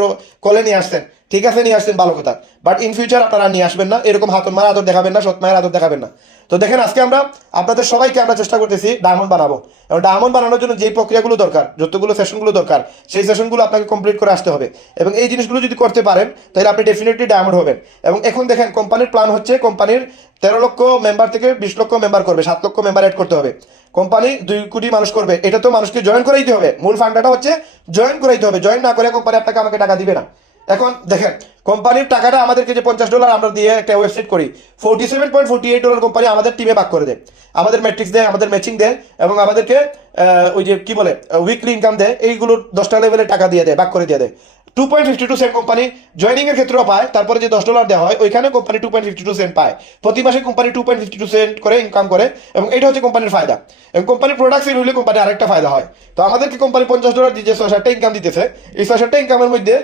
কলে নিয়ে আসছেন, ঠিক আছে নিয়ে আসছেন, ভালো কথা, বাট ইন ফিউচার আপনারা নিয়ে আসবেন না, এরকম হাতন মায়ের আদর দেখাবেন না, সৎ মায়ের আদর দেখাবেন না। তো দেখেন আজকে আমরা আপনাদের সবাইকে আমরা চেষ্টা করতেছি ডায়মন্ড বানাবো, এবং ডায়মন্ড বানানোর জন্য যেই প্রক্রিয়াগুলো দরকার, যতগুলো সেশনগুলো দরকার, সেই সেশনগুলো আপনাকে কমপ্লিট করে আসতে হবে। এবং এই জিনিসগুলো যদি করতে পারেন তাহলে আপনি ডেফিনেটলি ডায়মন্ড হবেন। এবং এখন দেখেন কোম্পানির প্ল্যান হচ্ছে, কোম্পানির 13 লক্ষ মেম্বার থেকে 20 লক্ষ মেম্বার করবে, 7 লক্ষ মেম্বার অ্যাড করতে হবে। কোম্পানি 2 কোটি মানুষ করবে, এটা তো মানুষকে জয়েন করাইতে হবে। মূল ফান্ডাটা হচ্ছে জয়েন করাইতে হবে। জয়েন না করে কোম্পানি আপনাকে আমাকে টাকা দিবে না। এখন দেখেন কোম্পানির টাকাটা আমাদেরকে যে $50 আমরা দিয়ে একটা ওয়েবসাইট করি, $47.48 কোম্পানি আমাদের টিমে ভাগ করে দেয়, আমাদের ম্যাট্রিক্স দেয়, আমাদের ম্যাচিং দেয় এবং আমাদেরকে ওই যে কি বলে উইকলি ইনকাম দেয়, এইগুলোর 10টা লেভেলে টাকা দিয়ে দেয়, ভাগ করে দিয়ে দেয়। 2.52 সেন্ট কোম্পানি জয়েনিং এর ক্ষেত্রেও পায়। তারপরে যে $10 দেওয়া হয় ওইখানে কোম্পানি 2.52 সেন্ট পায়। প্রতি মাসে কোম্পানি 2.52 সেন্ট করে ইনকাম করে এবং এটা হচ্ছে কোম্পানির ফায়দা। এবং কোম্পানির প্রোডাক্ট সেল হলে কোম্পানি আরেকটা ফায়দা হয়। তো আমাদেরকে কোম্পানি $50 দিয়ে যে 6টা ইনকাম দিতেছে, এই 6টা ইনকামের মধ্যে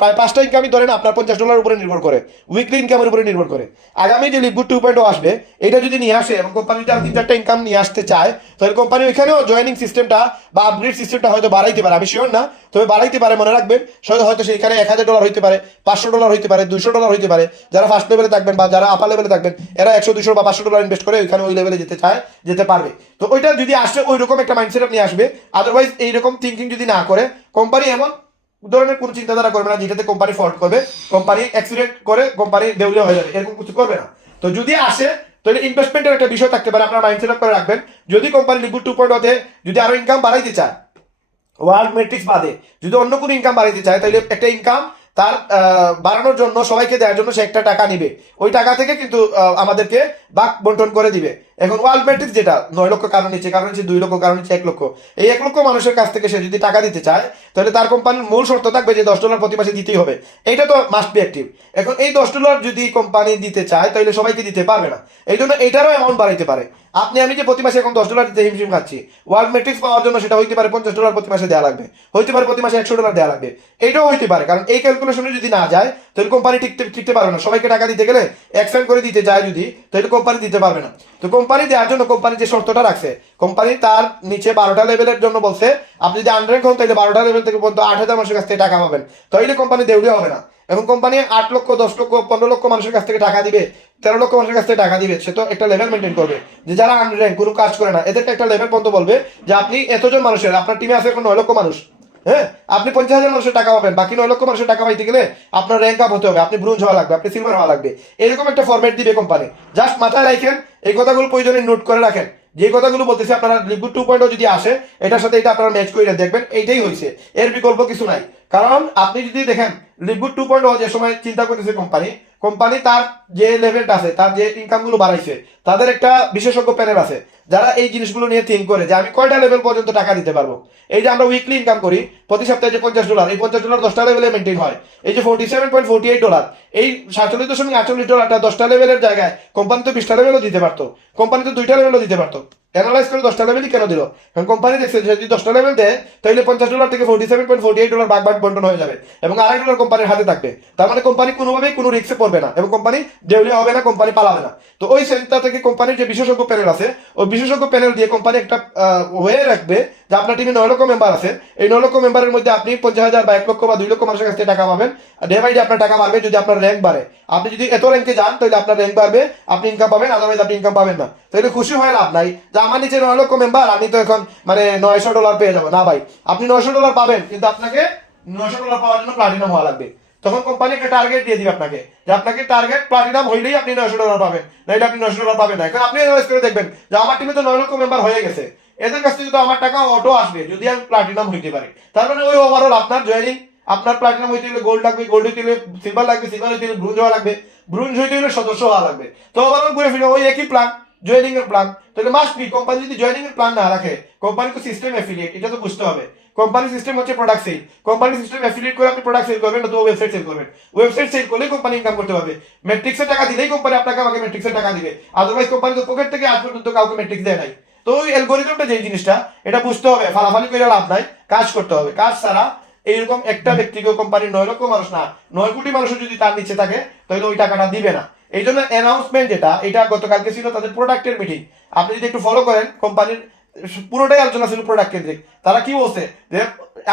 প্রায় 5টা ইনকামই ধরেন আপনার $50 উপরে নির্ভর করে, উইকলি ইনকামের উপরে নির্ভর করে। আগামী যে লিপগুড 2.0 আসবে, এটা যদি নিয়ে আসে এবং কোম্পানি যদি 3-4টা ইনকাম নিয়ে আসতে চায়, তাহলে কোম্পানি ওইখানেও জয়েনিং সিস্টেমটা বা আপগ্রেড সিস্টেমটা হয়তো বাড়াইতে পারে, আমি শিওর না, তবে বাড়াইতে পারে। মনে রাখবেন হয়তো সেখানে $1000 হইতে পারে, $500 হইতে পারে, $200 হইতে পারে। যারা ফার্স্ট লেভেলে থাকবেন বা যারা আপার লেভেলে থাকবেন, এরা 100, 200 বা $500 ইনভেস্ট করে ওইখানে ওই লেভেলে যেতে চায়, যেতে পারবে। তো ওইটা যদি আসে, ওই রকম একটা মাইন্ডসেট নিয়ে আসবে। আদারওয়াইজ এইরকম থিঙ্কিং যদি না করে, কোম্পানি এমন ধরনের কোনো চিন্তাধারা করবে না যেটাতে কোম্পানি ফল্ট করবে, কোম্পানি অ্যাক্সিডেন্ট করে কোম্পানি দেউলিয়া হয়ে যাবে, এরকম কিছু করবে না। তো যদি আসে তাহলে ইনভেস্টমেন্টের একটা বিষয় থাকতে পারে, আপনার মাইন্ড সেট আপ করে রাখবেন। যদি কোম্পানি লিকুইড 2.0 যদি আরো ইনকাম বাড়াইতে চায়, ওয়ার্ল্ড মেট্রিক্স বাদে যদি অন্য কোনো ইনকাম বাড়াইতে চায়, তাহলে একটা ইনকাম তার বাড়ানোর জন্য, সবাইকে দেওয়ার জন্য সে একটা টাকা নিবে। ওই টাকা থেকে কিন্তু আমাদেরকে ভাগ বন্টন করে দিবে। এখন ওয়ার্ল্ড মেট্রিক্স যেটা 9 লক্ষ কারণ নিচ্ছে, 2 লক্ষ, কারণ নিচ্ছে 1 লক্ষ, এই 1 লক্ষ মানুষের কাছ থেকে সে যদি টাকা দিতে চায়, তাহলে তার কোম্পানির মূল শর্ত থাকবে যে $10 প্রতি মাসে দিতেই হবে। এইটা তো মাস্ট বি অ্যাক্টিভ। এখন এই $10 যদি কোম্পানি দিতে চায়, তাহলে সবাইকে দিতে পারবে না। এই জন্য এটারও অ্যামাউন্ট বাড়াইতে পারে। আমি যে প্রতি মাসে এখন $10 দিতে হিমশিম খাচ্ছি, ওয়ার্ল্ড মেট্রিক্স পাওয়ার জন্য সেটা হইতে পারে $50 প্রতি মাসে দেওয়া লাগবে, হইতে পারে প্রতি মাসে $100 দেওয়া লাগবে। এইটাও হইতে পারে, কারণ এই ক্যালকুলেশনে যদি না যায় তাহলে কোম্পানি টিকতে পারবে না। সবাইকে টাকা দিতে গেলে এক্সটেন্ড করে দিতে যায় যদি, তাহলে কোম্পানি দিতে পারবে না। তো কোম্পানি দেওয়ার জন্য কোম্পানি যে শর্তটা রাখছে, কোম্পানি তার নিচে 12টা লেভেলের জন্য বলছে, আপনি যদি আনর্যাঙ্ক হন তাহলে 12টা লেভেল থেকে পর্যন্ত 8000 মানুষের কাছ থেকে টাকা পাবেন, তাহলে কোম্পানি দেউলিয়া হবে না। এখন কোম্পানি 8 লক্ষ, 10 লক্ষ, 15 লক্ষ মানুষের কাছ থেকে টাকা দিবে, 13 লক্ষ মানুষের কাছ থেকে টাকা দিবে, সে তো একটা লেভেল মেনটেন করবে। যে যারা আনর্যাঙ্ক কোনো কাজ করে না, এদেরকে একটা লেভেল পর্যন্ত বলবে যে আপনি এতজন মানুষের, আপনার টিমে আছে এখন 9 লক্ষ মানুষ, হ্যাঁ, আপনি 50,000 মানুষের টাকা পাবেন, বাকি 9 লক্ষ মানুষের টাকা পাইতে গেলে আপনার র্যাঙ্ক আপ হতে হবে, আপনি ব্রোঞ্জ হওয়া লাগবে, আপনি সিলভার হওয়া লাগবে। এরকম একটা ফরম্যাট দিবে কোম্পানি। জাস্ট মাথায় রাখেন, এই কথাগুলো প্রয়োজনে নোট করে রাখেন। যে কথাগুলো বলতেছি, আপনারা লিকুইড 2.0 যদি আসে, এটার সাথে এটা আপনারা ম্যাচ করে দেখবেন, এইটাই হয়েছে, এর বিকল্প কিছু নাই। কারণ আপনি যদি দেখেন লিকুইড 2.0 যে সময় চিন্তা করতেছে কোম্পানি তার যে লেভেলটা আছে, তার যে ইনকাম গুলো বাড়াইছে, তাদের একটা বিশেষজ্ঞ প্যানেল আছে যারা এই জিনিসগুলো নিয়ে থিঙ্ক করে যে আমি কয়টা লেভেল পর্যন্ত টাকা দিতে পারবো। এই যে আমরা উইকলি ইনকাম করি প্রতি সপ্তাহে যে $50, এই $50 10টা লেভেলে মেনটেন হয়। এই যে $47.48, এই $47.48 10টা লেভেলের জায়গায় কোম্পানি তো 20টা লেভেলও দিতে পারতো, কোম্পানি তো 2টা লেভেলও দিতে পারতো। অ্যানালাইজ করে 10টা লেভেলই কেন দিল? কারণ কোম্পানি দেখছে যে যদি 10টা লেভেল দেয় তাহলে $50 থেকে $47.48 ভাগ বন্টন হয়ে যাবে এবং $2.5 কোম্পানির হাতে থাকবে। তার মানে কোম্পানি কোনোভাবেই কোনো রিস্কে পড়বে না এবং কোম্পানি দেউলিয়া হবে না, কোম্পানি পালাবে না। তো ওই সেন্টার থেকে কোম্পানির যে বিশেষজ্ঞ প্যানেল আছে, ওই বিশেষজ্ঞ প্যানেল দিয়ে কোম্পানি একটা ওয়ে রাখবে যে আপনার টিমে 9 লক্ষ মেম্বার আছে, এই 9 লক্ষ মেম্বারের মধ্যে আপনি 50,000 বা 1 লক্ষ বা 2 লক্ষ মানুষের কাছ থেকে টাকা পাবেন। ডে বাই ডে আপনার টাকা বাড়বে যদি আপনার র্যাঙ্ক বাড়ে। আপনি যদি এত র্যাঙ্কে যান তাহলে আপনার র্যাঙ্ক বাড়বে, আপনি ইনকাম পাবেন, আদারওয়াইজ আপনি ইনকাম পাবেন না। তাহলে খুশি হয় লাভ নাই যে আমার নিচে 9 লক্ষ মেম্বার, আমি তো এখন মানে $900 পেয়ে যাবো। না ভাই, আপনি $900 পাবেন, কিন্তু আপনাকে $900 পাওয়ার জন্য প্লাটিনাম হওয়া লাগবে। তখন কোম্পানি একটা টার্গেট দিয়ে দিবে আপনাকে যে আপনাকে টার্গেট প্লাটিনাম হইলেই আপনি $900 পাবেন, নাহলে আপনি $900 পাবেন না। এখন আপনি অ্যানালাইজ করে দেখবেন যে আমার টিমে তো 9 লক্ষ মেম্বার হয়ে গেছে, এদের কাছ থেকে তো আমার টাকা অটো আসবে যদি আমি প্লাটিনাম হইতে পারি। তার মানে ওই ওভারঅল আপনার জয়েনিং, আপনার প্লাটিনাম হইতে গেলে গোল্ড লাগবে, গোল্ড হইতে গেলে সিলভার লাগবে, সিলভার হইতে গেলে ব্রোঞ্জ হওয়া লাগবে, ব্রোঞ্জ হইতে গেলে সদস্য হওয়া লাগবে। তো ওভারঅল ঘুরে ফিরে ওই একই প্ল্যান, জয়েনিং এর প্ল্যান। তাহলে মাস্ট বি কোম্পানি যদি জয়েনিং এর প্ল্যান না রাখে, কোম্পানি তো সিস্টেম অ্যাফিলিয়েট, এটা তো বুঝতে হবে। কোম্পানির সিস্টেম হচ্ছে প্রোডাক্ট সেল, কোম্পানির সিস্টেম অ্যাফিলিয়েট করে আপনি প্রোডাক্ট সেল করবেন, তো ওয়েবসাইট সেল করবেন। ওয়েবসাইট সেল করলেই কোম্পানি ইনকাম করতে পারবে। ম্যাট্রিক্সের টাকা দিলেই কোম্পানি আপনাকে আমাকে ম্যাট্রিক্সের টাকা দিবে, আদারওয়াইজ কোম্পানি তো পকেট থেকে আজ পর্যন্ত কাউকে ম্যাট্রিক্স দেয় নাই। তো ওই অ্যালগরিদমটা যে জিনিসটা, এটা বুঝতে হবে, ফালাফালি করে লাভ নাই, কাজ করতে হবে। কাজ ছাড়া এইরকম একটা ব্যক্তিকে কোম্পানির 9 লক্ষ মানুষ না 9 কোটি মানুষও যদি তার নিচে থাকে তাহলে ওই টাকাটা দিবে না। এই জন্য অ্যানাউন্সমেন্ট যেটা, এটা গতকালকে ছিল তাদের প্রোডাক্টের মিটিং। আপনি যদি একটু ফলো করেন, কোম্পানির পুরোটাই আলোচনা ছিল প্রোডাক্ট কেন্দ্রিক। তারা কি বলছে যে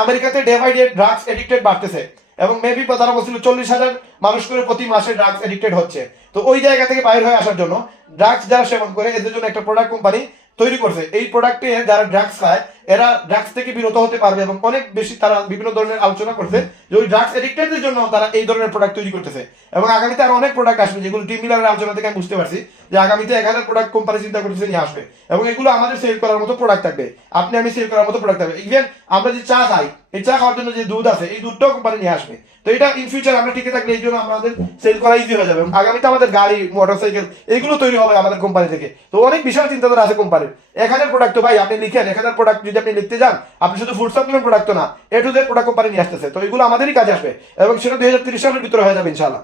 আমেরিকাতে day by day drugs addicted বাড়তেছে এবং মেবি তারা বলছিল 40,000 মানুষ করে প্রতি মাসে ড্রাগস এডিক্টেড হচ্ছে। তো ওই জায়গা থেকে বাইরে হয়ে আসার জন্য ড্রাগস যারা সেবন করে এদের জন্য একটা প্রোডাক্ট কোম্পানি তৈরি করছে। এই প্রোডাক্টে যারা ড্রাগস খায় এরা ড্রাগস থেকে বিরত হতে পারবে এবং অনেক বেশি তারা বিভিন্ন ধরনের আলোচনা করছে যে ওই ড্রাগস এডিক্টেডদের জন্য তারা এই ধরনের প্রোডাক্ট তৈরি করতেছে। এবং আগামীতে আরো অনেক প্রোডাক্ট আসবে, যেগুলো টিম মিলারের আলোচনা থেকে আমি বুঝতে পারছি যে আগামীতে 1000 প্রোডাক্ট কোম্পানি চিন্তা করতেছে নিয়ে আসবে এবং এগুলো আমাদের সেল করার মতো প্রোডাক্ট থাকবে, আপনি আমি সেল করার মতো প্রোডাক্ট থাকবে। ইভেন আমরা যে চা খাই, এই চা খাওয়ার জন্য যে দুধ আছে, এই দুধটাও কোম্পানি নিয়ে আসবে। তো এটা ইন ফিউচার আমরা টিকে থাকলে এই জন্য আমাদের সেল করা ইজি হয়ে যাবে। আগামীতে আমাদের গাড়ি, মোটরসাইকেল এগুলো তৈরি হবে আমাদের কোম্পানি থেকে। তো অনেক বিশাল চিন্তাধারা আছে কোম্পানির। 1000 প্রোডাক্ট, তো ভাই আপনি লিখেন 1000 প্রোডাক্ট যদি আপনি লিখতে যান, আপনি শুধু ফুড সাপ্লিমেন্ট প্রোডাক্ট না, এ টু জেড প্রোডাক্ট কোম্পানি নিয়ে আসতেছে। তো এগুলো আমাদেরই কাজে আসবে এবং সেটা 2030 সালের ভিতরে হয়ে যাবে ইনশাআল্লাহ।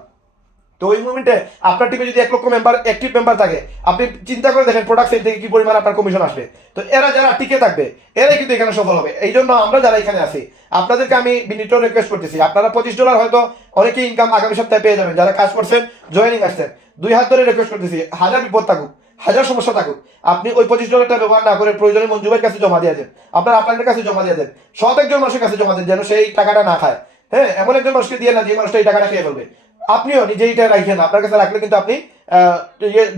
তো ওই মুভমেন্টে আপনার টিমে যদি 1 লক্ষ মেম্বার, অ্যাক্টিভ মেম্বার থাকে, আপনি চিন্তা করে দেখেন প্রোডাক্ট সেল থেকে কি পরিমাণ আপনার কমিশন আসবে। তো এরা যারা টিকে থাকবে এরাই কিন্তু এখানে সফল হবে। এই জন্য আমরা যারা এখানে আছি আপনাদেরকে আমি বিনীত রিকোয়েস্ট করতেছি, আপনারা $25 হয়তো অনেকেই ইনকাম আগামী সপ্তাহে পেয়ে যাবেন যারা কাজ করছেন, জয়েনিং আসছেন। 2 হাত ধরে রিকোয়েস্ট করতেছি, হাজার বিপদ থাকুক, হাজার সমস্যা থাকুক, আপনি ওই $25 ব্যবহার না করে প্রয়োজনে মঞ্জু ভাইয়ের কাছে জমা দিয়ে দেন, আপনার আপনাদের কাছে জমা দিয়ে দেন, সৎ একজন মানুষের কাছে জমা দেন যেন সেই টাকাটা না খায়। হ্যাঁ, এমন একজন মানুষকে দিয়ে না যে মানুষটা এই টাকাটা খেয়ে ফেলবে। আপনিও নিজে এটা রাখেন, আপনার কাছে রাখলে কিন্তু আপনি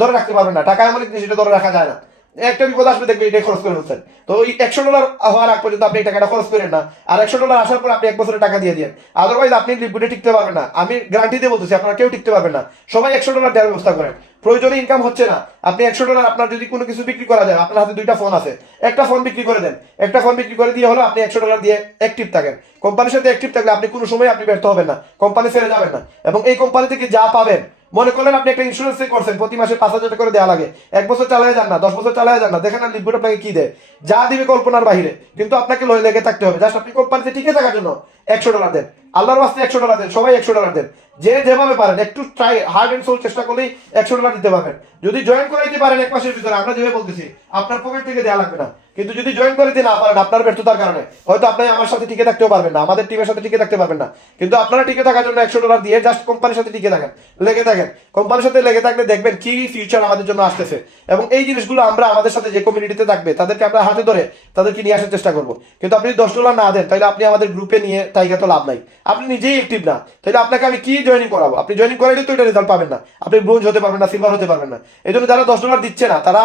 ধরে রাখতে পারবেন না। টাকা এমন এক জিনিস, এটা ধরে রাখা যায় না। একটা বিপদ আসবে দেখবে এটা খরচ করে ফেলছেন। তো ওই $100 হওয়ার আগ পর্যন্ত আপনি এই টাকাটা খরচ করেন না, আর $100 আসার পর আপনি 1 বছরের টাকা দিয়ে দিন। আদারওয়াইজ আপনি লিকুইডে টিকতে পারবেন না। আমি গ্যারান্টি দিয়ে বলতেছি আপনারা কেউ টিকতে পারবেন না। সবাই $100 দেওয়ার ব্যবস্থা করেন। প্রয়োজনে ইনকাম হচ্ছে না, আপনি $100 আপনার যদি কোনো কিছু বিক্রি করা যায়, আপনার হাতে 2টা ফোন আছে, একটা ফোন বিক্রি করে দেন। একটা ফোন বিক্রি করে দিয়ে হলো আপনি $100 দিয়ে অ্যাক্টিভ থাকেন। কোম্পানির সাথে অ্যাক্টিভ থাকলে আপনি কোনো সময় আপনি ব্যর্থ হবেন না, কোম্পানি ছেড়ে যাবেন না। এবং এই কোম্পানি থেকে যা পাবেন, মনে করলেন আপনি একটা ইন্স্যুরেন্স করছেন, প্রতি মাসে 5,000 টাকা করে দেওয়া লাগে, 1 বছর চালায় যান না, 10 বছর চালায় যান না, দেখেন না লিকুইড আপনাকে কি দেয়, যা দিবে কল্পনার বাহিরে। কিন্তু আপনাকে লেগে থাকতে হবে, জাস্ট আপনি কোম্পানিতে টিকে থাকার জন্য $100 দেন, আল্লাহর ওয়াস্তে $100 দেন, সবাই $100 দেন, যে যেভাবে পারেন একটু ট্রাই, হার্ড এন্ড সোল চেষ্টা করলেই $100 দিতে পারবেন। যদি জয়েন করাইতে পারেন 1 মাসের ভিতরে, আমরা যেভাবে বলতেছি আপনার পকেট থেকে দেওয়া লাগবে না। কিন্তু যদি জয়েন করে দিতে না পারেন আপনার ব্যর্থতার কারণে, হয়তো আপনি আমার সাথে টিকে থাকতেও পারবেন না, আমাদের টিমের সাথে টিকে থাকতে পারবেন না। কিন্তু আপনারা টিকে থাকার জন্য $100 দিয়ে জাস্ট কোম্পানির সাথে টিকে থাকেন, লেগে থাকেন। কোম্পানির সাথে লেগে থাকলে দেখবেন কি ফিউচার আমাদের জন্য আসতেছে। এবং এই জিনিসগুলো আমরা আমাদের সাথে যে কমিউনিটিতে থাকবে তাদেরকে আমরা হাতে ধরে তাদেরকে নিয়ে আসার চেষ্টা করবো। কিন্তু আপনি $10 না দেন তাহলে আপনি আমাদের গ্রুপে নিয়ে টাইগা তো লাভ নাই, আপনি নিজেই অ্যাক্টিভ না, তাহলে আপনাকে আমি কি জয়েনিং করাবো? আপনি জয়েনিং করাইলে তো এটা রেজাল্ট পাবেন না, আপনি ব্রোঞ্জ হতে পারবেন না, সিলভার হতে পারবেন না। এই জন্য যারা $10 দিচ্ছে না তারা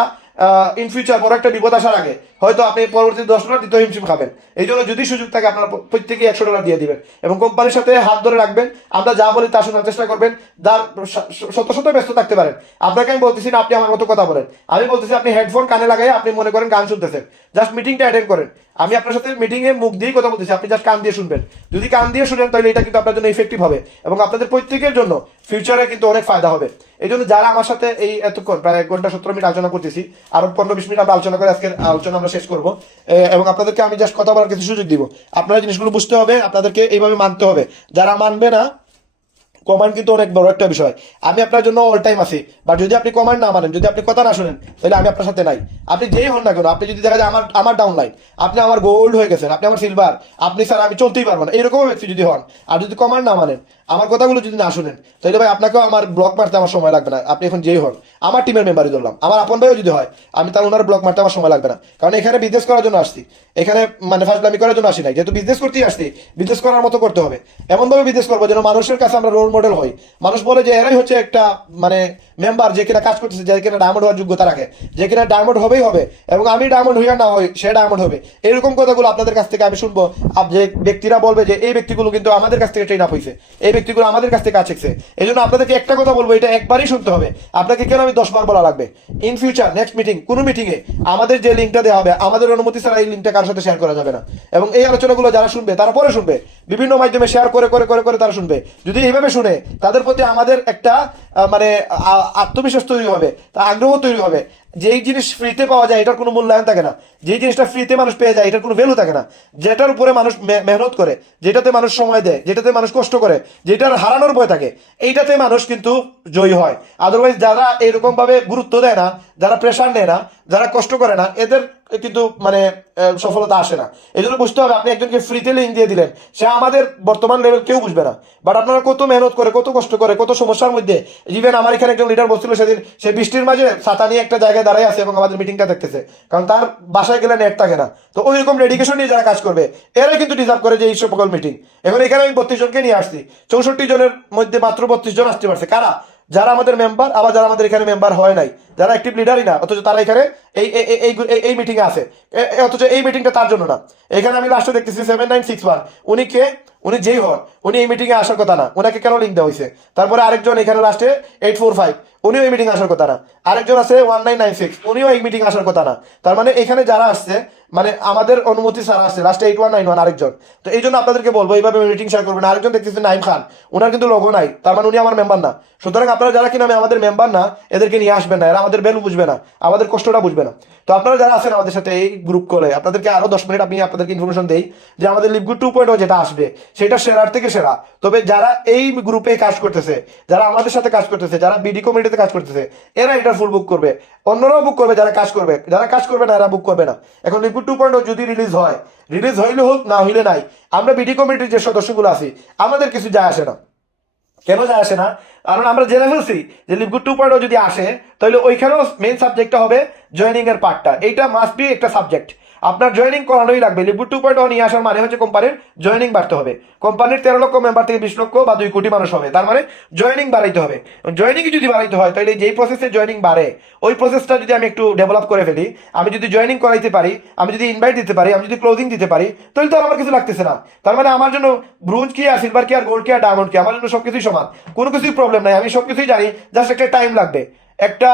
ইন ফিউচার বড় একটা বিপদ আসার আগে হয়তো আপনি পরবর্তী $10 দিতে হিমশিম খাবেন। এই জন্য যদি সুযোগ থাকে আপনারা প্রত্যেকে $100 দিয়ে দিবেন এবং কোম্পানির সাথে হাত ধরে রাখবেন। আমরা যা বলি তা শোনার চেষ্টা করবেন, যার শত শত ব্যস্ত থাকতে পারেন। আপনাকে আমি বলতেছি না আপনি আমার মতো কথা বলেন, আমি বলতেছি আপনি হেডফোন কানে লাগাই আপনি মনে করেন গান শুনতেছেন, জাস্ট মিটিংটা অ্যাটেন্ড করেন। আমি আপনার সাথে মিটিং এ মুখ দিয়েই কথা বলতেছি, আপনি জাস্ট কান দিয়ে শুনবেন। যদি কান দিয়ে শুনেন তাহলে এটা কিন্তু আপনার জন্য ইফেক্টিভ হবে এবং আপনাদের প্রত্যেকের জন্য ফিউচারে কিন্তু অনেক ফায়দা হবে। এই জন্য যারা আমার সাথে এই এতক্ষণ প্রায় 1 ঘন্টা 17 মিনিট আলোচনা করতেছি, আরো 15-20 মিনিট আমরা আলোচনা করে আজকের আলোচনা আমরা শেষ করবো এবং আপনাদেরকে আমি জাস্ট কথা বলার কিছু সুযোগ দিব। আপনারা জিনিসগুলো বুঝতে হবে, আপনাদেরকে এইভাবে মানতে হবে। যারা মানবে না কমান্ড কিন্তু অনেক বড় একটা বিষয়। আমি আপনার জন্য অল টাইম আছি, বাট যদি আপনি কমান্ড না মানেন, যদি আপনি কথা না শুনেন, তাহলে আমি আপনার সাথে নাই। আপনি যেই হন না কেন, আপনি যদি দেখা যায় আমার ডাউন লাইন, আপনি আমার গোল্ড হয়ে গেছেন, আপনি আমার সিলভার, আপনি স্যার আমি চলতেই পারবো না, এরকম ব্যক্তি যদি হন, আর যদি কমান্ড না মানেন, আমার কথাগুলো যদি না শুনেন, তাহলে ভাই আপনাকেও আমার ব্লক মারতে আমার সময় লাগবে না। আপনি এখন যেই হন, আমার টিমের মেম্বারই ধরলাম, আমার আপন ভাইও যদি হয়, আমি তার ওনার ব্লক মারতে আমার সময় লাগবে না। কারণ এখানে বিজনেস করার জন্য আসছি, এখানে মানে ফাজলামি করার জন্য আসি নাই। যেহেতু বিজনেস করতেই আসছি, বিজনেস করার মতো করতে হবে, এমনভাবে বিজনেস করবো যেন মানুষের কাছে আমরা রোল মডেল হই। মানুষ বলে যে এরাই হচ্ছে একটা মানে মেম্বার যে কিনা কাজ করতেছে, যে কিনা ডায়মন্ড হওয়ার যোগ্যতা রাখে, যে কিনা ডায়মন্ড হবেই হবে, এবং আমি ডায়মন্ড হইয়া না হই সে ডায়মন্ড হবে। এরকম কথাগুলো আপনাদের কাছ থেকে আমি শুনবো। যে ব্যক্তিরা বলবে যে এই ব্যক্তিগুলো কিন্তু আমাদের কাছ থেকে ট্রেন আপ হয়েছে, এই ব্যক্তিগুলো আমাদের কাছ থেকে কাজ শিখছে। এই জন্য আপনাদেরকে একটা কথা বলবো, এটা একবারই শুনতে হবে, আপনাকে কেন আমি 10 বার বলা লাগবে। ইন ফিউচার নেক্সট মিটিং, কোনো মিটিংয়ে আমাদের যে লিঙ্কটা দেওয়া হবে, আমাদের অনুমতি ছাড়া এই লিঙ্কটা কারোর সাথে শেয়ার করা যাবে না। এবং এই আলোচনাগুলো যারা শুনবে তারা পরে শুনবে, বিভিন্ন মাধ্যমে শেয়ার করে করে করে করে তারা শুনবে। যদি এইভাবে শুনে, তাদের প্রতি আমাদের একটা মানে আত্মবিশ্বাস তৈরি হবে, তা আগ্রহ তৈরি হবে। যেই জিনিস ফ্রিতে পাওয়া যায় এটার কোনো মূল্যায়ন থাকে না, যেই জিনিসটা ফ্রিতে মানুষ পেয়ে যায় এটার কোনো ভ্যালু থাকে না। যেটার উপরে মানুষ মেহনত করে, যেটাতে মানুষ সময় দেয়, যেটাতে মানুষ কষ্ট করে, যেটার হারানোর ভয় থাকে, এইটাতে মানুষ কিন্তু জয়ী হয়। আদারওয়াইজ যারা এরকম ভাবে গুরুত্ব দেয় না, যারা প্রেশার নেয় না, যারা কষ্ট করে না, এদের কিন্তু মানে সফলতা আসে না। এই জন্য বুঝতে হবে, আপনি একজনকে ফ্রিতে লিঙ্ক দিয়ে দিলেন, সে আমাদের বর্তমান লেভেল কেউ বুঝবে না। বাট আপনারা কত মেহনত করে, কত কষ্ট করে, কত সমস্যার মধ্যে, ইভেন আমার এখানে একজন লিডার বসছিল সেদিন, সে বৃষ্টির মাঝে ছাতা নিয়ে একটা জায়গায় দাঁড়ায় আছে এবং আমাদের মিটিংটা দেখতেছে, কারণ তার বাসায় গেলে নেট থাকে না। তো ওই রকম ডেডিকেশন নিয়ে যারা কাজ করবে, এরাই কিন্তু ডিজার্ভ করে যে এই সকল মিটিং। এখন এখানে আমি 32 জনকে নিয়ে আসছি, 64 জনের মধ্যে মাত্র 32 জন আসতে পারছে। কারা? যারা আমাদের মেম্বার, আবার যারা আমাদের এখানে মেম্বার হয় নাই, যারা অ্যাক্টিভ লিডারই না, অথচ তারা এখানে এই মিটিংয়ে আছে। অথচ এই মিটিংটা তার জন্য না। এখানে আমি লাস্টে দেখতেছি 7961, উনি কে? উনি যেই হন, উনি এই মিটিংয়ে আসার কথা না, ওনাকে কেন লিঙ্ক দেওয়া হয়েছে? তারপরে আরেকজন এখানে লাস্টে 845, উনিও এই মিটিং আসার কথা না। আরেকজন আছে 1996, উনিও এই মিটিং আসার কথা না। তার মানে এখানে যারা আসছে, মানে আমাদের অনুমতি ছাড়া আসছে, লাস্টে 8191 আরেকজন। তো এই জন্য আপনাদেরকে বলবো এইভাবে মিটিং শেয়ার করবেন। আরেকজন দেখতেছি নাইম খান, ওনার কিন্তু লোগো নাই, তার মানে উনি আমার মেম্বার না। সুতরাং আপনারা যারা কিনা আমাদের মেম্বার না, এদেরকে নিয়ে আসবেন না, এরা আমাদের ভ্যালু বুঝবে না, আমাদের কষ্টটা বুঝবে না। তো আপনারা যারা আছেন আমাদের সাথে এই গ্রুপ কলে, আপনাদেরকে আরো 10 মিনিট আমি আপনাদেরকে ইনফরমেশন দেই যে আমাদের লিভগুড 2.0 যেটা আসবে সেটা সেরার থেকে সেরা। তবে যারা এই গ্রুপে কাজ করতেছে, যারা আমাদের সাথে কাজ করতেছে, যারা বিডি কমিটিতে কাজ করতেছে, এরা এটা ফুল বুক করবে, অন্যরাও বুক করবে। যারা কাজ করবে, যারা কাজ করবে না, এরা বুক করবে না। এখন লিভগুড 2.0 যদি রিলিজ হয়, রিলিজ হইলে হোক, না হইলে নাই, আমরা বিডি কমিটির যে সদস্যগুলো আছি, আমাদের কিছু যায় আসে না। কেন যায় আসে না? কারণ আমরা জেনে ফেলছি যে লিভগুড 2.0 যদি আসে, তাহলে ওইখানেও মেইন সাবজেক্টটা হবে জয়েনিং এর পার্টটা। এইটা মাস্ট বি একটা সাবজেক্ট, আপনার জয়েনিং করানোই লাগবে। লিভগুড 2.0 নিয়ে আসার মানে হচ্ছে কোম্পানির জয়েনিং বাড়তে হবে। কোম্পানির 13 লক্ষ মেম্বার থেকে 20 লক্ষ বা 2 কোটি মানুষ হবে, তার মানে জয়েনিং বাড়াইতে হবে। জয়েনিং যদি বাড়াইতে হয়, তাহলে যেই প্রসেসে জয়েনিং বাড়ে, ওই প্রসেসটা যদি আমি একটু ডেভেলপ করে ফেলি, আমি যদি জয়েনিং করাইতে পারি, আমি যদি ইনভাইট দিতে পারি, আমি যদি ক্লোজিং দিতে পারি, তাহলে তো আমার কিছু লাগতেছে না। তার মানে আমার জন্য ব্রোঞ্জ কি আর সিলভার কি আর গোল্ড কি আর ডায়মন্ড কি, আমার জন্য সবকিছুই সমান, কোনো কিছুই প্রবলেম নাই। আমি সবকিছুই জানি, জাস্ট একটা টাইম লাগবে। একটা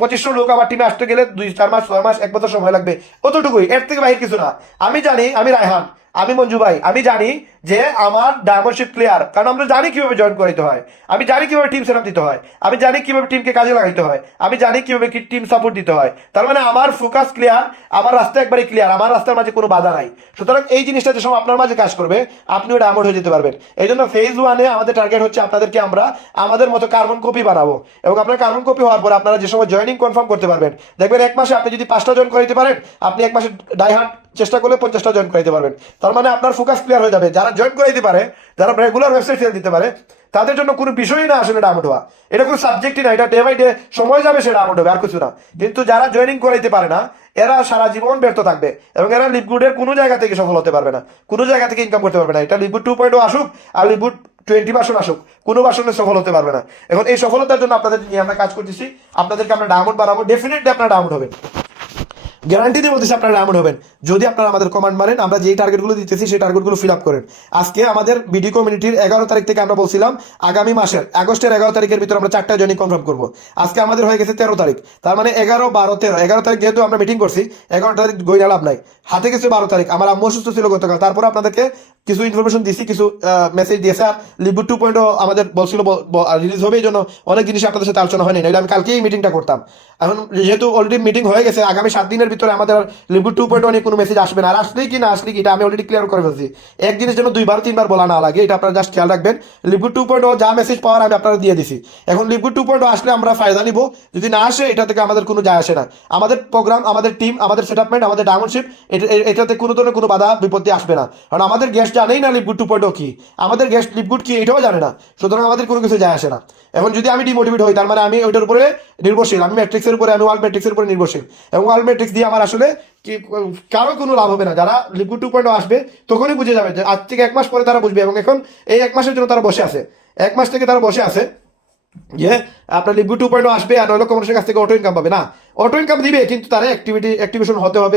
2500 লোক আমার টিমে আসতে গেলে 2-4 মাস 6 মাস 1 বছর সময় লাগবে, অতটুকুই, এর থেকে বাইরে কিছু না। আমি জানি, আমি রায়হান, আমি মঞ্জু ভাই, আমি জানি যে আমার ডায়মন্ডশিপ ক্লিয়ার, কারণ আমরা জানি কিভাবে জয়েন করাইতে হয়, আমি জানি কিভাবে টিম সেটআপ দিতে হয়, আমি জানি কিভাবে টিমকে কাজে লাগাইতে হয়, আমি জানি কিভাবে টিম সাপোর্ট দিতে হয়। তার মানে আমার ফোকাস ক্লিয়ার, আমার রাস্তা একবারে ক্লিয়ার, আমার রাস্তার মাঝে কোনো বাধা নাই। সুতরাং এই জিনিসটা যে সময় আপনার মাঝে কাজ করবে, আপনিও ডায়মন্ড হয়ে যেতে পারবেন। এই জন্য ফেজ 1-এ আমাদের টার্গেট হচ্ছে আপনাদেরকে আমরা আমাদের মতো কার্বন কপি বানাবো, এবং আপনার কার্বন কপি হওয়ার পর আপনারা যে সময় জয়েনিং কনফার্ম করতে পারবেন, দেখবেন 1 মাসে আপনি যদি 5টা জয়েন করাইতে পারেন, আপনি 1 মাসে ডাইহার্ড চেষ্টা করলে 50টা জয়েন করাইতে পারবেন। তার মানে আপনার ফোকাস ক্লিয়ার হয়ে যাবে। যারা জয়েন করাইতে পারে, যারা রেগুলার ওয়েবসাইট সেল দিতে পারে, তাদের জন্য কোনো বিষয়ই না আসলে ডায়মন্ড হওয়া, এটা কোনো সাবজেক্টই না, এটা ডে বাই ডে সময় যাবে সে ডায়মন্ড হবে, আর কিছু না। কিন্তু যারা জয়েনিং করাইতে পারে না, এরা সারা জীবন ব্যর্থ থাকবে, এবং এরা লিভগুডের কোনো জায়গা থেকে সফল হতে পারবে না, কোনো জায়গা থেকে ইনকাম করতে পারবে না। এটা লিভগুড 2.0 আসুক আর লিভগুড 20 ভার্সন আসুক, কোনো ভার্সনে সফল হতে পারবে না। এখন এই সফলতার জন্য আপনাদের নিয়ে আমরা কাজ করতেছি, আপনাদেরকে আমরা ডায়মন্ড বানাবো, ডেফিনেটলি আপনারা ডায়মন্ড হবেন, গ্যারান্টি দিয়ে বলতেছি আপনারা ডায়মন্ড হবেন, যদি আপনারা আমাদের কমান্ড মানেন। আমরা যেই টার্গেটগুলো দিতেছি সেই টার্গেটগুলো ফিল আপ করেন। আজকে আমাদের বিডি কমিউনিটির 11 তারিখ থেকে আমরা বলছিলাম আগামী মাসের আগস্টের 11 তারিখের ভিতরে আমরা 4টা জয়েনিং কনফার্ম করবো। আজকে আমাদের হয়ে গেছে 13 তারিখ, তার মানে 11, 12, 13, 11 তারিখ যেহেতু আমরা মিটিং করছি, 11 তারিখ গইনা লাভ নাই, হাতে গেছে 12 তারিখ। আমার আম্মু অসুস্থ ছিল গতকাল, তারপরে আপনাদেরকে কিছু ইনফরমেশন দিছি, কিছু মেসেজ দিয়েছে। আর লিভগুড 2.0 আমাদের বলছিল রিলিজ হবে, এই জন্য অনেক জিনিস আপনাদের সাথে আলোচনা হয়নি, নাহলে আমি কালকেই মিটিংটা করতাম। এখন যেহেতু অলরেডি মিটিং হয়ে গেছে, আগামী 7 দিনের ভিতরে আমাদের লিকুইড 2.1 এ কোনো মেসেজ আসবে না। আর আসলেই কি না আসলে কি এটা আমি অলরেডি ক্লিয়ার করে ফেলছি। একদিনের জন্য 2-3 বার বলা না লাগে, এটা আপনারা জাস্ট খেয়াল রাখবেন। লিকুইড 2.0 যা মেসেজ পাওয়ার আমি আপনারা দিয়ে দিছি। এখন লিকুইড 2.0 আসলে আমরা ফায়দা নিব, যদি না আসে এটা থেকে আমাদের কোনো যায় আসে না। আমাদের প্রোগ্রাম, আমাদের টিম, আমাদের সেটআপমেন্ট, আমাদের ডায়মন্ডশিপ এটাতে কোনো ধরনের কোনো বাধা বিপত্তি আসবে না। কারণ আমাদের গেস্ট জানেই না লিকুইড 2.0 কি, আমাদের গেস্ট লিকুইড কি এটাও জানে না, সুতরাং আমাদের কোনো কিছু যায় আসে না। এখন যদি আমি ডিমোটিভেট হই, তার মানে আমি ওইটার উপরে নির্ভরশীল, আমি ম্যাট্রিক্সের উপরে, আমি ওয়ার্ল্ড ম্যাট্রিক্সের উপরে নির্ভরশীল, এবং ওয়ার্ল্ড ম্যাট্রিক্স দিয়ে আমার আসলে কি কারো কোনো লাভ হবে না। যারা লিকুইড 2.0 আসবে তখনই বুঝে যাবে যে আজ থেকে 1 মাস পরে তারা বুঝবে, এবং এখন এই 1 মাসের জন্য তারা বসে আছে, 1 মাস থেকে তারা বসে আছে যে আপনার লিকুইড 2.0 আসবে আর নইলে কমার্সের কাছ থেকে অটো ইনকাম পাবে না। অটো ইনকাম দিবে, কিন্তু তার অ্যাক্টিভেশন হতে হবে,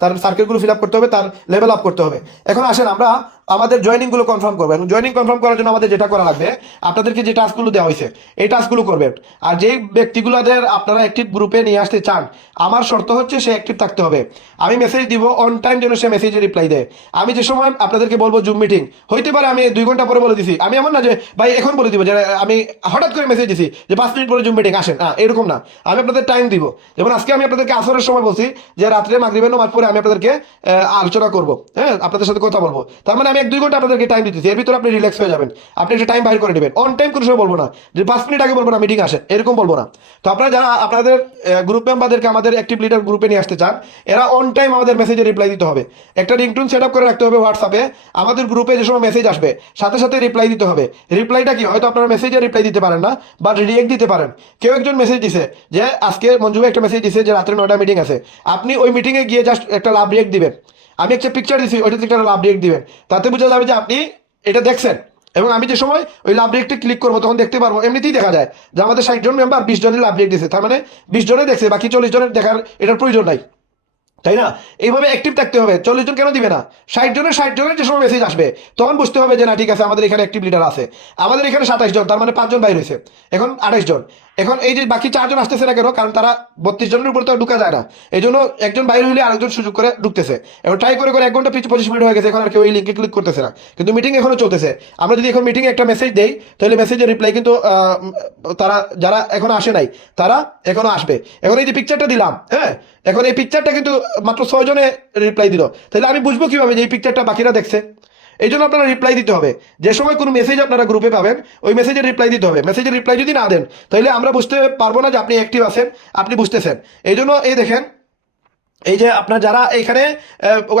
তার সার্কেলগুলো ফিল আপ করতে হবে, তার লেভেল আপ করতে হবে। এখন আসেন আমরা আমাদের জয়েনিংগুলো কনফার্ম করবো। এবং জয়েনিং কনফার্ম করার জন্য আমাদের যেটা করা লাগবে, আপনাদেরকে যে টাস্কগুলো দেওয়া হয়েছে এই টাস্কগুলো করবেন। আর যেই ব্যক্তিগুলোদের আপনারা অ্যাক্টিভ গ্রুপে নিয়ে আসতে চান, আমার শর্ত হচ্ছে সে অ্যাক্টিভ থাকতে হবে। আমি মেসেজ দিব অন টাইম যেন সে মেসেজে রিপ্লাই দেয়। আমি যে সময় আপনাদেরকে বলবো জুম মিটিং হইতে পারে, আমি 2 ঘন্টা পরে বলে দিছি, আমি এমন না যে ভাই এখন বলে দিব, যে আমি হঠাৎ করে মেসেজ দিছি যে 5 মিনিট পরে জুম মিটিং আসেন, এরকম না। আমি আপনাদের টাইম দিব। যেমন আজকে আমি আপনাদেরকে আসরের সময় বলছি যে রাত্রে মাগরিবের নামাজ পরে আমি আপনাদেরকে আলোচনা করবো, হ্যাঁ, আপনাদের সাথে কথা বলবো। তার মানে আমি 1-2 ঘন্টা আপনাদেরকে টাইম দিতেছি, এর ভিতরে আপনি রিল্যাক্স হয়ে যাবেন, আপনি একটা টাইম বাইর করে নেবেন। অন টাইম কোনো সময় বলবো না যে 5 মিনিট আগে বলবো না মিটিং আসেন, এরকম বলবো না। তো আপনারা যারা আপনাদের গ্রুপ মেম্বারদেরকে আমাদের অ্যাক্টিভ লিডার গ্রুপে নিয়ে আসতে চান, এরা অন টাইম আমাদের মেসেজে রিপ্লাই দিতে হবে। একটা রিংটোন সেট আপ করে রাখতে হবে হোয়াটসঅ্যাপে, আমাদের গ্রুপে যে সময় মেসেজ আসবে সাথে সাথে রিপ্লাই দিতে হবে। রিপ্লাইটা কি, হয়তো আপনারা মেসেজে রিপ্লাই দিতে পারেন না, বাট রিয়েক্ট দিতে পারেন। কেউ একজন মেসেজ দিছে যে আজকে মঞ্জু ভাই একটা মেসেজ দিছে যে রাত্রে 9টা মিটিং আছে, আপনি ওই মিটিংয়ে গিয়ে জাস্ট একটা লাভ রিয়েক্ট দিবেন। আমি একটা পিকচার দিছি, ওইটাতে একটা লাভ রিয়েক্ট দিবেন, তাতে বোঝা যাবে যে আপনি এটা দেখছেন। এবং আমি যে সময় ওই লাভ রিয়েক্টে ক্লিক করবো তখন দেখতে পারবো, এমনিতেই দেখা যায় যে আমাদের 60 জন মেম্বার 20 জনের লাভ রিয়েক্ট দিয়েছে, তার মানে 20 জনে দেখছে, বাকি 40 জনের দেখার এটার প্রয়োজন নাই, তাই না? এইভাবে অ্যাক্টিভ থাকতে হবে। 40 জন কেন দিবে না, 60 জনের যে সময় মেসেজ আসবে তখন বুঝতে হবে যে না ঠিক আছে আমাদের এখানে অ্যাক্টিভ লিডার আছে। আমাদের এখানে 27 জন, তার মানে 5 জন বাইরে হয়েছে, এখন 28 জন। এখন এই যে বাকি 4 জন আসতেছে না কেন, কারণ তারা 32 জনের উপর তো ঢুকা যায় না, এই জন্য একজন বাইরে হইলে আরেকজন সুযোগ করে ঢুকতেছে। এখন ট্রাই করে 1 ঘন্টা 25 মিনিট হয়ে গেছে, এখন আর কেউ এই লিঙ্কে ক্লিক করতেছে না, কিন্তু মিটিং এখনো চলতেছে। আমরা যদি এখন মিটিংয়ে একটা মেসেজ দেই তাহলে মেসেজের রিপ্লাই কিন্তু তারা যারা এখনো আসে নাই তারা এখনো আসবে। এখন এই যে পিকচারটা দিলাম, হ্যাঁ, এখন এই পিকচারটা কিন্তু মাত্র 6 জনে রিপ্লাই দিল, তাহলে আমি বুঝবো কিভাবে যে এই পিকচারটা বাকিরা দেখছে? এই জন্য আপনারা রিপ্লাই দিতে হবে। যে সময় কোনো মেসেজ আপনারা গ্রুপে পাবেন ওই মেসেজের রিপ্লাই দিতে হবে। মেসেজের রিপ্লাই যদি না দেন তাহলে আমরা বুঝতে পারবো না যে আপনি অ্যাক্টিভ আছেন, আপনি বুঝতেছেন। এই জন্য এই দেখেন, এই যে আপনার যারা এখানে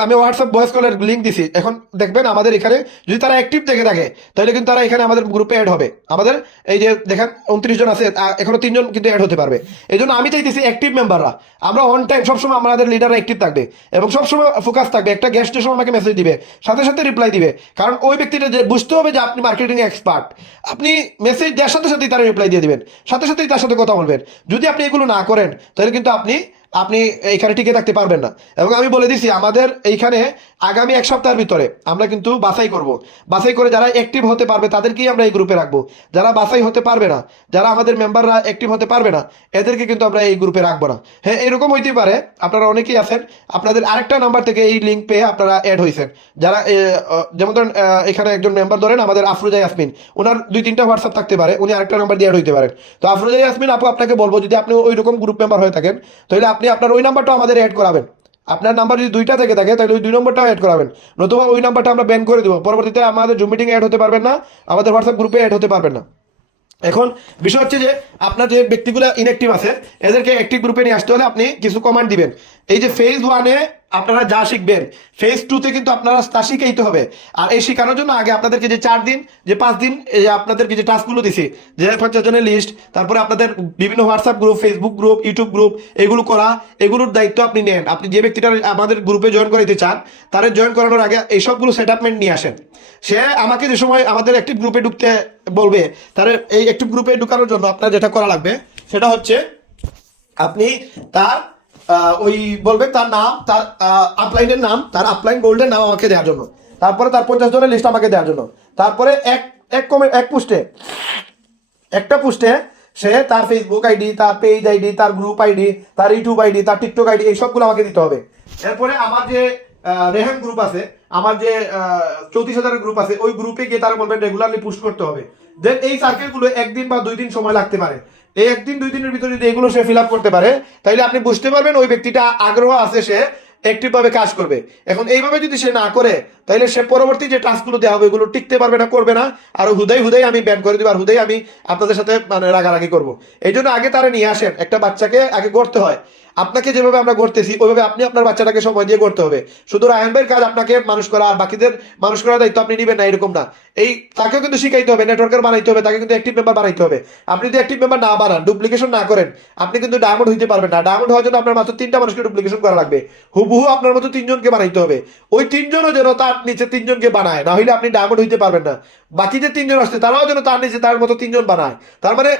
আমি হোয়াটসঅ্যাপ ভয়েস কলের লিঙ্ক দিছি, এখন দেখবেন আমাদের এখানে যদি তারা অ্যাক্টিভ দেখে থাকে তাহলে কিন্তু তারা এখানে আমাদের গ্রুপে অ্যাড হবে। আমাদের এই যে দেখেন 29 জন আছে, এখনো 3 জন কিন্তু অ্যাড হতে পারবে। এই জন্য আমি চাইতেছি অ্যাক্টিভ মেম্বাররা, আমরা অন টাইম সবসময় আমাদের লিডাররা অ্যাক্টিভ থাকবে এবং সবসময় ফোকাস থাকবে। একটা গেস্টের সময় আমাকে মেসেজ দিবে, সাথে সাথে রিপ্লাই দিবে, কারণ ওই ব্যক্তিটা যে বুঝতে হবে যে আপনি মার্কেটিং এক্সপার্ট। আপনি মেসেজ দেওয়ার সাথে সাথেই তারা রিপ্লাই দিয়ে দিবেন, সাথে সাথেই তার সাথে কথা বলবেন। যদি আপনি এগুলো না করেন তাহলে কিন্তু আপনি এইখানে টিকে থাকতে পারবেন না। এবং আমি বলে দিছি আমাদের এইখানে আগামী 1 সপ্তাহের ভিতরে আমরা কিন্তু বাছাই করব। বাছাই করে যারা অ্যাক্টিভ হতে পারবে তাদেরকেই আমরা এই গ্রুপে রাখবো। যারা বাছাই হতে পারবে না, যারা আমাদের মেম্বাররা অ্যাক্টিভ হতে পারবে না, এদেরকে কিন্তু আমরা এই গ্রুপে রাখবো না। হ্যাঁ, এরকম হইতে পারে আপনারা অনেকেই আছেন আপনাদের আরেকটা নাম্বার থেকে এই লিঙ্ক পেয়ে আপনারা অ্যাড হয়েছেন। যারা যেমন ধরেন এখানে একজন মেম্বার ধরেন আমাদের আফরোজা ইয়াসমিন, ওনার 2-3টা হোয়াটসঅ্যাপ থাকতে পারে, উনি আরেকটা নাম্বার দিয়ে অ্যাড হইতে পারেন। তো আফরোজা ইয়াসমিন আপু আপনাকে বলবো, যদি আপনি ওই রকম গ্রুপ মেম্বার হয়ে থাকেন তাহলে আপনি আপনার ওই নাম্বারটা আমাদের অ্যাড করাবেন। আপনার নাম্বার যদি 2টা থেকে থাকে তাহলে ওই 2 নম্বরটাও অ্যাড করাবেন, নতুবা ওই নাম্বারটা আমরা ব্যান করে দেবো। পরবর্তীতে আমাদের জুম মিটিং অ্যাড হতে পারবেন না, আমাদের হোয়াটসঅ্যাপ গ্রুপে অ্যাড হতে পারবেন না। এখন বিষয় হচ্ছে যে আপনার যে ব্যক্তিগুলো ইনঅ্যাক্টিভ আছে এদেরকে অ্যাক্টিভ গ্রুপে নিয়ে আসতে হলে আপনি কিছু কমান্ড দিবেন। এই যে ফেজ 1-এ আপনারা যা শিখবেন ফেজ 2-তে কিন্তু আপনারা তা শিখাইতে হবে। আর এই শেখানোর জন্য আগে আপনাদেরকে যে 4 দিন যে 5 দিন এই যে আপনাদেরকে যে টাস্কগুলো দিছি, যে 50 জনের লিস্ট, তারপরে আপনাদের বিভিন্ন WhatsApp group, Facebook group, YouTube group, এগুলো করা, এগুলোর দায়িত্ব আপনি নেন। আপনি যে ব্যক্তিটা আমাদের গ্রুপে জয়েন করাইতে চান তারা জয়েন করানোর আগে এই সবগুলো সেটআপমেন্ট নিয়ে আসেন। সে আমাকে যে সময় আমাদের অ্যাক্টিভ গ্রুপে ঢুকতে বলবে, তার এই অ্যাক্টিভ গ্রুপে ঢুকানোর জন্য আপনার যেটা করা লাগবে সেটা হচ্ছে আপনি তার ওই বলবেন তার নাম, তার আপলাইনের নাম, তার আপলাইন গোল্ডের নাম আমাকে দেওয়ার জন্য, তারপরে তার 50 জনের লিস্ট আমাকে দেওয়ার জন্য, তারপরে একটা পোস্টে সে তার ফেসবুক আইডি, তার পেজ আইডি, তার গ্রুপ আইডি, তার ইউটিউব আইডি, তার টিকটক আইডি, এই সবগুলো আমাকে দিতে হবে। এরপরে আমার যে রেহান গ্রুপ আছে, আমার যে 34,000 গ্রুপ আছে, ওই গ্রুপে গিয়ে তারা বলবেন রেগুলারলি পোস্ট করতে হবে। দেন এই সার্কেলগুলো 1 দিন বা 2 দিন সময় লাগতে পারে, এই 1 দিন 2 দিনের ভিতরে যদি এগুলো সে ফিল আপ করতে পারে, তাহলে আপনি বুঝতে পারবেন ওই ব্যক্তিটা আগ্রহ আছে, সে অ্যাক্টিভ ভাবে কাজ করবে। এখন এইভাবে যদি সে না করে, তাহলে সে পরবর্তী যে টাস্কগুলো দেওয়া হবে এগুলো টিকতে পারবে না, করবে না, আর হুদাই আমি ব্যান করে দিব, আর হুদাই আমি আপনাদের সাথে মানে রাগারাগি করবো। এই জন্য আগে তারা নিয়ে আসেন, একটা বাচ্চাকে আগে গড়তে হয়। আপনাকে যেভাবে আমরা গড়তেছি ওইভাবে আপনি আপনার বাচ্চাটাকে সময় দিয়ে গড়তে হবে। শুধু রায়হান ভাইয়ের কাজ আপনাকে মানুষ করা, আর বাকিদের মানুষ করার দায়িত্ব আপনি নেবেন না, এরকম না। এই তাকেও কিন্তু শিখাইতে হবে, নেটওয়ার্কার বানাইতে হবে, তাকে কিন্তু অ্যাক্টিভ মেম্বার বানাইতে হবে। আপনি যদি অ্যাক্টিভ মেম্বার না বানান, ডুপ্লিকেশন না করেন, আপনি কিন্তু ডায়মন্ড হইতে পারবেন না। ডায়মন্ড হওয়ার জন্য আপনার মাত্র 3টা মানুষকে ডুপ্লিকেশন করা লাগবে, হুবহু আপনার মতো 3জনকে বানাইতে হবে। ওই 3জনও যেন তার নিচে 3জনকে বানায়, না হলে আপনি ডায়মন্ড হইতে পারবেন না। বাকি যে 3জন আসছে তারাও যেন তার নিচে তার মতো 3জন বানায়। তার মানে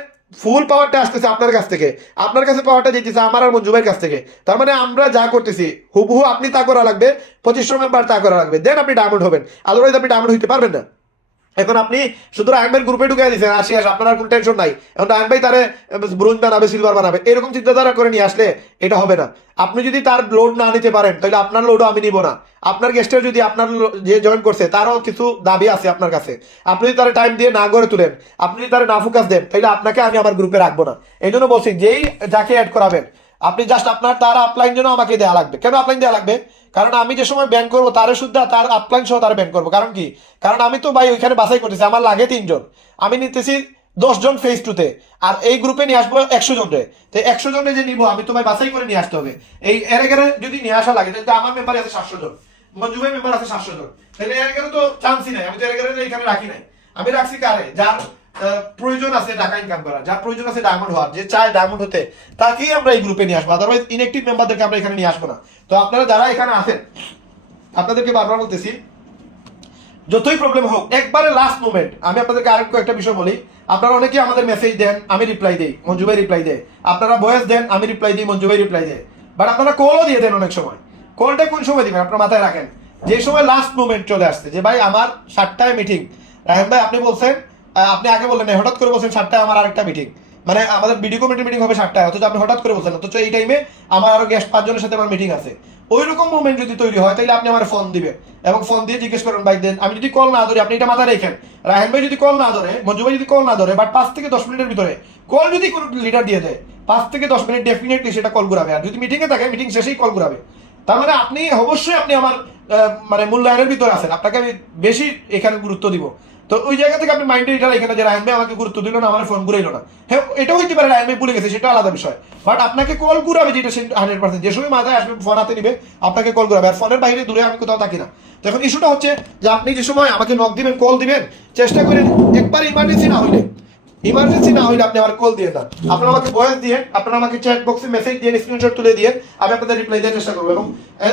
ফুল পাওয়ারটা আসতেছে আপনার কাছ থেকে, আপনার কাছে পাওয়ারটা যেতেছে আমার আর মঞ্জু ভাইয়ের কাছ থেকে। তার মানে আমরা যা করতেছি হুবহু আপনি তা করা লাগবে, 2500 মেম্বার তা করা লাগবে, দেন আপনি ডায়মন্ড হবেন, আদারওয়াইজ আপনি ডায়মন্ড হইতে পারবেন না। এখন আপনি শুধু রায়হান ভাইয়ের গ্রুপে ঢুকে দিয়েছেন, আসি আপনার আর কোনো টেনশন নাই। এখন রায়হান ভাই তারে ব্রোঞ্জ বানাবে, সিলভার বানাবে, এরকম চিন্তাধারা করে নিয়ে আসলে এটা হবে না। আপনি যদি তার লোড না নিতে পারেন, তাহলে আপনার লোডও আমি নিব না। আপনার গেস্টের যদি আপনার যে জয়েন করছে তারও কিছু দাবি আছে আপনার কাছে, আপনি যদি তার টাইম দিয়ে না গড়ে তুলেন, আপনি যদি তার না ফোকাস দেন, তাহলে আপনাকে আমি আমার গ্রুপে রাখবো না। এই জন্য বলছি, যেই যাকে অ্যাড করাবেন আপনি জাস্ট আপনার তার আপলাইন জন্য আমাকে দেওয়া লাগবে। কেন আপলাইন দেওয়া লাগবে? কারণ আমি যে সময় ব্যান করবো তারে শুদ্ধ তার আপলাইন সহ তার ব্যান করবো। কারণ কি? কারণ আমি তো ভাই ওইখানে বাছাই করতেছি, আমার লাগে 3জন, আমি নিতেছি 10 জন ফেস টুতে, আর এই গ্রুপে নিয়ে আসবো 100 জনরে। তো 100 জনে যে নিবো আমি তো ভাই বাছাই করে নিয়ে আসতে হবে। এই এর এগারে যদি নিয়ে আসা লাগে, তাহলে আমার মেম্বার আছে 700 জন, মঞ্জু ভাই মেম্বার আছে 700 জন, তাহলে এর এগারে তো চান্সই নাই। আমি তো এর এগারে এখানে রাখি নাই, আমি রাখছি কারে? যার প্রয়োজন আছে টাকা ইনকাম করা, যার প্রয়োজন আছে ডায়মন্ড হওয়ার, যে চায় ডায়মন্ড হতে, তাকেই আমরা এই গ্রুপে নিয়ে আসবো। আদারওয়াইজ ইনঅ্যাক্টিভ মেম্বারদেরকে আমরা এখানে নিয়ে আসবো না। তো আপনারা যারা এখানে আছেন, আপনাদেরকে বারবার বলতেছি, যতই প্রবলেম হোক, একবারে লাস্ট মোমেন্ট আমি আপনাদেরকে আরেক কয়েকটা বিষয় বলি। আপনারা অনেকেই আমাদের মেসেজ দেন, আমি রিপ্লাই দেই, মঞ্জু ভাই রিপ্লাই দেয়। আপনারা ভয়েস দেন, আমি রিপ্লাই দিই, মঞ্জু ভাই রিপ্লাই দেয়। বাট আপনারা কলও দিয়ে দেন অনেক সময়। কলটা কোন সময় দিবেন আপনার মাথায় রাখেন, যে সময় লাস্ট মোমেন্ট চলে আসছে, যে ভাই আমার 7টায় মিটিং, রাহেন ভাই আপনি বলছেন, আপনি আগে বললেন না, হঠাৎ করে বলছেন 7টায় আমার আরেকটা মিটিং, মানে আমাদের ভিডিও কমিটির মিটিং হবে 7টায়, অথচ আপনি হঠাৎ করে বলছেন, অথচ এই টাইমে আমার আরো গেস্ট 5 জনের সাথে আমার মিটিং আছে। ওই রকম মোমেন্ট যদি তৈরি হয়, তাহলে আপনি আমার ফোন দিবেন এবং ফোন দিয়ে জিজ্ঞেস করবেন ভাই দেন। আমি যদি কল না ধরি, আপনি এটা মাথায় রেখেন, রাহেন ভাই যদি কল না ধরে, মঞ্জু ভাই যদি কল না ধরে, বাট 5 থেকে 10 মিনিটের ভিতরে কল যদি কোনো লিডার দিয়ে দেয়, 5 থেকে 10 মিনিট ডেফিনেটলি সেটা কল ঘুরাবে। আর যদি মিটিং এ থাকে, মিটিং শেষেই কল ঘুরাবে। তার মানে আপনি অবশ্যই আপনি আমার মানে মূল্যায়নের ভিতরে আছেন, আপনাকে আমি বেশি এখানে গুরুত্ব দিব। তো ওই জায়গা থেকে আপনি মাইন্ডে এটা এখানে যে রায়হান ভাই আমাকে গুরুত্ব দিল না, আমার ফোন ঘুরাইলো না, হ্যাঁ এটাও হইতে পারে রায়হান ভাই ভুলে গেছে, সেটা আলাদা বিষয়। বাট আপনাকে কল ঘুরাবে, যেটা 100%, যে সময় মাথায় আসবে ফোন হাতে নিবে আপনাকে কল ঘুরাবে, আর ফোনের বাইরে দূরে আমি কোথাও থাকি না। তো এখন ইস্যুটা হচ্ছে যে আপনি যে সময় আমাকে নক দিবেন, কল দিবেন, চেষ্টা করেন একবার ইমার্জেন্সি না হইলে আপনি আমার কল দিয়ে দেন, আপনারা আমাকে ভয়েস দিয়ে, আপনারা আমাকে চ্যাট বক্সে মেসেজ দিয়ে স্ক্রিনশট তুলে দিয়ে আমি আপনাদের রিপ্লাই দেওয়ার চেষ্টা করবো। এবং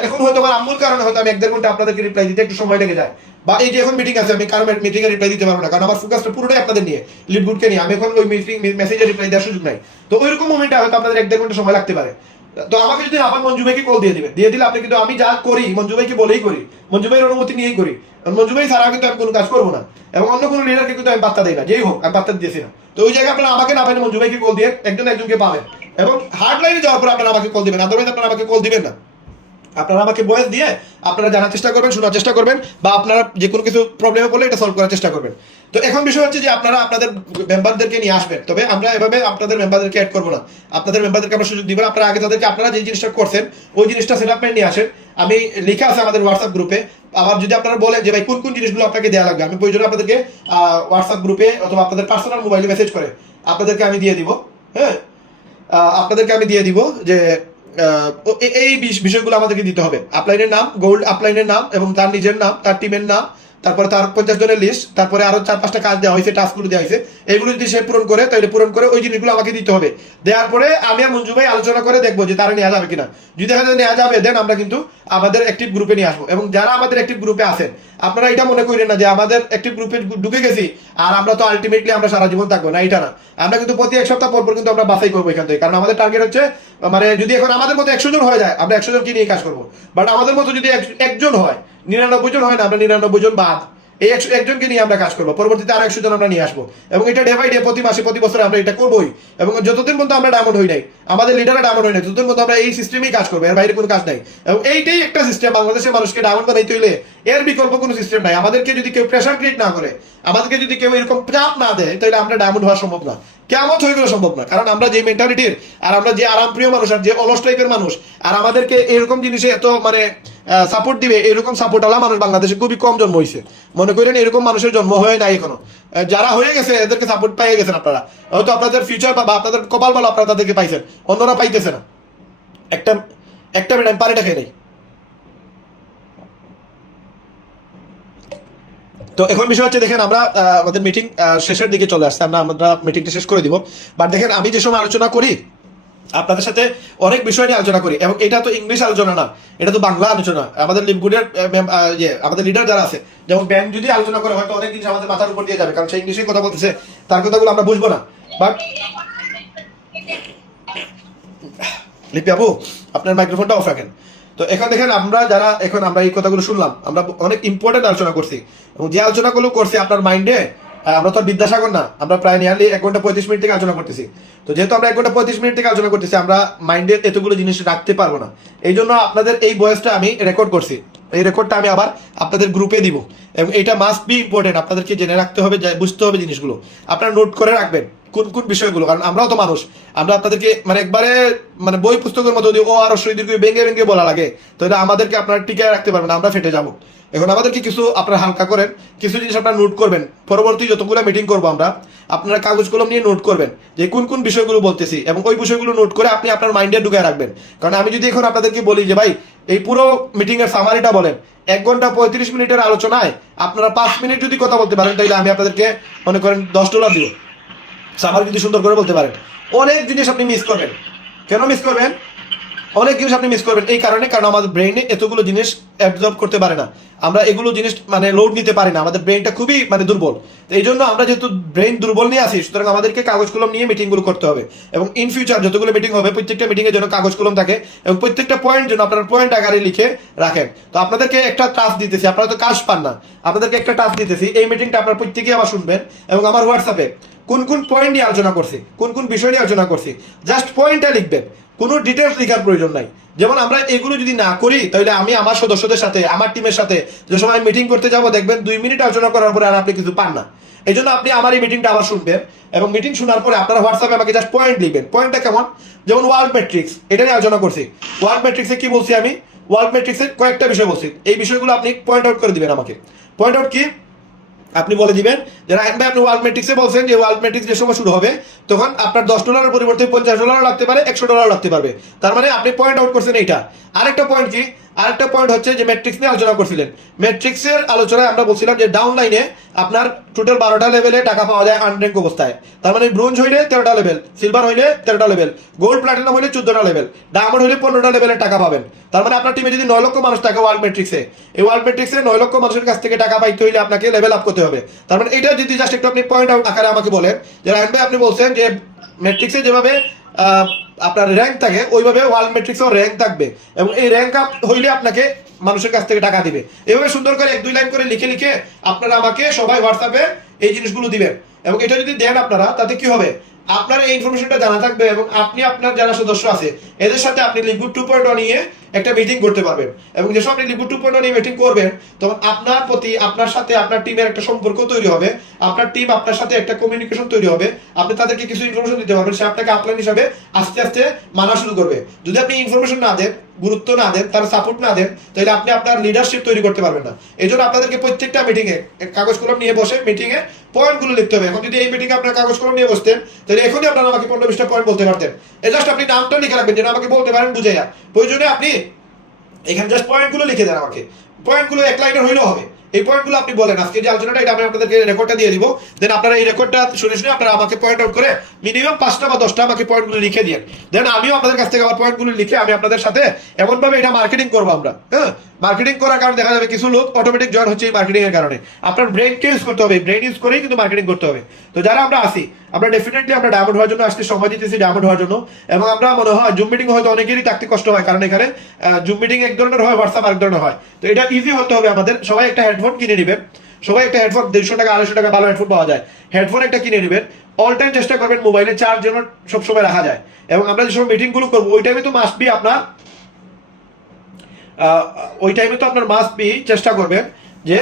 এখন হয়তো আমার আম্মুর কারণে হয়তো আমি 1-1.5 ঘন্টা আপনাদেরকে রিপ্লাই দিতে একটু সময় লেগে যায়, বা এই যে এখন মিটিং আছে, আমি কারো মিটিং এ রিপ্লাই দিতে পারবো না, কারণ আমার ফোকাসটা পুরোটাই আপনাদের নিয়ে, লিডগুডকে নিয়ে। আমি এখন ওই মিটিং মেসেজে রিপ্লাই দেওয়ার সুযোগ নাই। তো ওইরকম মোমেন্টে হয়তো আপনাদের 1-1.5 ঘন্টা সময় লাগতে পারে। তো আমাকে যদি আবার মঞ্জু ভাইকে কল দিয়ে দিবেন, দিয়ে দিলে আপনি কিন্তু, আমি যা করি মঞ্জু ভাইকে বলেই করি, মঞ্জু ভাইয়ের অনুমতি নিয়েই করি। মঞ্জু ভাই ছাড়া কিন্তু আমি কোনো কাজ করবো না, এবং অন্য কোনো লিডারকে কিন্তু আমি বার্তা দিই না, যেই হোক আমি বার্তা দিয়েছি না। তো ওই জায়গায় আপনারা আমাকে না পাবেন, মঞ্জু ভাইকে কল দিয়ে একজনকে পাবেন, এবং হার্ড লাইনে যাওয়ার পর আপনারা আমাকে কল দিবেন, আদারওয়াইজ আপনারা আমাকে কল দিবেন না। আপনারা আমাকে ভয়েস দিয়ে আপনারা জানার চেষ্টা করবেন, শোনার চেষ্টা করবেন, বা আপনারা যে কোনো কিছু প্রবলেমে পড়লে এটা সলভ করার চেষ্টা করবেন। তো এখন বিষয় হচ্ছে যে আপনারা আপনাদের মেম্বারদেরকে নিয়ে আসবেন, তবে আমরা এভাবে আপনাদের মেম্বারদেরকে অ্যাড করবো না, আপনাদের মেম্বারদেরকে আমরা সুযোগ দিব। আপনারা আগে তাদেরকে, আপনারা যে জিনিসটা করছেন ওই জিনিসটা সেটআপমেন্ট নিয়ে আসেন। আমি লেখা আছে আমাদের হোয়াটসঅ্যাপ গ্রুপে। আবার যদি আপনারা বলেন যে ভাই কোন কোন জিনিসগুলো আপনাকে দেওয়া লাগবে, আমি প্রয়োজনে আপনাদেরকে হোয়াটসঅ্যাপ গ্রুপে অথবা আপনাদের পার্সোনাল মোবাইলে মেসেজ করে আপনাদেরকে আমি দিয়ে দিব। হ্যাঁ, আপনাদেরকে আমি দিয়ে দিব যে এই বিষয়গুলো আমাদেরকে দিতে হবে। আপলাইনের নাম, গোল্ড আপলাইনের নাম, এবং তার নিজের নাম, তার টিমের নাম, তারপরে তার 50 জনের লিস্ট, তারপরে আরো 4-5টা কাজ দেওয়া হয়েছে, টাস্কগুলো দেওয়া হয়েছে, এগুলো যদি সে পূরণ করে, তাহলে পূরণ করে ওই জিনিসগুলো আমাকে দিতে হবে। দেওয়ার পরে আমি আর মঞ্জু ভাই আলোচনা করে দেখবো যে তারা নেওয়া যাবে কিনা। যদি দেখা যায় নেওয়া যাবে, দেন আমরা কিন্তু আমাদের অ্যাক্টিভ গ্রুপে নিয়ে আসবো। এবং যারা আমাদের অ্যাক্টিভ গ্রুপে আছেন, আপনারা এটা মনে করেন না যে আমাদের অ্যাক্টিভ গ্রুপে ঢুকে গেছি আর আমরা তো আলটিমেটলি আমরা সারা জীবন থাকবো না, এটা না। আমরা কিন্তু প্রতি 1 সপ্তাহ পর কিন্তু আমরা বাছাই করবো এখান থেকে, কারণ আমাদের টার্গেট হচ্ছে, মানে যদি এখন আমাদের মতো 100 জন হয়ে যায়, আমরা 100 জনকে নিয়ে কাজ করবো। বাট আমাদের মতো যদি একজন হয়, 99 জন হয় না, আমরা 99 জন বাদ, এই 101 জনকে নিয়ে আমরা কাজ করবো, পরবর্তীতে আর 100 জন আমরা নিয়ে আসবো, এবং এটা ডে বাই ডে প্রতি মাসে প্রতি বছরে আমরা এটা করবোই। এবং যতদিন পর্যন্ত আমরা ডায়মন্ড হই নাই, আমাদের লিডাররা ডায়মন্ড হয় নাই, ততদিন পর্যন্ত আমরা এই সিস্টেমেই কাজ করবো, এর বাইরে কোনো কাজ নাই। এবং এইটাই একটা সিস্টেম, বাংলাদেশের মানুষকে ডায়মন্ড বানাইতে হইলে এর বিকল্প কোনো সিস্টেম নাই। আমাদেরকে যদি কেউ প্রেশার ক্রিয়েট না করে, আমাদেরকে যদি কেউ এরকম চাপ না দেয়, তাহলে আমরা ডায়মন্ড হওয়া সম্ভব না, কেমন হয়ে গেলে সম্ভব না। কারণ আমরা যে মেন্টালিটির, আর আমরা যে আরামপ্রিয় মানুষ, আর যে অলস টাইপের মানুষ, আর আমাদেরকে এরকম জিনিসে এত মানে সাপোর্ট দিবে, এরকম সাপোর্ট আলা মানুষ বাংলাদেশে খুবই কম জন্ম হয়েছে। মনে করেন এরকম মানুষের জন্ম হয়ে নাই এখনো। যারা হয়ে গেছে এদেরকে সাপোর্ট পেয়ে গেছেন আপনারা, হয়তো আপনাদের ফিউচার বা আপনাদের কপাল ভালো, আপনারা তাদেরকে পাইছেন, অন্যরা পাইতেছে না। একটা মিনিট পানিটা খেয়ে নেই। তো এখন বিষয় হচ্ছে, দেখেন আমরা আমাদের মিটিং শেষের দিকে চলে আসছে, আমরা মিটিংটা শেষ করে দিব। বাট দেখেন, আমি যে সময় আলোচনা করি আপনাদের সাথে অনেক বিষয় নিয়ে আলোচনা করি, এবং এটা তো ইংলিশ আলোচনা না, এটা তো বাংলা আলোচনা। আমাদের লিপগুডের আমাদের লিডার যারা আছে, যেমন ব্যাংক যদি আলোচনা করে, হয়তো অনেক জিনিস আমাদের মাথার উপর দিয়ে যাবে, কারণ সে ইংলিশে কথা বলতেছে, তার কথাগুলো আমরা বুঝবো না। বাট লিপি আপু, আপনার মাইক্রোফোনটা অফ রাখেন। তো এখন দেখেন, আমরা এই কথাগুলো শুনলাম, আমরা অনেক ইম্পর্টেন্ট আলোচনা করছি, এবং যে আলোচনাগুলো করছি আপনার মাইন্ডে, আমরা তো বিদ্যাসাগর না, আমরা প্রায় নিয়ারলি 1 ঘন্টা 35 মিনিট থেকে আলোচনা করতেছি। তো যেহেতু আমরা 1 ঘন্টা 35 মিনিট থেকে আলোচনা করতেছি, আমরা মাইন্ডে এতগুলো জিনিস রাখতে পারবো না। এই জন্য আপনাদের এই ভয়েসটা আমি রেকর্ড করছি, এই রেকর্ডটা আমি আবার আপনাদের গ্রুপে দিব, এবং এটা মাস্ট বি ইম্পর্টেন্ট। আপনাদেরকে জেনে রাখতে হবে, বুঝতে হবে জিনিসগুলো, আপনারা নোট করে রাখবেন কোন কোন বিষয়গুলো। কারণ আমরাও তো মানুষ, আমরা আপনাদেরকে মানে একবারে মানে বই পুস্তকের মতো যদি ও আরো শরীর ভেঙে ভেঙে বলা লাগে, তো এটা আমাদেরকে আপনারা টিকায় রাখতে পারবেন, আমরা ফেটে যাবো। এখন আমাদেরকে কিছু আপনারা হালকা করেন, কিছু জিনিস আপনারা নোট করবেন। পরবর্তী যতগুলো মিটিং করবো আমরা, আপনারা কাগজ কলম নিয়ে নোট করবেন যে কোন কোন বিষয়গুলো বলতেছি, এবং ওই বিষয়গুলো নোট করে আপনি আপনার মাইন্ডে ঢুকায় রাখবেন। কারণ আমি যদি এখন আপনাদেরকে বলি যে ভাই এই পুরো মিটিং এর সামারিটা বলেন, 1 ঘন্টা 35 মিনিটের আলোচনায় আপনারা 5 মিনিট যদি কথা বলতে পারেন, তাহলে আমি আপনাদেরকে মনে করেন $10 দিব। সামারি যদি সুন্দর করে বলতে পারেন, অনেক জিনিস আপনি মিস করবেন। কেন মিস করবেন? অনেক জিনিস আপনি মিস করবেন এই কারণে, কারণ আমাদের ব্রেইনে এতগুলো জিনিস অ্যাবজর্ব করতে পারে না, আমরা এগুলো জিনিস মানে লোড নিতে পারি না, আমাদের ব্রেইনটা খুবই মানে দুর্বল। তো এই জন্য আমরা যেহেতু ব্রেইন দুর্বল নিয়ে আসি, সুতরাং আমাদেরকে কাগজ কলম নিয়ে মিটিংগুলো করতে হবে। এবং ইন ফিউচার যতগুলো মিটিং হবে, প্রত্যেকটা মিটিংয়ের জন্য কাগজ কলম থাকে, এবং প্রত্যেকটা পয়েন্ট জন্য আপনার পয়েন্ট আকারে লিখে রাখেন। তো আপনাদেরকে একটা টাস্ক দিতেছি, আপনারা তো কাজ পান না, আপনাদেরকে একটা টাস্ক দিতেছি, এই মিটিংটা আপনার প্রত্যেকেই আবার শুনবেন, এবং আমার হোয়াটসঅ্যাপে কোন কোন পয়েন্ট নিয়ে আলোচনা করছি, কোন কোন বিষয় নিয়ে আলোচনা করছি, জাস্ট পয়েন্টটা লিখবেন, কোনো ডিটেলস লেখার প্রয়োজন নাই। যেমন আমরা এগুলো যদি না করি, তাহলে আমি আমার সদস্যদের সাথে, আমার টিমের সাথে যে সময় মিটিং করতে যাবো, দেখবেন 2 মিনিট আলোচনা করার পরে আর আপনি কিছু পান না। এই জন্য আপনি আমার এই মিটিংটা আবার শুনবেন, এবং মিটিং শোনার পরে আপনারা হোয়াটসঅ্যাপে আমাকে জাস্ট পয়েন্ট লিখবেন। পয়েন্টটা কেমন? যেমন ওয়ার্ল্ড ম্যাট্রিক্স, এটা নিয়ে আলোচনা করছি। ওয়ার্ল্ড ম্যাট্রিক্সে কি বলছি আমি? ওয়ার্ল্ড ম্যাট্রিক্সের কয়েকটা বিষয় বলছি, এই বিষয়গুলো আপনি পয়েন্ট আউট করে দিবেন আমাকে। পয়েন্ট আউট কি আপনি বলে দিবেন যে রায়ন ভাই, আপনি ওয়ার্ল্ড ম্যাট্রিক্সে বলছেন যে ওয়ার্ল্ড ম্যাট্রিক্স যে সময় শুরু হবে, তখন আপনার $10 পরিবর্তে $50 লাগতে পারে, $100 লাগতে পারবে। তার মানে আপনি পয়েন্ট আউট করছেন এইটা। আরেকটা পয়েন্ট কি? আরেকটা পয়েন্ট হচ্ছে যে ম্যাট্রিক্স নিয়ে আলোচনা করছিলেন। ম্যাট্রিক্সের আলোচনায় আমরা বলছিলাম যে ডাউন লাইনে আপনার টোটাল 12টা লেভেলে টাকা পাওয়া যায় আনর্যাঙ্ক অবস্থায়। তার মানে ব্রোঞ্জ হইলে 13টা লেভেল, সিলভার হইলে 13টা লেভেল, গোল্ড প্লাটিনাম হইলে 14টা লেভেল, ডায়মন্ড হইলে 15টা লেভেলের টাকা পাবেন। তার মানে আপনার টিমে যদি 9 লক্ষ মানুষ থাকে ওয়ার্ল্ড ম্যাট্রিক্সে, এই ওয়ার্ল্ড ম্যাট্রিক্সে 9 লক্ষ মানুষের কাছ থেকে টাকা পাইতে হইলে আপনাকে লেভেল আপ করতে হবে। তার মানে এটা যদি জাস্ট একটু আপনি পয়েন্ট আউট আকারে আমাকে বলেন যে রায়ন ভাই, আপনি বলছেন যে ম্যাট্রিক্সে যেভাবে আপনার র্যাঙ্ক থাকে, ওইভাবে ওয়ার্ল্ড ম্যাট্রিক্সেও র্যাঙ্ক থাকবে, এবং এই র্যাঙ্ক আপ হইলে আপনাকে মানুষের কাছ থেকে টাকা দিবে। এভাবে সুন্দর করে 1-2 লাইন করে লিখে লিখে আপনারা আমাকে সবাই হোয়াটসঅ্যাপে এই জিনিসগুলো দিবেন। এবং এটা যদি দেন আপনারা, তাতে কি হবে, আপনার এই ইনফরমেশনটা জানা থাকবে, এবং আপনি আপনার যারা সদস্য আছে এদের সাথে আপনি লিকুইড 2.0 নিয়ে একটা মিটিং করতে পারবেন। এবং যেসব আপনি লিকুইড 2.0 নিয়ে মিটিং করবেন, তখন আপনার প্রতি, আপনার সাথে আপনার টিমের একটা সম্পর্ক তৈরি হবে, আপনার টিম আপনার সাথে একটা কমিউনিকেশন তৈরি হবে, আপনি তাদেরকে কিছু ইনফরমেশন দিতে পারবেন, সে আপনাকে আপলাইন হিসাবে আস্তে আস্তে মানা শুরু করবে। যদি আপনি ইনফরমেশন না দেন, গুরুত্ব না দেন, তার সাপোর্ট না দেন, তাহলে আপনি আপনার লিডারশিপ তৈরি করতে পারবেন না। এই জন্য আপনাদেরকে প্রত্যেকটা মিটিংয়ে কাগজ কলম নিয়ে বসে মিটিংয়ে পয়েন্টগুলো লিখতে হবে। এখন যদি এই মিটিংয়ে আপনার কাগজ কলম নিয়ে বসতেন, তাহলে এখনই আপনারা আমাকে 15-20টা পয়েন্ট বলতে পারতেন। এই জাস্ট আপনি নামটা লিখে রাখবেন, যেন আমাকে বলতে পারেন বুঝাইয়া। প্রয়োজনে আপনি এখানে জাস্ট পয়েন্টগুলো লিখে দেন আমাকে, পয়েন্টগুলো 1 লাইনের হইলেও হবে। এই পয়েন্টগুলো আপনি বলেন, আজকে যে আলোচনাটা এটা আমি আপনাদেরকে রেকর্ডটা দিয়ে দিব, দেন আপনারা এই রেকর্ডটা শুনে শুনে আপনারা আমাকে পয়েন্ট আউট করে মিনিমাম 5টা বা 10টা আমাকে পয়েন্টগুলো লিখে দিন। দেন আমিও আপনাদের কাছ থেকে আমার পয়েন্টগুলো লিখে আমি আপনাদের সাথে এমনভাবে এটা মার্কেটিং করবো আমরা। হ্যাঁ, মার্কেটিং করার কারণে দেখা যাবে কিছু লোক অটোমেটিক জয়েন হচ্ছে এই মার্কেটিং এর কারণে। আপনার ব্রেনকে ইউজ করতে হবে, ব্রেন ইউজ করেই কিন্তু মার্কেটিং করতে হবে। তো যারা আমরা আসি, আমরা ডেফিনেটলি আমরা ডায়মন্ড হওয়ার জন্য আসতে সময় দিতেছি, ডায়মন্ড হওয়ার জন্য। এবং আমরা মনে হয় জুম মিটিং হয়তো অনেকেরই থাকতে কষ্ট হয়, কারণ এখানে জুম মিটিং এক ধরনের হয়, হোয়াটসঅ্যাপ আরেক ধরনের হয়। তো এটা ইজি হতে হবে আমাদের। সবাই একটা হেডফোন কিনে নেবেন, সবাই একটা হেডফোন 200 টাকা 250 টাকা ভালো হেডফোন পাওয়া যায়, হেডফোন একটা কিনে নেবেন। অল টাইম চেষ্টা করবেন মোবাইলে চার্জ যেন সবসময় রাখা যায়। এবং আমরা যে সময় মিটিংগুলো করবো ওই টাইমে তো মাস্ট বি আপনার মাস্ট বি চেষ্টা করবেন যে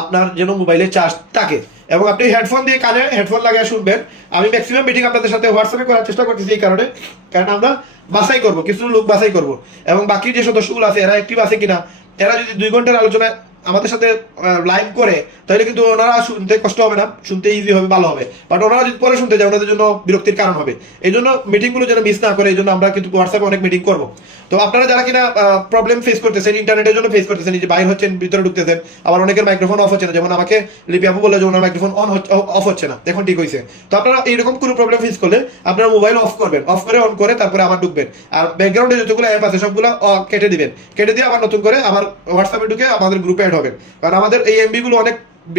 আপনার যেন মোবাইলে চার্জ থাকে। এবং আপনি হেডফোন দিয়ে কানে হেডফোন লাগিয়ে শুনবেন। আমি ম্যাক্সিমাম মিটিং আপনাদের সাথে হোয়াটসঅ্যাপে করার চেষ্টা করতেছি এই কারণে, কারণ আমরা বাছাই করবো, কিছু লোক বাছাই করবো এবং বাকি যে সদস্যগুলো আছে এরা অ্যাক্টিভ আছে কিনা। এরা যদি 2 ঘন্টার আলোচনা আমাদের সাথে লাইভ করে তাহলে কিন্তু ওনারা শুনতে কষ্ট হবে না, শুনতে ইজি হবে, ভালো হবে। বাট ওনারা যদি পরে শুনতে যায় ওনাদের জন্য বিরক্তির কারণ হবে। এই জন্য মিটিংগুলো যেন মিস না করে, এই জন্য আমরা কিন্তু হোয়াটসঅ্যাপে অনেক মিটিং করবো। তো আপনারা যারা কিনা প্রবলেম ফেস করতেছেন, ইন্টারনেটের জন্য ফেস করতেছেন, যে বাইরে হচ্ছেন ভিতরে ঢুকতেছেন, আবার অনেকের মাইক্রোফোন অফ হচ্ছে না, যেমন আমাকে লিপি আপু বললো যে ওনার মাইক্রোফোন অফ হচ্ছে না, এখন ঠিক হয়েছে। তো আপনারা এইরকম কোনো প্রবলেম ফেস করলে আপনারা মোবাইল অফ করবেন, অফ করে অন করে তারপরে আবার ঢুকবেন। আর ব্যাকগ্রাউন্ডে যতগুলো অ্যাপ আছে সবগুলো কেটে দিবেন, কেটে দিয়ে আবার নতুন করে আবার হোয়াটসঅ্যাপে ঢুকে আমাদের গ্রুপে অ্যাড হবেন। কারণ আমাদের এই এমবি গুলো অনেক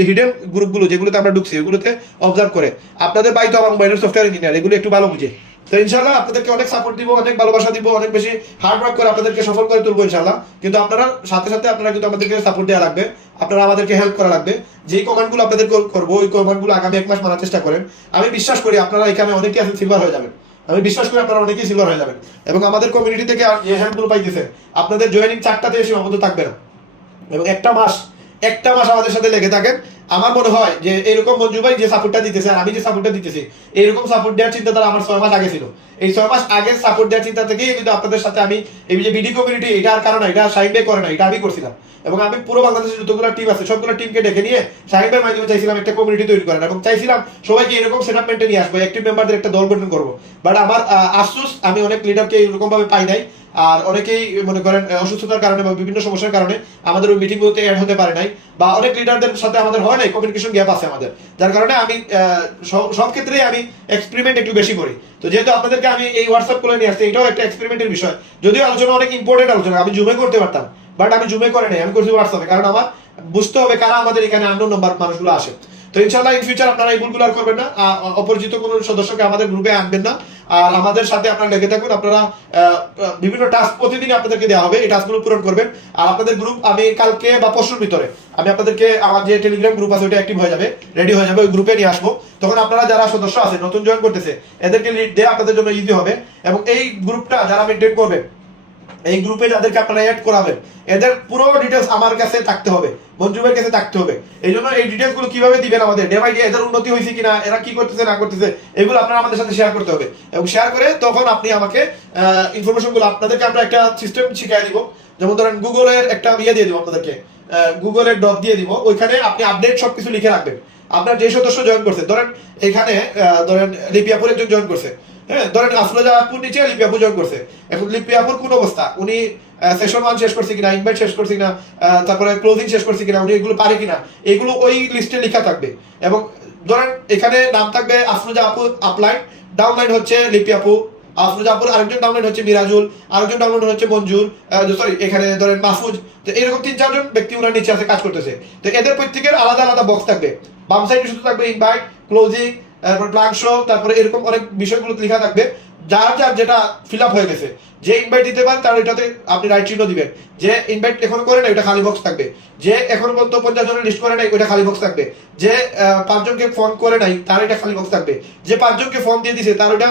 হিডেন গ্রুপগুলো যেগুলোতে আমরা ঢুকছি ওগুলোতে অবজার্ভ করে। আপনাদের ভাই তো আমার মোবাইলের সফটওয়্যার ইঞ্জিনিয়ার, এগুলো একটু ভালো বুঝে। তো ইনশাআল্লাহ আপনাদেরকে অনেক সাপোর্ট দিব, অনেক ভালোবাসা দিব, অনেক বেশি হার্ড ওয়ার্ক করে আপনাদেরকে সফল করে তুলবো ইনশাআল্লাহ। কিন্তু আপনারা সাথে সাথে আপনারা কিন্তু আমাদেরকে সাপোর্ট দেওয়া লাগবে, আপনারা আমাদেরকে হেল্প করা লাগবে। যেই কমান্ডগুলো আপনাদের করবো ওই কমান্ডগুলো আগামী 1 মাস মানার চেষ্টা করেন। আমি বিশ্বাস করি আপনারা এখানে অনেকেই আছেন সিলভার হয়ে যাবেন, আমি বিশ্বাস করি আপনারা অনেকেই সিলভার হয়ে যাবেন। এবং আমাদের কমিউনিটি থেকে যে হেল্পগুলো পাইতেছে আপনাদের জয়েনিং 4টাতে সীমাবদ্ধ থাকবে না। এবং একটা মাস আমাদের সাথে লেগে থাকেন। আমার মনে হয় যে এরকম মঞ্জু ভাই যে সাপোর্টটা দিতেছে আর আমি যে সাপোর্টটা দিতেছি, এরকম সাপোর্ট দেওয়ার চিন্তাধারা আমার 6 মাস আগে ছিল। এই 6 মাস আগে সাপোর্ট দেওয়ার চিন্তা থেকেই কিন্তু আপনাদের সাথে আমি এই যে বিডি কমিউনিটি, এটা আর কারণ না, এটা শাহিন ভাই করে না, এটা আমি করছিলাম। এবং আমি পুরো বাংলাদেশের যতগুলো টিম আছে সবগুলো টিমকে ডেকে নিয়ে শাহিন ভাইয়ের মাধ্যমে চাইছিলাম একটা কমিউনিটি তৈরি করেন এবং চাইছিলাম সবাইকে এরকম সেটআপ মেনটেন নিয়ে আসবো, অ্যাক্টিভ মেম্বারদের একটা দল গঠন করবো। বাট আমার আফসোস আমি অনেক লিডারকে এরকম ভাবে পাই নাই। আর অনেকেই মনে করেন অসুস্থতার কারণে বা বিভিন্ন সমস্যার কারণে আমাদের ওই মিটিংগুলোতে অ্যাড হতে পারে নাই, বা অনেক লিডারদের সাথে আমাদের হয় নাই, কমিউনিকেশন গ্যাপ আছে আমাদের, যার কারণে আমি সব ক্ষেত্রেই আমি এক্সপেরিমেন্ট একটু বেশি করি। তো যেহেতু আপনাদেরকে আমি এই হোয়াটসঅ্যাপ করে নিয়ে আসছি, এটাও একটা এক্সপেরিমেন্টের বিষয়। যদিও আলোচনা অনেক ইম্পর্টেন্ট আলোচনা, আমি জুমে করতে পারতাম, বাট আমি জুমে করে নাই, আমি করছি হোয়াটসঅ্যাপে। কারণ আমার বুঝতে হবে কারা আমাদের এখানে আননোন নাম্বার মানুষগুলো আসে। তো ইনশাআল্লাহ ইন ফিউচার আপনারা এই ভুলগুলো আর করবেন না, অপরিচিত কোনো সদস্যকে আমাদের গ্রুপে আনবেন না। আর আমাদের সাথে আপনারা লেগে থাকুন। আপনারা বিভিন্ন টাস্ক প্রতিদিন আপনাদেরকে দেওয়া হবে, এই টাস্কগুলো পূরণ করবেন। আর আপনাদের গ্রুপ আমি কালকে বা পরশুর ভিতরে আমি আপনাদেরকে আমার যে টেলিগ্রাম গ্রুপ আছে ওটা অ্যাক্টিভ হয়ে যাবে, রেডি হয়ে যাবে, ওই গ্রুপে নিয়ে আসবো। তখন আপনারা যারা সদস্য আছে নতুন জয়েন করতেছে এদেরকে লিড দেওয়া আপনাদের জন্য ইজি হবে। এবং এই গ্রুপটা যারা মেনটেন করবেন, এই গ্রুপে যাদেরকে আপনারা অ্যাড করাবেন, এদের পুরো ডিটেলস আমার কাছে থাকতে হবে, মঞ্জু ভাইয়ের কাছে থাকতে হবে। এই জন্য এই ডিটেলস গুলো কিভাবে দিবেন আমাদের ডে বাই ডে, এদের উন্নতি হয়েছে কিনা, এরা কি করতেছে না করতেছে, এগুলো আপনারা আমাদের সাথে শেয়ার করতে হবে। এবং শেয়ার করে তখন আপনি আমাকে ইনফরমেশন গুলো, আপনাদেরকে আমরা একটা সিস্টেম শিখিয়ে দিব। যেমন ধরেন গুগলের একটা দিয়ে দিব আপনাদেরকে, গুগলের ডক দিয়ে দিব, ওইখানে আপনি আপডেট সবকিছু লিখে রাখবেন। আপনার যে সদস্য জয়েন করছে, ধরেন এখানে ধরেন লিপিয়াপুর একজন জয়েন করছে, হ্যাঁ, ধরেন আফরোজা আপুর নিচে লিপি আপু জয়েন করছে। এখন লিপি আপুর কোন অবস্থা, উনি সেশন 1 শেষ করছে কিনা, ইনভাইট শেষ করছে কিনা, তারপরে ক্লোজিং শেষ করছে কিনা, উনি এগুলো পারে কিনা, এগুলো ওই লিস্টে লেখা থাকবে। এবং ধরেন এখানে নাম থাকবে আফরোজা আপু আপলাইন, ডাউনলাইন হচ্ছে লিপি আপু, আফরোজা আপুর আরেকজন ডাউনলাইন হচ্ছে মিরাজুল, আরেকজন ডাউনলাইন হচ্ছে মঞ্জুর, সরি এখানে ধরেন মাহফুজ। তো এরকম 3-4 জন ব্যক্তি ওনার নিচে আছে কাজ করতেছে। তো এদের প্রত্যেকের আলাদা আলাদা বক্স থাকবে। বাম সাইডে শুধু থাকবে ইনভাইট, ক্লোজিং, তারপর প্ল্যান শো, তারপরে এরকম অনেক বিষয়গুলো লেখা থাকবে। যার যার যেটা ফিল আপ হয়ে গেছে, যে ইনভাইট দিতে পারেন তার ওইটাতে আপনি রাইট চিহ্ন দিবেন। যে ইনভাইট এখনো করে নাই ওটা খালি বক্স থাকবে। যে এখনো পর্যন্ত 50 জনের লিস্ট করে নাই ওটা খালি বক্স থাকবে। যে 5 জনকে ফোন করে নাই তার এটা খালি বক্স থাকবে। যে 5 জনকে ফোন দিয়ে দিছে তার ওটা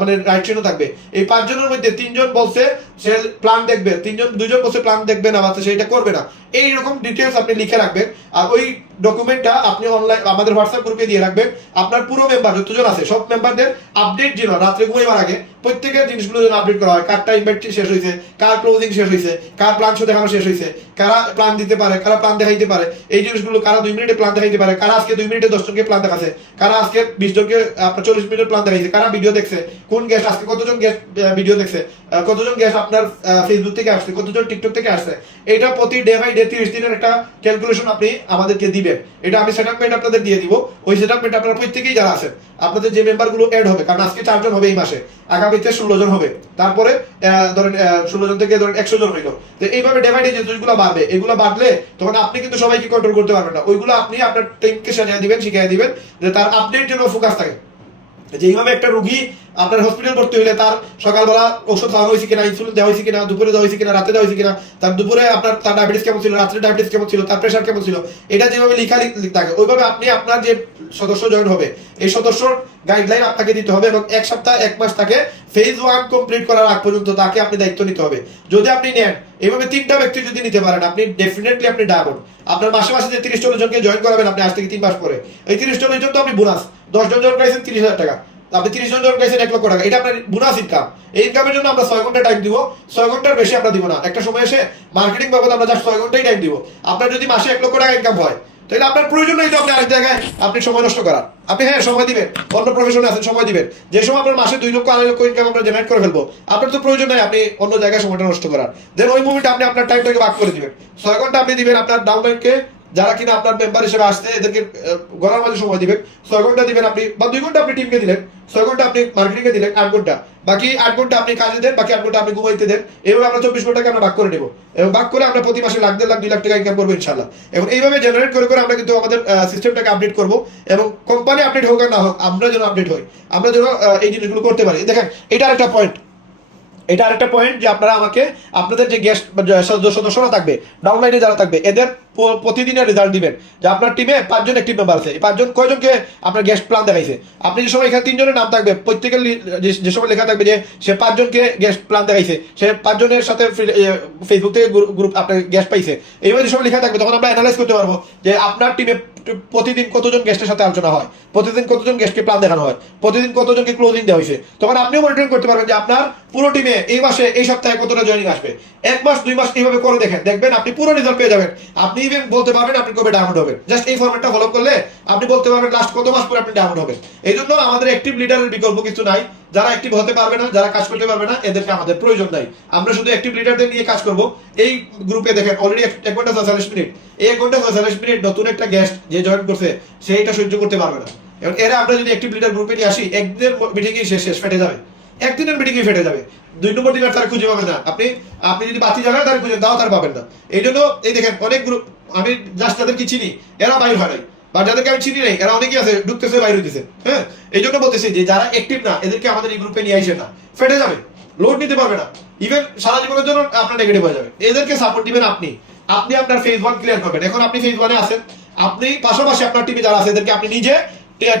মানে রাইট চিহ্ন থাকবে। এই 5 জনের মধ্যে 3 জন বলছে সে প্ল্যান দেখবে, 2 জন বলছে প্ল্যান দেখবে না, মাত্র সেটা করবে না। এইরকম ডিটেলস আপনি লিখে রাখবেন। আর ওই ডকুমেন্টটা আপনি অনলাইন আমাদের হোয়াটসঅ্যাপ গ্রুপে দিয়ে রাখবেন। আপনার পুরো মেম্বার যতজন আছে সব মেম্বারদের আপডেট যেন রাত্রে ঘুমাইবার আগে প্রত্যেকের জিনিসগুলো যেন আপডেট করা হয়। কারটা ইনভাইট শেষ হয়েছে, কার ক্লোজিং শেষ হয়েছে, কার প্ল্যান শো দেখানো শেষ হয়েছে, কারা প্ল্যান দিতে পারে, কারা প্ল্যান দেখাইতে পারে, এই জিনিসগুলো কারা 2 মিনিটে প্ল্যান দেখাইতে পারে, কারা আজকে 2 মিনিটে 10 জনকে প্ল্যান দেখাচ্ছে, কারা আজকে 20 জনকে আপনার 40 মিনিটের প্ল্যান দেখাইছে, কারা ভিডিও দেখছে, কোন গেস্ট আজকে কতজন গেস্ট ভিডিও দেখছে, কতজন গেস্ট আপনার ফেসবুক থেকে আসছে, কতজন টিকটক থেকে আসছে। এটা প্রতি ডে বাই ডে 30 দিনের একটা ক্যালকুলেশন আপনি আমাদেরকে দিবেন। এটা আমি সেটআপ মেট আপনাদের দিয়ে দিব। ওই সেটআপ মেট আপনারা প্রত্যেকেই যারা আছেন আপনাদের যে মেম্বারগুলো অ্যাড হবে, কারণ আজকে 4 জন হবে এই মাসে, আগামীতে 16 জন হবে, তারপরে ধরেন 16 জন থেকে ধরেন 100 জন হইলো। তো এইভাবে ডে বাই ডে যে জিনিসগুলো বাড়বে, এগুলো বাড়লে তখন আপনি কিন্তু সবাইকে কন্ট্রোল করতে পারবেন না। ওইগুলো আপনি আপনার টিমকে সাজিয়ে দিবেন, শিখিয়ে দিবেন যে তার আপডেট যেন ফোকাস থাকে। যেইভাবে একটা রুগী আপনার হসপিটাল ভর্তি হইলে তার সকালবেলা ওষুধ খাওয়া হয়েছে কিনা, ইনসুলিন দেওয়া হয়েছে কিনা, দুপুরে দেওয়া হয়েছে কিনা, রাতে দেওয়া হয়েছে কিনা, তার দুপুরে আপনার তার ডায়াবেটিস কেমন ছিল, রাত্রে ডায়াবেটিস কেমন ছিল, তার প্রেশার কেমন ছিল, এটা যেভাবে লেখা থাকে ওইভাবে আপনি আপনার যে সদস্য জয়েন হবে এই সদস্যর গাইডলাইন আপনাকে দিতে হবে এবং এক সপ্তাহ 1 মাস তাকে ফেজ 1 কমপ্লিট করার আগ পর্যন্ত তাকে আপনি দায়িত্ব নিতে হবে। যদি আপনি নেন এইভাবে 3টা ব্যক্তি যদি নিতে পারেন আপনি ডেফিনেটলি আপনি ডায়মন্ড। আপনার মাসে মাসে যে 30 জনকে জয়েন করাবেন আপনি আজ থেকে 3 মাস পরে, এই 30 জনের জন্য আপনি বোনাস 10 জন জয়েন করেছেন 30,000 টাকা, আপনি 30 জন জয়েন করেছেন 1 লক্ষ টাকা, এটা আপনার বোনাস ইনকাম। এই ইনকামের জন্য আমরা 6 ঘন্টা টাইম দিব, 6 ঘন্টার বেশি আমরা দিব না। একটা সময় এসে মার্কেটিং বাবদ আমরা জাস্ট 6 ঘন্টাই টাইম দিব। আপনার যদি মাসে 1 লক্ষ টাকা ইনকাম হয় তাহলে আপনার প্রয়োজন নেই তো আপনি আরেক জায়গায় আপনি সময় নষ্ট করার। আপনি হ্যাঁ সময় দিবেন, অন্য প্রফেশনে আছেন সময় দিবেন, যে সময় আপনার মাসে 2 লক্ষ 2.5 লক্ষ ইনকাম আমরা জেনারেট করে ফেলবো, আপনার তো প্রয়োজন নাই আপনি অন্য জায়গায় সময়টা নষ্ট করার। দেন ওই মুভিটা আপনি আপনার টাইমটাকে ভাগ করে দিবেন। 6 ঘন্টা আপনি দিবেন আপনার ডাউনলাইনকে, যারা কিনা আপনার মেম্বার হিসেবে আসছে এদেরকে গড়ার মাঝে সময় দিবেন। 6 ঘন্টা দিবেন আপনি, বা 2 ঘন্টা আপনি টিমকে দিলেন, 6 ঘন্টা আপনি মার্কেটিংকে দিলেন, 8 ঘন্টা, বাকি 8 ঘন্টা আপনি কাজে দেন, বাকি 8 ঘন্টা আপনি ঘুমাইতে দেন। এইভাবে আমরা 24 ঘন্টাকে আমরা ভাগ করে নেব এবং ভাগ করে আমরা প্রতি মাসে 1,00,000 1,00,000 2 লাখ টাকা ইনকাম করবো ইনশাল্লাহ। এবং এইভাবে জেনারেট করে করে আমরা কিন্তু আমাদের সিস্টেমটাকে আপডেট করবো এবং কোম্পানি আপডেট হোক আর না হোক আমরা যেন আপডেট হই, আমরা যেন এই জিনিসগুলো করতে পারি। দেখেন এটা আরেকটা পয়েন্ট, এটা আরেকটা পয়েন্ট যে আপনারা আমাকে আপনাদের যে গেস্ট সদস্যরা থাকবে ডাউনলাইনে যারা থাকবে এদের প্রতিদিনের রেজাল্ট দিবেন যে আপনার টিমে 5 জন অ্যাক্টিভ মেম্বার আছে, এই 5 জন কয়জনকে আপনার গেস্ট প্ল্যান দেখাইছে। আপনি যে সময় এখানে 3 জনের নাম থাকবে, প্রত্যেকের যে সময় লেখা থাকবে যে সে 5 জনকে গেস্ট প্ল্যান দেখাইছে, সে 5 জনের সাথে ফেসবুক থেকে গ্রুপ আপনার গেস্ট পাইছে, এইভাবে যে সময় লেখা থাকবে তখন আমরা অ্যানালাইজ করতে পারবো যে আপনার টিমে প্রতিদিন কতজন গেস্টের সাথে আলোচনা হয়, প্রতিদিন কতজন গেস্টকে প্ল্যান দেখানো হয়, প্রতিদিন কতজনকে ক্লোজিং দেওয়া হয়েছে। তখন আপনিও মনিটরিং করতে পারবেন যে আপনার পুরো টিমে এই মাসে এই সপ্তাহে কতটা জয়েনিং আসবে। 1 মাস 2 মাস এইভাবে করে দেখবেন আপনি পুরো রেজাল্ট পেয়ে যাবেন। আপনি ইভেন বলতে পারবেন আপনি কবে ডায়মন্ড হবেন। জাস্ট এই ফরম্যাটটা ফলো করলে আপনি বলতে পারবেন লাস্ট কত মাস পরে আপনি ডায়মন্ড হবেন। এই জন্য আমাদের অ্যাক্টিভ লিডারের বিকল্প কিছু নাই। যারা অ্যাক্টিভ হতে পারবে না, যারা কাজ করতে পারবে না, এদেরকে আমাদের প্রয়োজন নাই। আমরা শুধু অ্যাক্টিভ লিডারদের নিয়ে কাজ করব। এই গ্রুপে দেখেন অলরেডি 1 ঘন্টা 47 মিনিট, এই 1 ঘন্টা 47 মিনিট নতুন একটা গেস্ট যে জয়েন করছে সে এটা সহ্য করতে পারবে না। এবং এরা আমরা যদি অ্যাক্টিভ লিডার গ্রুপে নিয়ে আসি একদিনের মিটিংই শেষ ফেটে যাবে, একদিনের মিটিংই ফেটে যাবে। 2 নম্বর দিন আর তার খুঁজে পাবেন না। আপনি যদি বাতি জায়গায় তার খুঁজে দাও তার পাবেন না। এই জন্য এই দেখেন অনেক গ্রুপ আমি জাস্ট যাদেরকে চিনি এরা বাইর হয় নাই, বা যাদেরকে আমি চিনি নাই এরা অনেকেই আছে ঢুকতেছে বাইরে হইতেছে। হ্যাঁ, এই জন্য বলতেছি যে যারা অ্যাক্টিভ না এদেরকে আমাদের এই গ্রুপে নিয়ে আসে না, ফেটে যাবে, লোড নিতে পারবে না, ইভেন সারা জীবনের জন্য আপনার নেগেটিভ হয়ে যাবে। এদেরকে সাপোর্ট দিবেন আপনি আপনার ফেজ 1 ক্লিয়ার করবেন। এখন আপনি ফেজ 1 এ আছেন, আপনি পাশাপাশি আপনার টিমে যারা আছে এদেরকে আপনি নিজে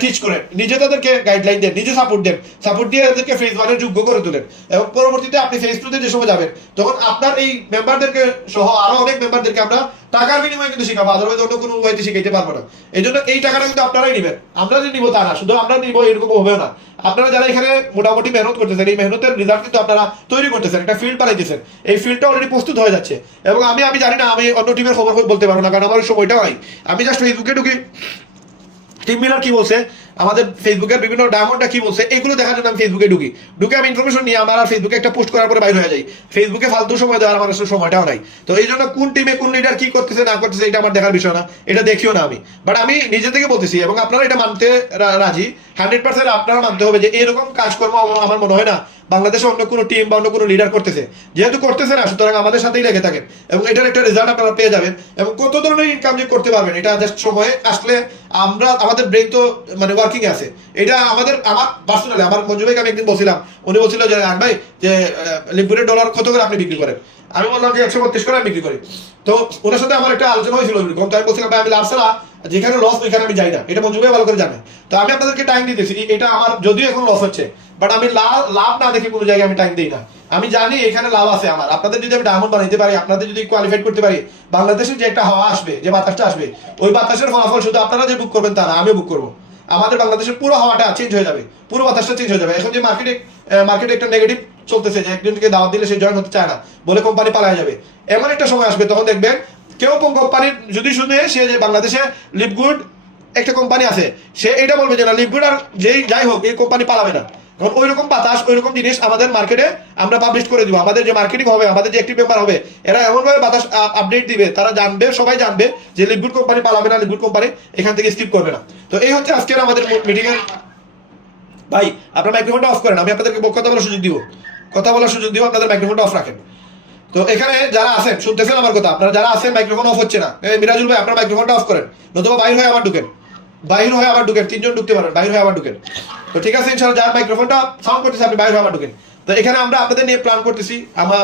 টিচ করেন, নিজে তাদেরকে গাইডলাইন দেন, নিজে সাপোর্ট দেন, সাপোর্ট দিয়ে এদেরকে ফেজ 1 এর যোগ্য করে তোলেন। এবং পরবর্তীতে আপনি ফেজ 2 তে যে সময় যাবেন তখন আপনার এই মেম্বারদেরকে সহ আরো অনেক মেম্বারদেরকে আমরা টাকার বিনিময়ে কিন্তু শিখাবো, আদারওয়াইজ অন্য কোনো ওয়েতে শিখাইতে পারবো না। এই জন্য এই টাকাটা কিন্তু আপনারাই নেবেন, আমরা যে নিবো তা না, শুধু আমরা নিবো এরকম হবেও না। আপনারা যারা এখানে মোটামুটি মেহনত করতেছেন এই মেহনতের রেজাল্ট কিন্তু আপনারা তৈরি করতেছেন, একটা ফিল্ড বানাইতেছেন, এই ফিল্ডটা অলরেডি প্রস্তুত হয়ে যাচ্ছে। এবং আমি জানি না, আমি অন্য টিমের খবর বলতে পারবো না কারণ আমার সময়টাও নাই। আমি জাস্ট ফেসবুকে ঢুকি টিম মিলার কি বলছে, আমাদের ফেসবুকের বিভিন্ন ডায়মন্ডটা কি বলছে এগুলো দেখার জন্য আমি ফেসবুকে ঢুকে আমি ইনফরমেশন নিয়ে আমার আর ফেসবুকে একটা পোস্ট করার পরে বাইরে হয়ে যাই। ফেসবুকে ফালতু সময় দেওয়ার আমার আসলে সময়টাও নাই। তো এই জন্য কোন টিমে কোন লিডার কি করতেছে না করতেছে এটা আমার দেখার বিষয় না, এটা দেখিও না আমি। বাট আমি নিজে থেকে বলতেছি এবং আপনারা এটা মানতে রাজি 100%। আপনারা মানতে হবে যে এরকম কাজকর্ম আমার মনে হয় না বাংলাদেশে অন্য কোনো টিম বা অন্য কোনো লিডার করতেছে। যেহেতু করতেছে না সুতরাং আমাদের সাথেই লেগে থাকেন এবং এটার একটা রেজাল্ট আপনারা পেয়ে যাবেন। এবং কত ধরনের ইনকাম যে করতে পারবেন এটা জাস্ট সময়ে আসলে আমাদের ব্রেন তো মানে ওয়ার্কিং আছে। এটা আমার পার্সোনালি আমার মঞ্জু ভাইকে আমি একদিন বলছিলাম, উনি বলছিল যে ভাই যে লিকুইড ডলার কত করে আপনি বিক্রি করেন। আমি বললাম যে 132 করে আমি বিক্রি করি। তো ওনার সাথে আমার একটা আলোচনা হয়েছিল, আমি বলছিলাম ভাই আমি লাভ ছাড়া যেখানে লস ওইখানে আমি যাই না, এটা মঞ্জু ভাই ভালো করে জানে। তো আমি আপনাদেরকে টাইম দিতেছি, এটা আমার যদিও এখন লস হচ্ছে বাট আমি লাভ না দেখে কোনো জায়গায় আমি টাইম দিই না। আমি জানি এখানে লাভ আছে আমার। আপনাদের যদি আমি ডায়মন্ড বানাইতে পারি, আপনাদের যদি কোয়ালিফাইড করতে পারি, বাংলাদেশের যে একটা হাওয়া আসবে, যে বাতাসটা আসবে, ওই বাতাসের ফলাফল শুধু আপনারা যে বুক করবেন তা না, আমিও বুক করবো। আমাদের বাংলাদেশের পুরো হাওয়াটা চেঞ্জ হয়ে যাবে, পুরো বাতাসটা চেঞ্জ হয়ে যাবে। এখন যে মার্কেটে একটা নেগেটিভ চলতেছে যে একজনকে দাওয়াত দিলে সে জয়েন হতে চায় না বলে কোম্পানি পালায় যাবে, এমন একটা সময় আসবে তখন দেখবেন কেউ কোম্পানির যদি শুনে সে যে বাংলাদেশে লিভগুড একটা কোম্পানি আছে, সে এটা বলবে যে না লিভগুড আর যাই হোক এই কোম্পানি পালাবে না। কারণ ওই রকম বাতাস ওই রকম জিনিস আমাদের মার্কেটে আমরা পাবলিশ করে দিব। আমাদের যে মার্কেটিং হবে, আমাদের যে অ্যাক্টিভ মেম্বার হবে, এরা এমনভাবে বাতাস আপডেট দিবে, তারা জানবে, সবাই জানবে যে লিভগুড কোম্পানি পালাবে না, লিভগুড কোম্পানি এখান থেকে স্কিপ করবে না। তো এই হচ্ছে আজকের আমাদের মিটিং এর। ভাই আপনার মাইক্রোফোনটা অফ করেন, আমি আপনাদেরকে কথা বলার সুযোগ দিব, আপনাদের মাইক্রোফোনটা অফ রাখেন। তো এখানে যারা আছেন শুনতেছেন আমার কথা, আপনারা যারা আছেন মাইক্রোফোন অফ হচ্ছে না, মিরাজুল ভাই আপনার মাইক্রোফোনটা অফ করেন, নতুবা বাইরে হয়ে আবার ঢুকেন। বাইর হয়ে আবার ঢুকেন, 3 জন ঢুকতে পারেন, বাইর হয়ে আবার ঢুকেন। তো ঠিক আছে ইনশাআল্লাহ, যার মাইক্রোফোনটা সাউন্ড করতেছে আপনি বাইর হয়ে আবার ঢুকেন। তো এখানে আমরা আপনাদের নিয়ে প্ল্যান করতেছি,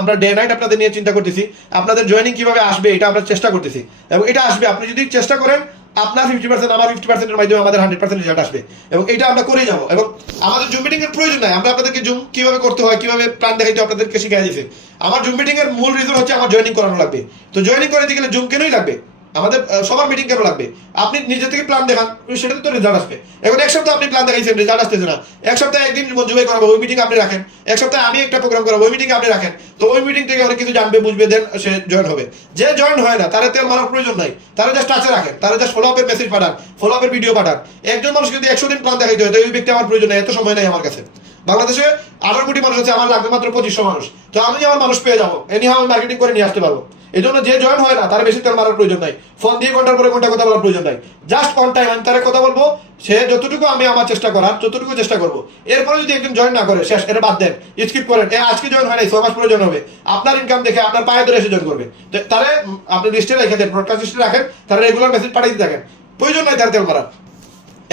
আমরা ডে নাইট আপনাদের নিয়ে চিন্তা করতেছি, আপনাদের জয়েনিং কিভাবে আসবে এটা আমরা চেষ্টা করতেছি, এবং এটা আসবে। আপনি যদি চেষ্টা করেন আপনার 50%, আমার 50%-এর মাধ্যমে আমাদের 100% রেজাল্ট আসবে, এবং এটা আমরা করেই যাবো। এবং আমাদের জুম মিটিং এর প্রয়োজন নাই, আমরা আপনাদেরকে জুম কিভাবে করতে হয়, কিভাবে প্ল্যান দেখাইতে আপনাদেরকে শিখিয়ে দিয়েছি। আমার জুম মিটিং এর মূল রিজন হচ্ছে আমার জয়েনিং করানো লাগবে। তো জয়েনিং করাতে গেলে জুম কেনই লাগবে, আমাদের সবার মিটিং কেন লাগবে? আপনি নিজে থেকে প্ল্যান দেখান, সেটাতে তো রেজাল্ট আসবে। এখন এক সপ্তাহ আপনি প্ল্যান দেখাইছেন, রেজাল্ট আসতেছে না। এক সপ্তাহে একদিন মঞ্জু ভাই করাবো, ওই মিটিং আপনি রাখেন। এক সপ্তাহে আমি একটা প্রোগ্রাম করাবো, ওই মিটিং আপনি রাখেন। তো ওই মিটিং থেকে অনেক কিছু জানবে, বুঝবে, দেন সে জয়েন হবে। যে জয়েন হয় না তারা তেল মারার প্রয়োজন নাই, তারা জাস্ট টাচে রাখেন, তারা জাস্ট ফলো আপের মেসেজ পাঠান, ফলো আপের ভিডিও পাঠান। একজন মানুষ যদি 100 দিন প্ল্যান দেখাইতে হয়, তো ওই ব্যক্তি আমার প্রয়োজন নাই, এত সময় নাই আমার কাছে। বাংলাদেশে 18 কোটি মানুষ আছে, আমার লাগবে মাত্র 2500 মানুষ। তো আমি আমার মানুষ পেয়ে যাবো, এনিহাও আমি মার্কেটিং করে নিয়ে আসতে পারবো। এই জন্য যে জয়েন হয় না তারা বেশি তেল মারার প্রয়োজন নাই, ফোন দিয়ে ঘন্টার পরে ঘন্টা কথা বলার প্রয়োজন নাই। জাস্ট অন টাইম আমি তারা কথা বলবো, সে যতটুকু আমি আমার চেষ্টা করার ততটুকু চেষ্টা করবো। এরপরে যদি একজন জয়েন না করে, শেষ, এটা বাদ দেন, স্কিপ করেন। আজকে জয়েন হয় নাই, 6 মাস প্রয়োজন হবে, আপনার ইনকাম দেখে আপনার পায়ে ধরে এসে জয়েন করবে। তো তারা আপনি লিস্টে রেখে দেন, ব্রডকাস্ট লিস্টে রাখেন, তারা রেগুলার মেসেজ পাঠিয়ে দিতে থাকেন, প্রয়োজন নাই তার তেল মারার।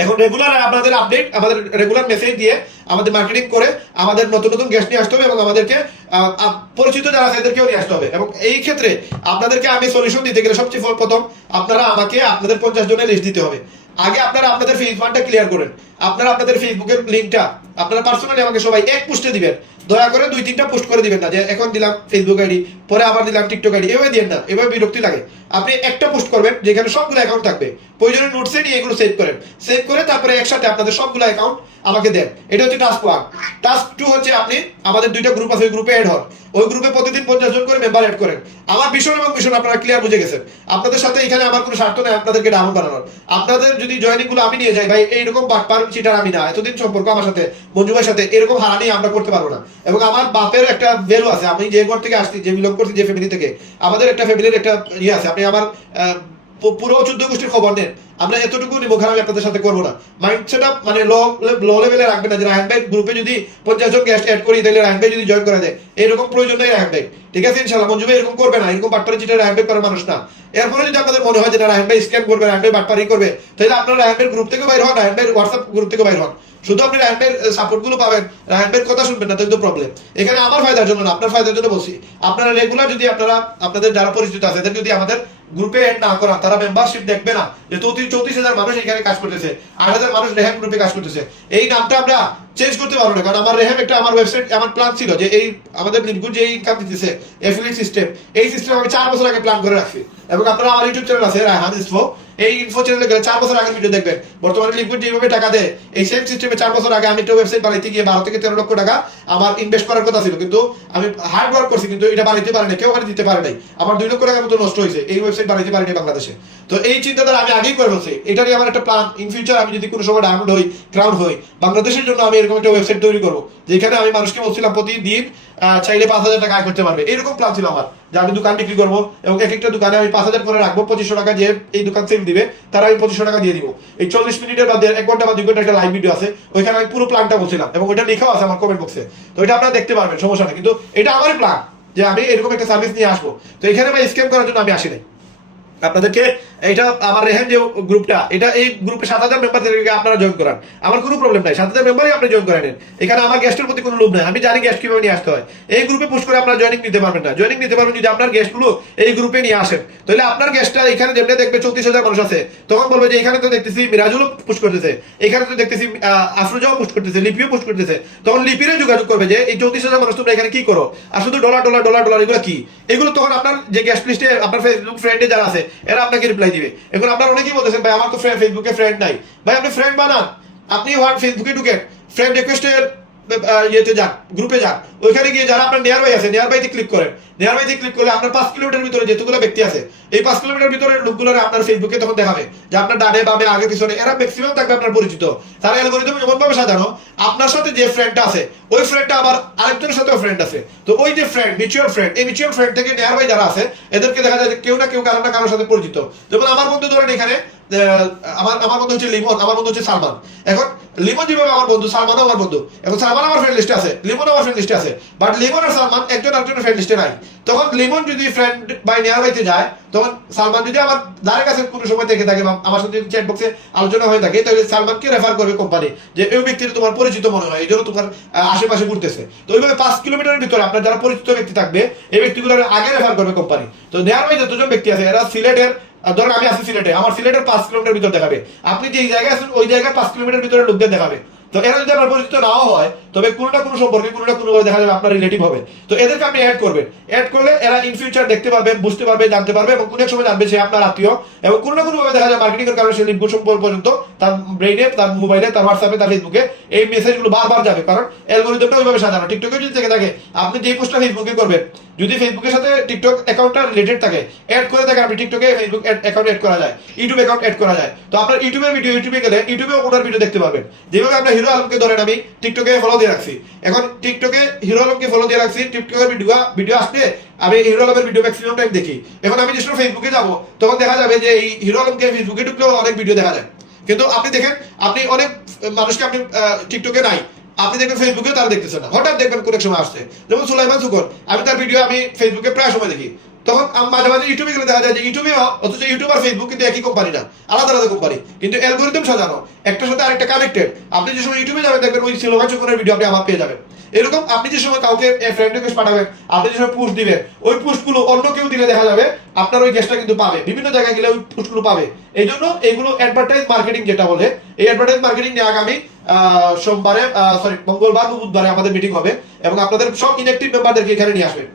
এখন রেগুলার আপনাদের আপডেট, আমাদের রেগুলার মেসেজ দিয়ে আমাদের মার্কেটিং করে আমাদের নতুন নতুন গেস্ট নিয়ে আসতে হবে, এবং আমাদেরকে পরিচিত যারা আছে এদেরকেও নিয়ে আসতে হবে। এবং এই ক্ষেত্রে আপনাদেরকে আমি সলিউশন দিতে গেলে সবচেয়ে প্রথম আপনারা আমাকে আপনাদের 50 জনের লিস্ট দিতে হবে। আগে আপনারা আপনাদের ফেসবুকটা ক্লিয়ার করেন, আপনারা আপনাদের ফেসবুকের লিঙ্কটা আপনারা পার্সোনালি আমাকে সবাই এক পোস্টে দিবেন। দয়া করে 2-3টা পোস্ট করে দিবেন না, যে এখন দিলাম ফেসবুক আইডি, পরে আবার দিলাম টিকটক আইডি, এভাবে দিবেন না, এভাবে বিরক্তি লাগে। আপনি একটা পোস্ট করবেন যেখানে সবগুলো অ্যাকাউন্ট থাকবে, প্রয়োজনে নোটসে নিয়ে এগুলো সেভ করেন, সেভ করে তারপরে একসাথে আপনাদের সবগুলো অ্যাকাউন্ট আমাকে দেন। এটা হচ্ছে টাস্ক 1। টাস্ক 2 হচ্ছে আপনি আমাদের 2টা গ্রুপ আছে, ওই গ্রুপে অ্যাড হন, ওই গ্রুপে প্রতিদিন 50 জন করে মেম্বার অ্যাড করেন। আমার ভীষণ এবং ভীষণ আপনারা ক্লিয়ার বুঝে গেছেন, আপনাদের সাথে এখানে আমার কোনো স্বার্থ নেই আপনাদেরকে ডাউন বানানোর। আপনাদের যদি জয়েনিং গুলো আমি নিয়ে যাই, ভাই এইরকম বাটপার চিটার আমি না, এতদিন সম্পর্ক আমার সাথে মঞ্জু ভাইয়ের সাথে, এরকম হারানি আমরা করতে পারবো না। এবং আমার বাপের একটা ভ্যালু আছে, আমি যে ঘর থেকে আসছি, যে বিলং করছি, যে ফ্যামিলি থেকে, আমাদের একটা ফ্যামিলির একটা ইয়ে আছে। আপনি আমার পুরো 14 গোষ্ঠীর খবর নেন, আমরা এতটুকু নিমখারামি আপনাদের সাথে করবো না। মাইন্ডসেট মানে লো লেভেলে রাখবেন না, যে রায়হান ভাই গ্রুপে যদি 50 জন গেস্ট অ্যাড করি, তাহলে রায়হান ভাই যদি জয়েন করে দেয়, এরকম প্রয়োজন নেই রায়হান ভাই। ঠিক আছে ইনশাআল্লাহ, মঞ্জু ভাই এরকম করবে না, এরকম বাটপারি চিটা রায়হান ভাই করার মানুষ না। এরপরে যদি আপনাদের মনে হয় যে না রায়হান ভাই স্ক্যাম করবে, রায়হান ভাই বাটপারি করবে, তাহলে আপনারা রায়হান ভাই গ্রুপ থেকে বাইর হন, রায়হান ভাই হোয়াটসঅ্যাপ গ্রুপ থেকে বাইর হন। শুধু আপনি রায়হান ভাইয়ের সাপোর্ট গুলো পাবেন, রায়হান ভাইয়ের কথা শুনবেন না, তাই তো প্রবলেম। এখানে আমার ফায়দার জন্য না, আপনার ফায়দার জন্য বলছি। আপনারা রেগুলার যদি আপনারা আপনাদের যারা পরিচিত আছে এদের যদি আমাদের গ্রুপে এড না করা, তারা মেম্বারশিপ দেখবে না যে 34,000 মানুষ এখানে কাজ করতেছে, 8,000 মানুষ রেহান গ্রুপে কাজ করতেছে। এই নামটা আমরা চেঞ্জ করতে পারবো না, কারণ আমার রেহান একটা আমার ওয়েবসাইট, আমার প্ল্যান ছিল যে এই আমাদের লিঙ্কুর যে ইনকাম দিতেছে এফিলিয়েট সিস্টেম, এই সিস্টেম আমি 4 বছর আগে প্ল্যান করে রাখছি। এবং আপনারা আমার ইউটিউব চ্যানেল আছে রায়হান ইনফো, এই ইনফো চ্যানেলে গেলে 4 বছর আগের ভিডিও দেখবেন। বর্তমানে লিঙ্কুর যেভাবে টাকা দেয়, এই সেম সিস্টেমে 4 বছর আগে আমি একটা ওয়েবসাইট বানাইতে গিয়ে 12 থেকে 13 লক্ষ টাকা আমার ইনভেস্ট করার কথা ছিল, কিন্তু আমি হার্ড ওয়ার্ক করছি, কিন্তু এটা বানাইতে পারি না, কেউ ওখানে দিতে পারে নাই। আমার 2 লক্ষ টাকার মতো নষ্ট হয়েছে, এই ওয়েবসাইট বানাইতে পারিনি বাংলাদেশে। তো এই চিন্তাধারা আমি আগেই করে ফেলছি, এটা নিয়ে আমার একটা প্ল্যান, ইন ফিউচার আমি যদি কোনো সময় ডায়মন্ড হই, ক্রাউন হই, বাংলাদেশের জন্য আমি এরকম একটা ওয়েবসাইট তৈরি করবো, যেখানে আমি মানুষকে বলছিলাম প্রতিদিন চাইলে 5,000 টাকা আয় করতে পারবে, এরকম প্ল্যান ছিল আমার। যে আমি দোকান বিক্রি করবো, এবং এক একটা দোকানে আমি 5,000 করে রাখবো, 2500 টাকা যে এই দোকান সেল দিবে তারা আমি 2500 টাকা দিয়ে দিব। এই 40 মিনিটের বা 1 ঘন্টা বা 2 ঘন্টা একটা লাইভ ভিডিও আছে, ওইখানে আমি পুরো প্ল্যানটা বলছিলাম, এবং ওইটা লেখাও আছে আমার কমেন্ট বক্সে। তো এটা আপনারা দেখতে পারবেন, সমস্যা নেই। কিন্তু এটা আমারই প্ল্যান যে আমি এরকম একটা সার্ভিস নিয়ে আসবো। তো এখানে আমি স্ক্যাম করার জন্য আমি আসি নাই। আপনাদেরকে এটা আমার রেহান যে গ্রুপটা, এটা এই গ্রুপে 7,000 মেম্বারদেরকে আপনারা জয়েন করান, আমার কোনো প্রবলেম নাই, 7,000 মেম্বারই আপনি জয়েন করে নেন। এখানে আমার গেস্টের প্রতি কোনো লোভ নাই, আমি জানি গেস্ট কিভাবে নিয়ে আসতে হয়। এই গ্রুপে পুশ করে আপনারা জয়েনিং নিতে পারবেন না, জয়েনিং নিতে পারবেন যদি আপনার গেস্টগুলো এই গ্রুপে নিয়ে আসেন। তাহলে আপনার গেস্টটা এখানে যেমনি দেখবে 34,000 মানুষ আছে, তখন বলবে যে এখানে তো দেখতেছি মিরাজুলও পুশ করতেছে, এখানে তো দেখতেছি আফরোজাও পুশ করতেছে, লিপিও পুশ করতেছে, তখন লিপিরে যোগাযোগ করবে যে এই 34,000 মানুষ তোমরা এখানে কি করো, আর শুধু ডলার ডলার ডলার ডলার এগুলো কি, এগুলো তখন আপনার যে গেস্ট লিস্টে আপনার ফেসবুক ফ্রেন্ডে যারা আছে এরা আপনাকে রিপ্লাই দিবে। এখন আপনারা অনেকেই বলতেছেন ভাই আমার তো ফেসবুকে ফ্রেন্ড নাই, ভাই আপনি ফ্রেন্ড বানান, আপনি ফেসবুকে ঢুকেন, ফ্রেন্ড রিকোয়েস্টের ইয়েতে যান, গ্রুপে যান, ওইখানে গিয়ে যারা আপনার নিয়ার বাই আছে, নিয়ার বাইতে ক্লিক করেন। নিয়ার বাইতে ক্লিক করলে আপনার 5 কিলোমিটার ভিতরে যেতগুলো ব্যক্তি আছে, এই 5 কিলোমিটার ভিতরে লোকগুলো আপনার ফেসবুকে তখন দেখাবে যে আপনার ডানে বামে আগে পিছনে এরা ম্যাক্সিমাম থাকবে আপনার পরিচিত। তারা অ্যালগরিদম এমন ভাবে সাজানো, আপনার সাথে যে ফ্রেন্ডটা আছে ওই ফ্রেন্ডটা আবার আরেকজনের সাথেও ফ্রেন্ড আছে। তো ওই যে ফ্রেন্ড, মিউচুয়াল ফ্রেন্ড, এই মিউচুয়াল ফ্রেন্ড থেকে নিয়ার বাই যারা আছে এদেরকে দেখা যায় যে কেউ না কেউ কারো না কারোর সাথে পরিচিত। যেমন আমার বন্ধু ধরেন এখানে আমার বন্ধু হচ্ছে লিমন, আমার বন্ধু হচ্ছে সালমান। এখন লিমন যেভাবে আমার বন্ধু, সালমানও আমার বন্ধু। এখন সালমান আমার ফ্রেন্ড লিস্টে আছে, লিমন আমার ফ্রেন্ড লিস্টে আছে, বাট লিমন আর সালমান একজন আরেকজনের ফ্রেন্ড লিস্টে নাই। তখন লিমন যদি ফ্রেন্ড বাই নেয়ার বাইতে যায়, তখন সালমান যদি আমার দ্বারের কাছে কোনো সময় দেখে থাকে বা আমার সাথে চ্যাট বক্সে আলোচনা হয়ে থাকে, তাহলে সালমানকে রেফার করবে কোম্পানি যে এই ব্যক্তির তোমার পরিচিত মনে হয়, এই জন্য তোমার আশেপাশে ঘুরতেছে। তো ওইভাবে 5 কিলোমিটারের ভিতরে আপনার যারা পরিচিত ব্যক্তি থাকবে এই ব্যক্তিগুলোর আগে রেফার করবে কোম্পানি। তো নেয়ার বাই যতজন ব্যক্তি আছে এরা সিলেটের, ধরেন আমি আছি সিলেটে, আমার সিলেটের 5 কিলোমিটার ভিতরে দেখাবে, আপনি যেই জায়গায় আছেন ওই জায়গায় 5 কিলোমিটার ভিতরে লোকদের দেখাবে। তো এরা যদি আপনার পরিচিত নাও হয়, তবে কোনো না কোনো সম্পর্কে কোনো না কোনো দেখা যাবে আপনার রিলেটিভ হবে। তো এদেরকে আপনি অ্যাড করবেন, অ্যাড করলে এরা ইন ফিউচার দেখতে পারবে, বুঝতে পারবে, জানতে পারবে এবং কোনো এক সময় জানবে সে আপনার আত্মীয়, এবং কোনো না কোনো ভাবে দেখা যায় মার্কেটিং এর কারণে সে লিঙ্ক সম্পর্ক পর্যন্ত তার ব্রেইনে, তার মোবাইলে, তার হোয়াটসঅ্যাপে, তার ফেসবুকে এই মেসেজগুলো বারবার যাবে, কারণ অ্যালগরিদমটা ওইভাবে সাজানো। টিকটকে যদি থেকে থাকে, আপনি যেই পোস্টটা ফেসবুকে করবেন, যদি ফেসবুকের সাথে টিকটক অ্যাকাউন্টটা রিলেটেড থাকে, অ্যাড করে থাকে, আপনি টিকটকে ফেসবুক অ্যাকাউন্ট অ্যাড করা যায়, ইউটিউব অ্যাকাউন্ট অ্যাড করা যায়। তো আপনার ইউটিউবের ভিডিও ইউটিউবে গেলে ইউটিউবে ওনার ভিডিও দেখতে পারবেন। যেভাবে আমরা হিরো আলমকে ধরেন আমি টিকটকে ফলো দিয়ে রাখছি, এখন টিকটকে হিরো আলমকে ফলো দিয়ে রাখছি, টিকটকের ভিডিও আসলে আমি হিরো আলমের ভিডিও ম্যাক্সিমাম টাইম দেখি। এখন আমি যে সময় ফেসবুকে যাবো, তখন দেখা যাবে যে এই হিরো আলমকে ফেসবুকে ঢুকলেও অনেক ভিডিও দেখা যায়। কিন্তু আপনি দেখেন, আপনি অনেক মানুষকে আপনি টিকটকে নাই, আপনি দেখবেন ফেসবুকে তারা দেখতেছেন না, হঠাৎ দেখবেন কোন এক সময় আসছে। যেমন সুলাইমান সুকন, আমি তার ভিডিও আমি ফেসবুকে প্রায় সময় দেখি, তখন মাঝে মাঝে ইউটিউবে গেলে দেখা যায় যে ইউটিউবে, অথচ ইউটিউব আর ফেসবুক কিন্তু একই কোম্পানি না, আলাদা আলাদা কোম্পানি, কিন্তু অ্যালগরিদম সাজানো, একটার সাথে আরেকটা কানেক্টেড। আপনি যে সময় ইউটিউবে যাবেন দেখবেন ওই সুলাইমান সুকনের ভিডিও আপনি আমার পেয়ে যাবেন। এরকম আপনি যে সময় কাউকে ফ্রেন্ড রিকোয়েস্ট পাঠাবেন, আপনি যে সময় পোস্ট দিবেন, ওই পোস্টগুলো অন্য কেউ দিলে দেখা যাবে আপনার ওই গেস্টটা কিন্তু পাবে, বিভিন্ন জায়গায় গেলে ওই পোস্টগুলো পাবে। এই জন্য এইগুলো অ্যাডভার্টাইজ মার্কেটিং যেটা বলে, এই অ্যাডভার্টাইজ মার্কেটিং নিয়ে আগামী সোমবারে, মঙ্গলবার বুধবারে আমাদের মিটিং হবে এবং আপনাদের সব ইনঅ্যাক্টিভ মেম্বারদেরকে এখানে নিয়ে আসবেন।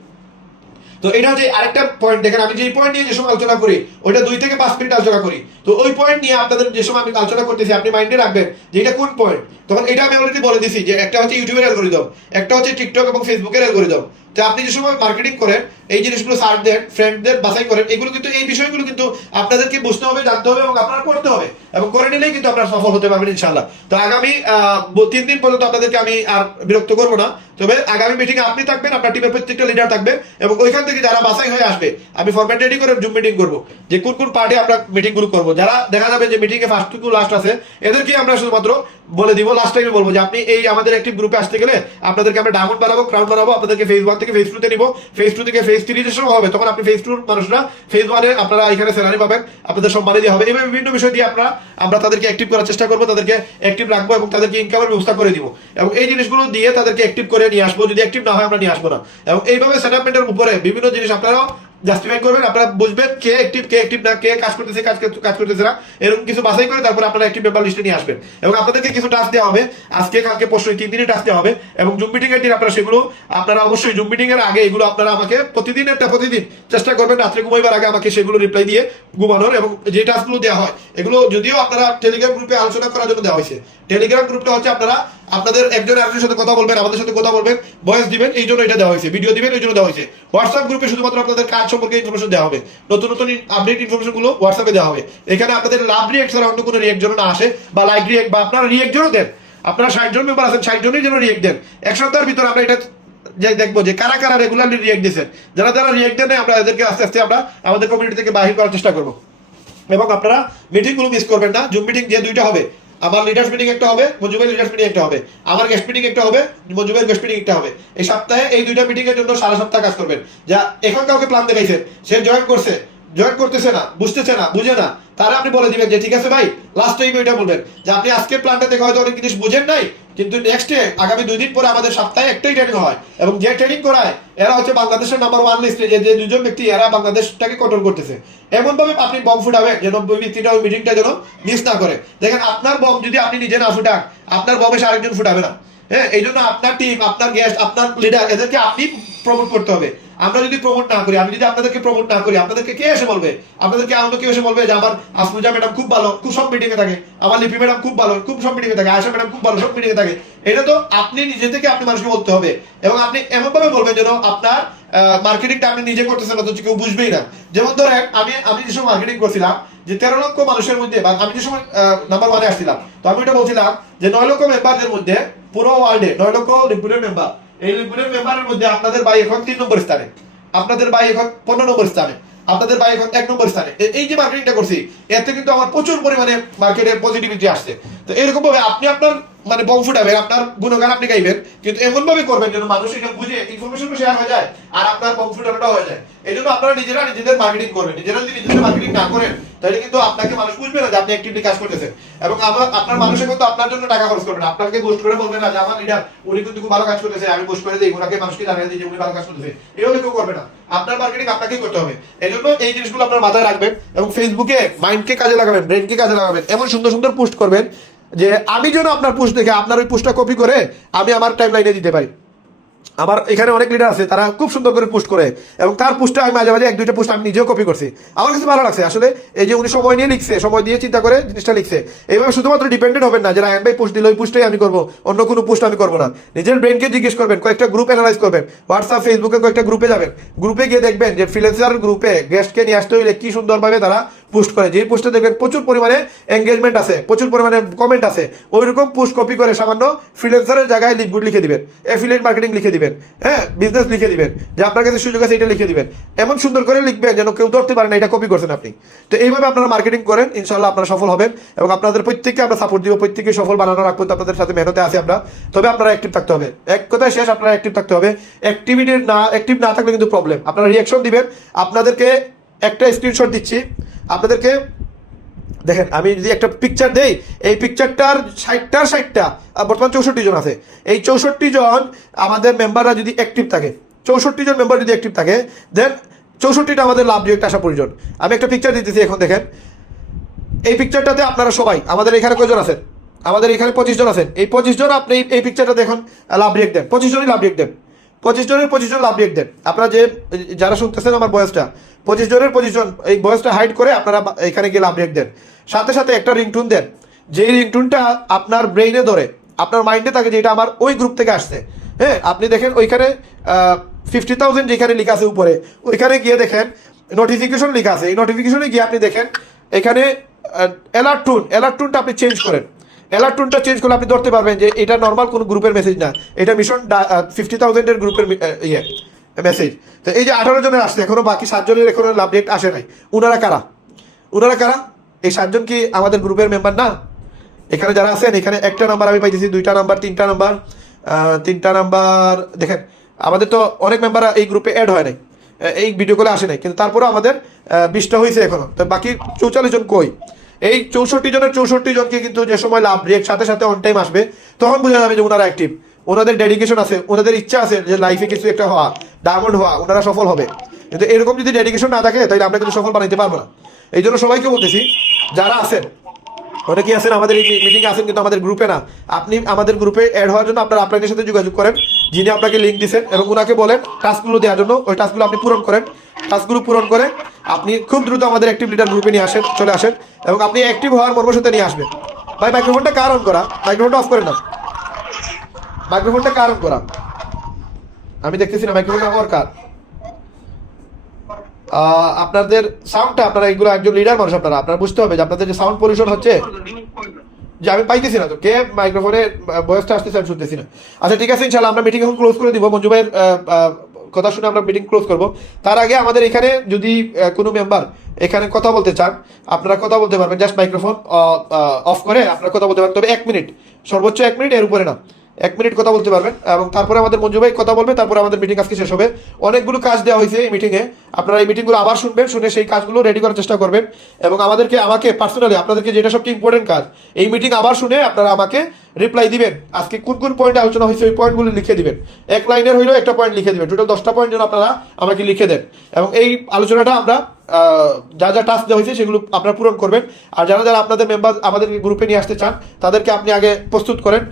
তো এটা হচ্ছে আরেকটা পয়েন্ট। দেখেন আমি যে পয়েন্ট নিয়ে যে সময় আলোচনা করি ওইটা 2 থেকে 5 মিনিট আলোচনা করি। তো ওই পয়েন্ট নিয়ে আপনাদের যে সময় আমি আলোচনা করতেছি আপনি মাইন্ডে রাখবেন যে এটা কোন পয়েন্ট। তখন এটা আমি অলরেডি বলে দিছি যে একটা হচ্ছে ইউটিউবের অ্যালগরিদম, একটা হচ্ছে টিকটক এবং ফেসবুকের অ্যালগরিদম। তো আপনি যে সময় মার্কেটিং করেন, এই জিনিসগুলো সার্চ দেন, ফ্রেন্ডদের বাছাই করেন, এগুলো কিন্তু এই বিষয়গুলো কিন্তু আপনাদেরকে বুঝতে হবে, জানতে হবে এবং আপনারা করতে হবে, এবং করে নিলেই কিন্তু আপনারা সফল হতে পারবেন ইনশাআল্লাহ। তো আগামী 3 দিন পর্যন্ত আপনাদেরকে আমি আর বিরক্ত করবো না, তবে আগামী মিটিং এ আপনি থাকবেন, আপনার টিমের প্রত্যেকটা লিডার থাকবেন, এবং ওইখান থেকে যারা বাছাই হয়ে আসবে আমি ফরম্যাট রেডি করে জুম মিটিং করবো যে কোন কোন পার্টে আমরা মিটিং গুলো করবো। যারা দেখা যাবে যে meeting A first to last আছে, এদেরকে আমরা শুধুমাত্র বলে দিব, লাস্ট টাইমে বলবো যে আপনি এই আমাদের একটি গ্রুপে আসতে গেলে আপনাদেরকে আমরা ডায়মন্ড বানাবো, ক্রাউন বানাবো, আপনাদেরকে ফেজ 1 থেকে ফেজ 2 তে নিব, ফেজ 2 থেকে ফেজ 3 এর সময় হবে, তখন আপনি ফেজ 2 মানুষরা ফেজ 1 এ আপনারা এখানে স্যালারি পাবেন, আপনাদের সম্মানে দেওয়া হবে। এভাবে বিভিন্ন বিষয় দিয়ে আমরা তাদেরকে অ্যাক্টিভ করার চেষ্টা করবো, তাদেরকে অ্যাক্টিভ রাখবো এবং তাদেরকে ইনকামের ব্যবস্থা করে দিব, এবং এই জিনিসগুলো দিয়ে তাদেরকে অ্যাক্টিভ করে নিয়ে আসবো। যদি অ্যাক্টিভ না হয় আমরা নিয়ে আসবো না, এবং এইভাবে সেটআপমেন্টের উপরে বিভিন্ন জিনিস আপনারাও জাস্টিফাই করবেন, আপনারা বুঝবেন কে অ্যাক্টিভ না, কে কাজ করতেছে কাজ করতেছে না, এরকম কিছু বাছাই করে তারপর আপনারা অ্যাক্টিভ মেম্বার লিস্টে নিয়ে আসবেন। এবং আপনাদেরকে কিছু টাস্ক দেওয়া হবে, আজকে কালকে পরশু 3 দিনের টাস্ক দেওয়া হবে, এবং জুম মিটিং এর দিন আপনারা সেগুলো আপনারা অবশ্যই জুম মিটিং এর আগে এগুলো আপনারা আমাকে প্রতিদিন চেষ্টা করবেন রাত্রে ঘুমাইবার আগে আমাকে সেগুলো রিপ্লাই দিয়ে ঘুমানোর। এবং যে টাস্কগুলো দেওয়া হয় এগুলো যদিও আপনারা টেলিগ্রাম গ্রুপে আলোচনা করার জন্য দেওয়া হয়েছে, টেলিগ্রাম গ্রুপটা হচ্ছে আপনারা আপনাদের একজন আরেকজনের সাথে কথা বলবেন, আমাদের সাথে কথা বলবেন, ভয়েস দিবেন, এই জন্য এটা দেওয়া হয়েছে, ভিডিও দিবেন এই জন্য দেওয়া হয়েছে। হোয়াটসঅ্যাপ গ্রুপে শুধুমাত্র আপনাদের কাজ সম্পর্কে ইনফরমেশন দেওয়া হবে, নতুন আপডেট ইনফরমেশন গুলো হোয়াটসঅ্যাপে দেওয়া হবে। এখানে আপনাদের লাভ রিয়েক্ট ছাড়া অন্য কোনো রিয়েক্ট যেন না আসে, বা লাইক রিয়েক্ট, বা আপনারা রিয়েক্ট জন্য দেন, আপনারা 60 জন মেম্বার আছেন, 60 জনই যেন রিয়েক্ট দেন। এক সপ্তাহের ভিতর আমরা এটা দেখবো যে কারা কারা রেগুলারলি রিয়েক্ট দিচ্ছেন, যারা রিয়েক্ট দেন আমরা এদেরকে আস্তে আস্তে আমরা আমাদের কমিউনিটি থেকে বাহির করার চেষ্টা করবো। এবং আপনারা মিটিং গুলো মিস করবেন না। জুম মিটিং যে 2টা হবে, আমার লিডার্স মিটিং একটা হবে, মজুবের লিডার্স মিটিং একটা হবে, আমার গেস্ট মিটিং একটা হবে, মজুবের গেস্ট মিটিং একটা হবে। এই সপ্তাহে এই 2টা মিটিং এর জন্য সারা সপ্তাহ কাজ করবেন। যা এখন কাউকে প্ল্যান দেখাইছেন, সে জয়েন করতেছে না, বুঝতেছে না, বুঝে না, তারা আপনি বলে দিবেন যে ঠিক আছে ভাই, লাস্ট টাইম এটা বলবেন যে আপনি আজকের প্ল্যানটা দেখে হয়তো অনেক জিনিস বুঝেন নাই, কিন্তু নেক্সট আগামী 2 দিন পরে আমাদের সপ্তাহে একটাই ট্রেনিং হয়, এবং যে ট্রেনিং করায় এরা হচ্ছে বাংলাদেশের নাম্বার 1 লিস্টে, যে 2জন ব্যক্তি এরা বাংলাদেশটাকে কন্ট্রোল করতেছে। এমন ভাবে আপনি বম ফুটাবেন যেন ওই ব্যক্তিটা ওই মিটিংটা যেন মিস না করে। দেখেন আপনার বম যদি আপনি নিজে না ফুটান, আপনার বমে আরেকজন ফুটাবে না। হ্যাঁ, এই জন্য আপনার টিম, আপনার গেস্ট, আপনার লিডার, এদেরকে আপনি প্রমোট করতে হবে। আমরা যদি প্রমোট না করি, আমি যদি আপনাদেরকে প্রমোট না করি, আপনাদেরকে কে এসে বলবে? আপনাদেরকে আমাকে কেউ এসে বলবে যে আমার আসমুজা ম্যাডাম খুব ভালো, খুব সব মিটিং এ থাকে, আমার লিপি ম্যাডাম খুব ভালো, খুব সব মিটিং এ থাকে, আয়শা ম্যাডাম খুব ভালো, সব মিটিং এ থাকে। এটা তো আপনি নিজে থেকে আপনি মানুষকে বলতে হবে, এবং আপনি এমন ভাবে বলবেন যেন আপনার মার্কেটিংটা আপনি নিজে করতেছেন অথচ কেউ বুঝবেই না। যেমন ধরেন আমি যে সময় মার্কেটিং করছিলাম, যে 13 লক্ষ মানুষের মধ্যে, বা আমি যে সময় নাম্বার 1 এ আসছিলাম, তো আমি এটা বলছিলাম যে 9 লক্ষ মেম্বারদের মধ্যে পুরো ওয়ার্ল্ডে 9 লক্ষ লিপুরের মেম্বার, এই লিপুরের মেম্বারের মধ্যে আপনাদের ভাই এখন 3 নম্বর স্থানে, আপনাদের ভাই এখন 15 নম্বর স্থানে, আপনাদের ভাই এখন 1 নম্বর স্থানে। এই যে মার্কেটিংটা করছি, এতে কিন্তু আমার প্রচুর পরিমাণে মার্কেটে পজিটিভিটি আসছে। তো এরকম ভাবে আপনি আপনার মানে বম ফুটাবেন, আপনার গুণগান আপনি গাইবেন, কিন্তু এমন ভাবে করবেন যেন মানুষ এটা বুঝে ইনফরমেশন শেয়ার হয়ে যায় আর আপনার বম ফুটানোটা হয়ে যায়। এই জন্য আপনারা নিজেরা নিজেদের মার্কেটিং করবেন। নিজেরা যদি নিজেদের মার্কেটিং না করেন তাহলে কিন্তু আপনাকে মানুষ বুঝবে না যে আপনি অ্যাক্টিভলি কাজ করতেছেন। এবং আপনার মানুষের কিন্তু আপনার জন্য টাকা খরচ করবেন, আপনাকে পোস্ট করে বলবেন না যে আমার লিডার উনি কিন্তু খুব ভালো কাজ করতেছে, আমি পোস্ট করে দিই, ওনাকে মানুষকে জানিয়ে দিই যে উনি ভালো কাজ করতেছে। এভাবে কেউ করবে না। আপনার মার্কেটিং আপনাকেই করতে হবে। এই জন্য এই জিনিসগুলো আপনার মাথায় রাখবেন এবং ফেসবুকে মাইন্ডকে কাজে লাগাবেন, ব্রেনকে কাজে লাগাবেন, এমন সুন্দর সুন্দর পোস্ট করবেন যে আমি যেন আপনার পোস্ট দেখে আপনার ওই পোস্টটা কপি করে আমি আমার টাইম লাইনে দিতে পারি। আমার এখানে অনেক লিডার আছে, তারা খুব সুন্দর করে পোস্ট করে এবং তার পোস্টে আমি মাঝে মাঝে এক দুইটা পোস্ট আমি নিজেও কপি করছি। আমার কাছে ভালো লাগছে আসলে এই যে উনি সময় নিয়ে লিখছে, সময় দিয়ে চিন্তা করে জিনিসটা লিখছে। এইভাবে শুধুমাত্র ডিপেন্ডেন্ট হবেন না যে রায়হান ভাই পোস্ট দিল ওই পোস্টটাই আমি করবো, অন্য কোনো পোস্ট আমি করবো না। নিজের ব্রেনকে জিজ্ঞেস করবেন, কয়েকটা গ্রুপ অ্যানালাইজ করবেন, হোয়াটসঅ্যাপ ফেসবুকে কয়েকটা গ্রুপে যাবেন, গ্রুপে গিয়ে দেখবেন যে ফ্রিল্যান্সার গ্রুপে গেস্টকে নিয়ে আসতে হইলে কি সুন্দরভাবে তারা পোস্ট করে। যেই পোস্টে দেখবেন প্রচুর পরিমাণে এঙ্গেজমেন্ট আছে, প্রচুর পরিমাণে কমেন্ট আছে, ওই রকম পোস্ট কপি করে সামান্য ফ্রিল্যান্সারের জায়গায় লিঙ্কগুড লিখে দিবেন, অ্যাফিলিয়েট মার্কেটিং লিখে দিবেন, হ্যাঁ বিজনেস লিখে দিবেন, যে আপনার কাছে সুযোগ আছে এটা লিখে দিবেন। এমন সুন্দর করে লিখবেন যেন কেউ ধরতে পারে না এটা কপি করছেন আপনি। তো এইভাবে আপনারা মার্কেটিং করেন, ইনশাআল্লাহ আপনারা সফল হবেন এবং আপনাদের প্রত্যেককে আমরা সাপোর্ট দিব। প্রত্যেককে সফল বানানোর আগ পর্যন্ত আপনাদের সাথে মেহনতে আছি আমরা। তবে আপনারা অ্যাক্টিভ থাকতে হবে, এক কথায় শেষ, আপনারা অ্যাক্টিভ থাকতে হবে। অ্যাক্টিভ না থাকলে কিন্তু প্রবলেম। আপনারা রিয়াকশন দিবেন। আপনাদেরকে একটা স্ক্রিনশট দিচ্ছি আপনাদেরকে, দেখেন আমি যদি একটা পিকচার দেই, এই পিকচারটার 60টা বর্তমান 64 জন আছে। এই 64 জন আমাদের মেম্বাররা যদি অ্যাক্টিভ থাকে, 64 জন মেম্বার যদি অ্যাক্টিভ থাকে, দেন 64টা আমাদের লাভ ডিরেক্ট আসা প্রয়োজন। আমি একটা পিকচার দিতেছি এখন, দেখেন এই পিকচারটাতে আপনারা সবাই, আমাদের এখানে কয়জন আছেন, আমাদের এখানে 25 জন আছেন। এই 25 জন আপনি এই পিকচারটা দেখুন লাভ ডিরেক্ট দেন, 25 জনই লাভ ডিরেক্ট দেন, 25 জনের 25 জন লাভ ডিরেক্ট দেন। আপনারা যারা শুনতেছেন আমার বয়সটা, 25 জনের 25 জন এই বয়সটা হাইড করে আপনারা এখানে গিয়ে লাভ ডিরেক্ট দেন। সাথে সাথে একটা রিংটুন দেন, যেই রিংটুনটা আপনার ব্রেইনে ধরে, আপনার মাইন্ডে থাকে যে এটা আমার ওই গ্রুপ থেকে আসছে। হ্যাঁ, আপনি দেখেন ওইখানে 50,000 যেখানে লেখা আছে উপরে, ওইখানে গিয়ে দেখেন নোটিফিকেশন লেখা আছে। এই নোটিফিকেশনে গিয়ে আপনি দেখেন এখানে অ্যালার্ট টুনটা আপনি চেঞ্জ করেন। অ্যালার্ট টুনটা চেঞ্জ করলে আপনি ধরতে পারবেন যে এটা নর্মাল কোনো গ্রুপের মেসেজ না, এটা মিশন 50,000-এর গ্রুপের মেসেজ। তো এই যে 18 জনের আসছে, এখনো বাকি 7 জনের এখনো লাভ ডেট আসে নাই। ওনারা কারা? এই 7 জন কি আমাদের গ্রুপের মেম্বার না? এখানে যারা আছেন, এখানে একটা নাম্বার আমি পাইতেছি, 2টা নাম্বার, 3টা নাম্বার, দেখেন আমাদের তো অনেক মেম্বার এই গ্রুপে অ্যাড হয় নাই, এই ভিডিও কলে আসে নাই, কিন্তু তারপরেও আমাদের 20টা হয়েছে এখনো। তো বাকি 44 জন কই? এই 64 জনের 64 জনকে কিন্তু যে সময় লাভ রেট সাথে সাথে অন টাইম আসবে, তখন বোঝা যাবে যে ওনারা অ্যাক্টিভ, ওনাদের ডেডিকেশন আছে, ওনাদের ইচ্ছা আছে যে লাইফে কিছু একটা হওয়া, ডায়মন্ড হওয়া, ওনারা সফল হবে। কিন্তু এরকম যদি ডেডিকেশন না থাকে তাহলে আমরা কিন্তু সফল বানাইতে পারবো না। এই জন্য সবাইকে বলতেছি, যারা আছেন, অনেকেই আছেন আমাদের এই মিটিংয়ে আছেন কিন্তু আমাদের গ্রুপে না, আপনি আমাদের গ্রুপে অ্যাড হওয়ার জন্য আপনার আপলাইনের সাথে যোগাযোগ করেন, যিনি আপনাকে লিঙ্ক দিচ্ছেন, এবং ওনাকে বলেন টাস্কগুলো দেওয়ার জন্য। ওই টাস্কগুলো আপনি পূরণ করেন। টাস্কগুলো পূরণ করে আপনি খুব দ্রুত আমাদের অ্যাক্টিভ লিডার গ্রুপে নিয়ে চলে আসেন এবং আপনি অ্যাক্টিভ হওয়ার মর্মসাথে নিয়ে আসবেন। ভাই মাইক্রোফোনটা কার অন করা? মাইক্রোফোনটা অফ করে না, মাইক্রোফোনটা কার অন করা? আমি দেখতেছি না মাইক্রোফোনটা আমার কার। আপনাদের সাউন্ডটা, আপনারা এগুলো একজন লিডার মানুষ, আপনারা বুঝতে হবে যে আপনাদের যে সাউন্ড পলিউশন হচ্ছে, যে আমি পাইতেছি না তো কে মাইক্রোফোনে ভয়েসটা আসতেছে, আমি শুনতেছি না। আচ্ছা ঠিক আছে, ইনশাআল্লাহ আমরা মিটিং এখন ক্লোজ করে দিব। মঞ্জু ভাইয়ের কথা শুনে আমরা মিটিং ক্লোজ করব। তার আগে আমাদের এখানে যদি কোনো মেম্বার এখানে কথা বলতে চান, আপনারা কথা বলতে পারবেন, জাস্ট মাইক্রোফোন অফ করে আপনারা কথা বলতে পারবেন। তবে 1 মিনিট, সর্বোচ্চ 1 মিনিট, এর উপরে না। 1 মিনিট কথা বলতে পারবেন এবং তারপরে আমাদের মঞ্জু ভাই কথা বলবে, তারপরে আমাদের মিটিং আজকে শেষ হবে। অনেকগুলো কাজ দেওয়া হয়েছে এই মিটিংয়ে, আপনারা এই মিটিংগুলো আবার শুনবেন, শুনে সেই কাজগুলো রেডি করার চেষ্টা করবেন এবং আমাকে পার্সোনালি আপনাদেরকে যেটা সবচেয়ে ইম্পর্টেন্ট কাজ, এই মিটিং আবার শুনে আপনারা আমাকে রিপ্লাই দিবেন। আজকে কোন কোন পয়েন্টে আলোচনা হয়েছে ওই পয়েন্টগুলো লিখে দিবেন। 1 লাইনের হইলেও একটা পয়েন্ট লিখে দিবেন। টোটাল 10টা পয়েন্ট যেন আপনারা আমাকে লিখে দেন এবং এই আলোচনাটা আমরা যা যা টাস্ক দেওয়া হয়েছে সেগুলো আপনারা পূরণ করবেন। আর যারা যারা আপনাদের মেম্বার আমাদের গ্রুপে নিয়ে আসতে চান, তাদেরকে আপনি আগে প্রস্তুত করেন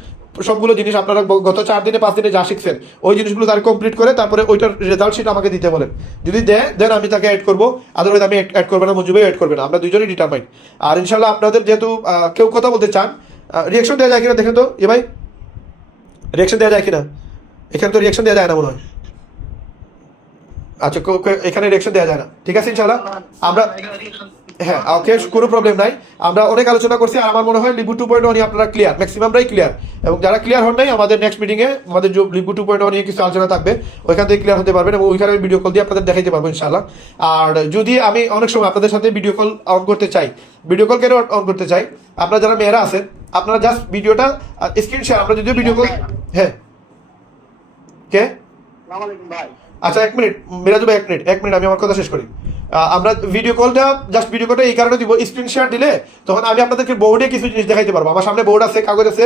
সবগুলো জিনিস। আপনারা গত 4 দিনে 5 দিনে যা শিখছেন ওই জিনিসগুলো তার কমপ্লিট করে তারপরে ওইটার রেজাল্ট শিট আমাকে দিতে বলেন। যদি দেন আমি তাকে অ্যাড করবো, আদারওয়াইজ আমি অ্যাড করবো না, মঞ্জু ভাই অ্যাড করবে না। আমরা দুজনেই ডিটারমাইন্ড। আর ইনশাল্লাহ আপনাদের যেহেতু কেউ কথা বলতে চান, রিয়াকশন দেওয়া যায় কিনা দেখেন তো। ভাই রিয়াকশন দেওয়া যায় কিনা? এখানে তো রিয়াকশন দেওয়া যায় না মনে হয়। আচ্ছা, এখানে রিয়াকশন দেওয়া যায় না। ঠিক আছে, ইনশাল্লাহ আমরা, হ্যাঁ ওকে, কোনো প্রবলেম নাই। আমরা অনেক আলোচনা করছি আর আমার মনে হয় লিবু 2.0 নিয়ে আপনারা ক্লিয়ার, ম্যাক্সিমামরাই ক্লিয়ার। এবং যারা ক্লিয়ার হন নাই, আমাদের নেক্সট মিটিংয়ে আমাদের লিবু 2.0 নিয়ে কিছু আলোচনা থাকবে, ওইখান থেকে ক্লিয়ার হতে পারবেন এবং ওইখানে ভিডিও কল দিয়ে আপনাদের দেখাইতে পারবো ইনশাআল্লাহ। আর যদি আমি অনেক সময় আপনাদের সাথে ভিডিও কল অন করতে চাই, ভিডিও কল কেন অন করতে চাই, আপনারা যারা মেয়েরা আছেন আপনারা জাস্ট ভিডিওটা স্ক্রিন শেয়ার, আমরা যদিও ভিডিও কল, হ্যাঁ কে আচ্ছা 1 মিনিট মিরাজ ভাই, 1 মিনিট আমি আমার কথা শেষ করি। আমরা ভিডিও কলটা এই কারণে দিব, স্ক্রিন শেয়ার দিলে তখন আমি আপনাদেরকে বোর্ডে কিছু জিনিস দেখাইতে পারবো। আমার সামনে বোর্ড আছে, কাগজ আছে,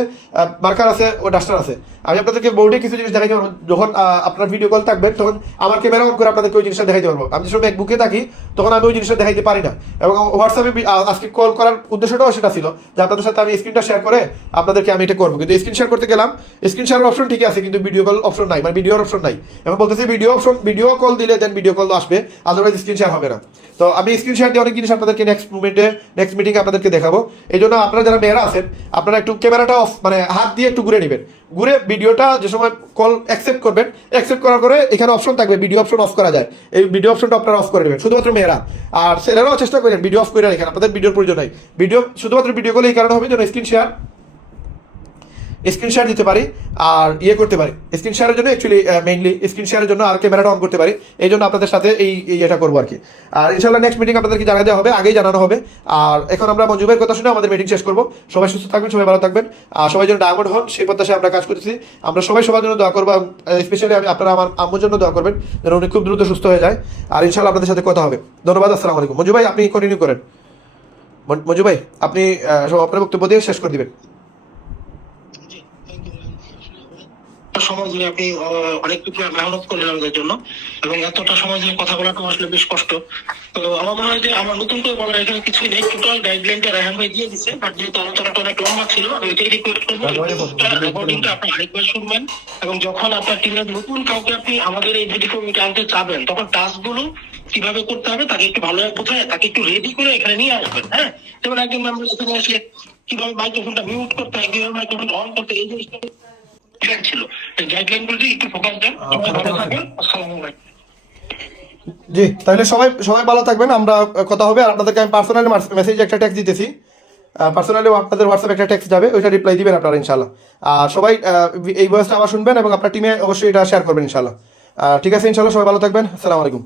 মার্কার আছে, ও ডাস্টার আছে। আমি আপনাদেরকে বোর্ডে কিছু জিনিস দেখাইতে পারবো। যখন আপনার ভিডিও কল থাকবে তখন আমার ক্যামেরা অন করে আপনাদেরকে ওই জিনিসটা দেখাইতে পারবো। আমি যখন ম্যাকবুকে থাকি তখন আমি ওই জিনিসটা দেখাইতে পারি না। এবং হোয়াটসঅ্যাপে আজকে কল করার উদ্দেশ্যটাও সেটা ছিল যে আপনাদের সাথে আমি স্ক্রিনটা শেয়ার করে আপনাদেরকে আমি এটা করবো। কিন্তু স্ক্রিন শেয়ার করতে গেলাম, স্ক্রিন শেয়ারের অপশন ঠিকই আছে কিন্তু ভিডিও কল অপশন নাই, মানে ভিডিওর অপশন নাই। এবং বলতেছি ভিডিও কল দিলে দেন ভিডিও কল আসবে, আদারওয়াইজ স্ক্রিন শেয়ার হবে না। তো আমি স্ক্রিন শেয়ার দিয়ে অনেক জিনিস আপনাদেরকে নেক্সট মিটিংয়ে আপনাদেরকে দেখাবো। এই জন্য আপনারা যারা মেয়েরা আছেন আপনারা একটু ক্যামেরাটা অফ, মানে হাত দিয়ে একটু ঘুরে নেবেন, ঘুরে ভিডিওটা যে সময় কল অ্যাকসেপ্ট করবেন, অ্যাকসেপ্ট করার পরে এখানে অপশন থাকবে, ভিডিও অপশন অফ করা যায়, এই ভিডিও অপশনটা আপনারা অফ করে নেবেন, শুধুমাত্র মেয়েরা। আর ছেলেরাও চেষ্টা করেন ভিডিও অফ করে রাখেন, আপনাদের ভিডিওর প্রয়োজন নাই। শুধুমাত্র ভিডিও কলে এই কারণে হবে যেন স্ক্রিন শেয়ার দিতে পারি আর করতে পারি। স্ক্রিন শেয়ারের জন্য অ্যাকচুয়ালি মেইনলি স্ক্রিন শেয়ারের জন্য আর ক্যামেরাটা অন করতে পারি, এই জন্য আপনাদের সাথে এটা করবো আর কি। আর ইনশাল্লাহ নেক্সট মিটিং আপনাদেরকে জানিয়ে দেওয়া হবে, আগেই জানানো হবে। আর এখন আমরা মঞ্জু ভাইয়ের কথা শুনে আমাদের মিটিং শেষ করবো। সবাই সুস্থ থাকবেন, সবাই ভালো থাকবেন, আর সবাই যেন ডায়মন্ড হন সেই প্রত্যাশায় আমরা কাজ করতেছি। আমরা সবাই সবার জন্য দোয়া করবো, স্পেশালি আপনারা আমার আম্মুর জন্য দোয়া করবেন যেন উনি খুব দ্রুত সুস্থ হয়ে যায়। আর ইনশাল্লাহ আপনাদের সাথে কথা হবে। ধন্যবাদ, আসসালামু আলাইকুম। মঞ্জু ভাই আপনি কন্টিনিউ করেন। মঞ্জু ভাই আপনি সব আপনার বক্তব্য দিয়ে শেষ করে দিবেন। সময় ধরে আপনি অনেক কিছু মেহনত করলেন আমাদের জন্য, এবং এতটা সময় ধরে কথা বলাটা আসলে বেশ কষ্ট। তো আমার মনে হয় যে আমার নতুন করে বলার এখানে কিছুই নেই, টোটাল গাইডলাইনটা রায়হান ভাই দিয়ে দিচ্ছে। বাট যেহেতু আলোচনাটা অনেক লম্বা ছিল, আমি এটাই রিকোয়েস্ট করবো রেকর্ডিংটা আপনি আরেকবার শুনবেন, এবং যখন আপনার টিমের নতুন কাউকে আপনি আমাদের এই ভিডিও কমিটি আনতে চাবেন তখন টাস্কগুলো কিভাবে করতে হবে তাকে একটু ভালো কোথায় তাকে একটু রেডি করে এখানে নিয়ে আসবেন। হ্যাঁ, যেমন একজন মেম্বার এখানে আসলে কিভাবে মাইক্রোফোনটা মিউট করতে হয়, কিভাবে মাইক্রোফোন অন করতে, এই জিনিসটা ছিল। এই গাইডলাইনগুলো একটু ফোকাস দেন। ভালো থাকবেন, আসসালামু আলাইকুম। জি, তাহলে সবাই ভালো থাকবেন, আমরা কথা হবে। আর আপনাদেরকে আমি পার্সোনালি মেসেজ একটা টেক্সট দিতেছি, পার্সোনালি আপনাদের হোয়াটসঅ্যাপে একটা টেক্সট যাবে, ওইটা রিপ্লাই দিবেন আপনারা ইনশাল্লাহ। আর সবাই এই ভয়েসটা আবার শুনবেন এবং আপনার টিমে অবশ্যই এটা শেয়ার করবেন ইনশাল্লাহ। ঠিক আছে ইনশাল্লাহ, সবাই ভালো থাকবেন, আসসালামু আলাইকুম।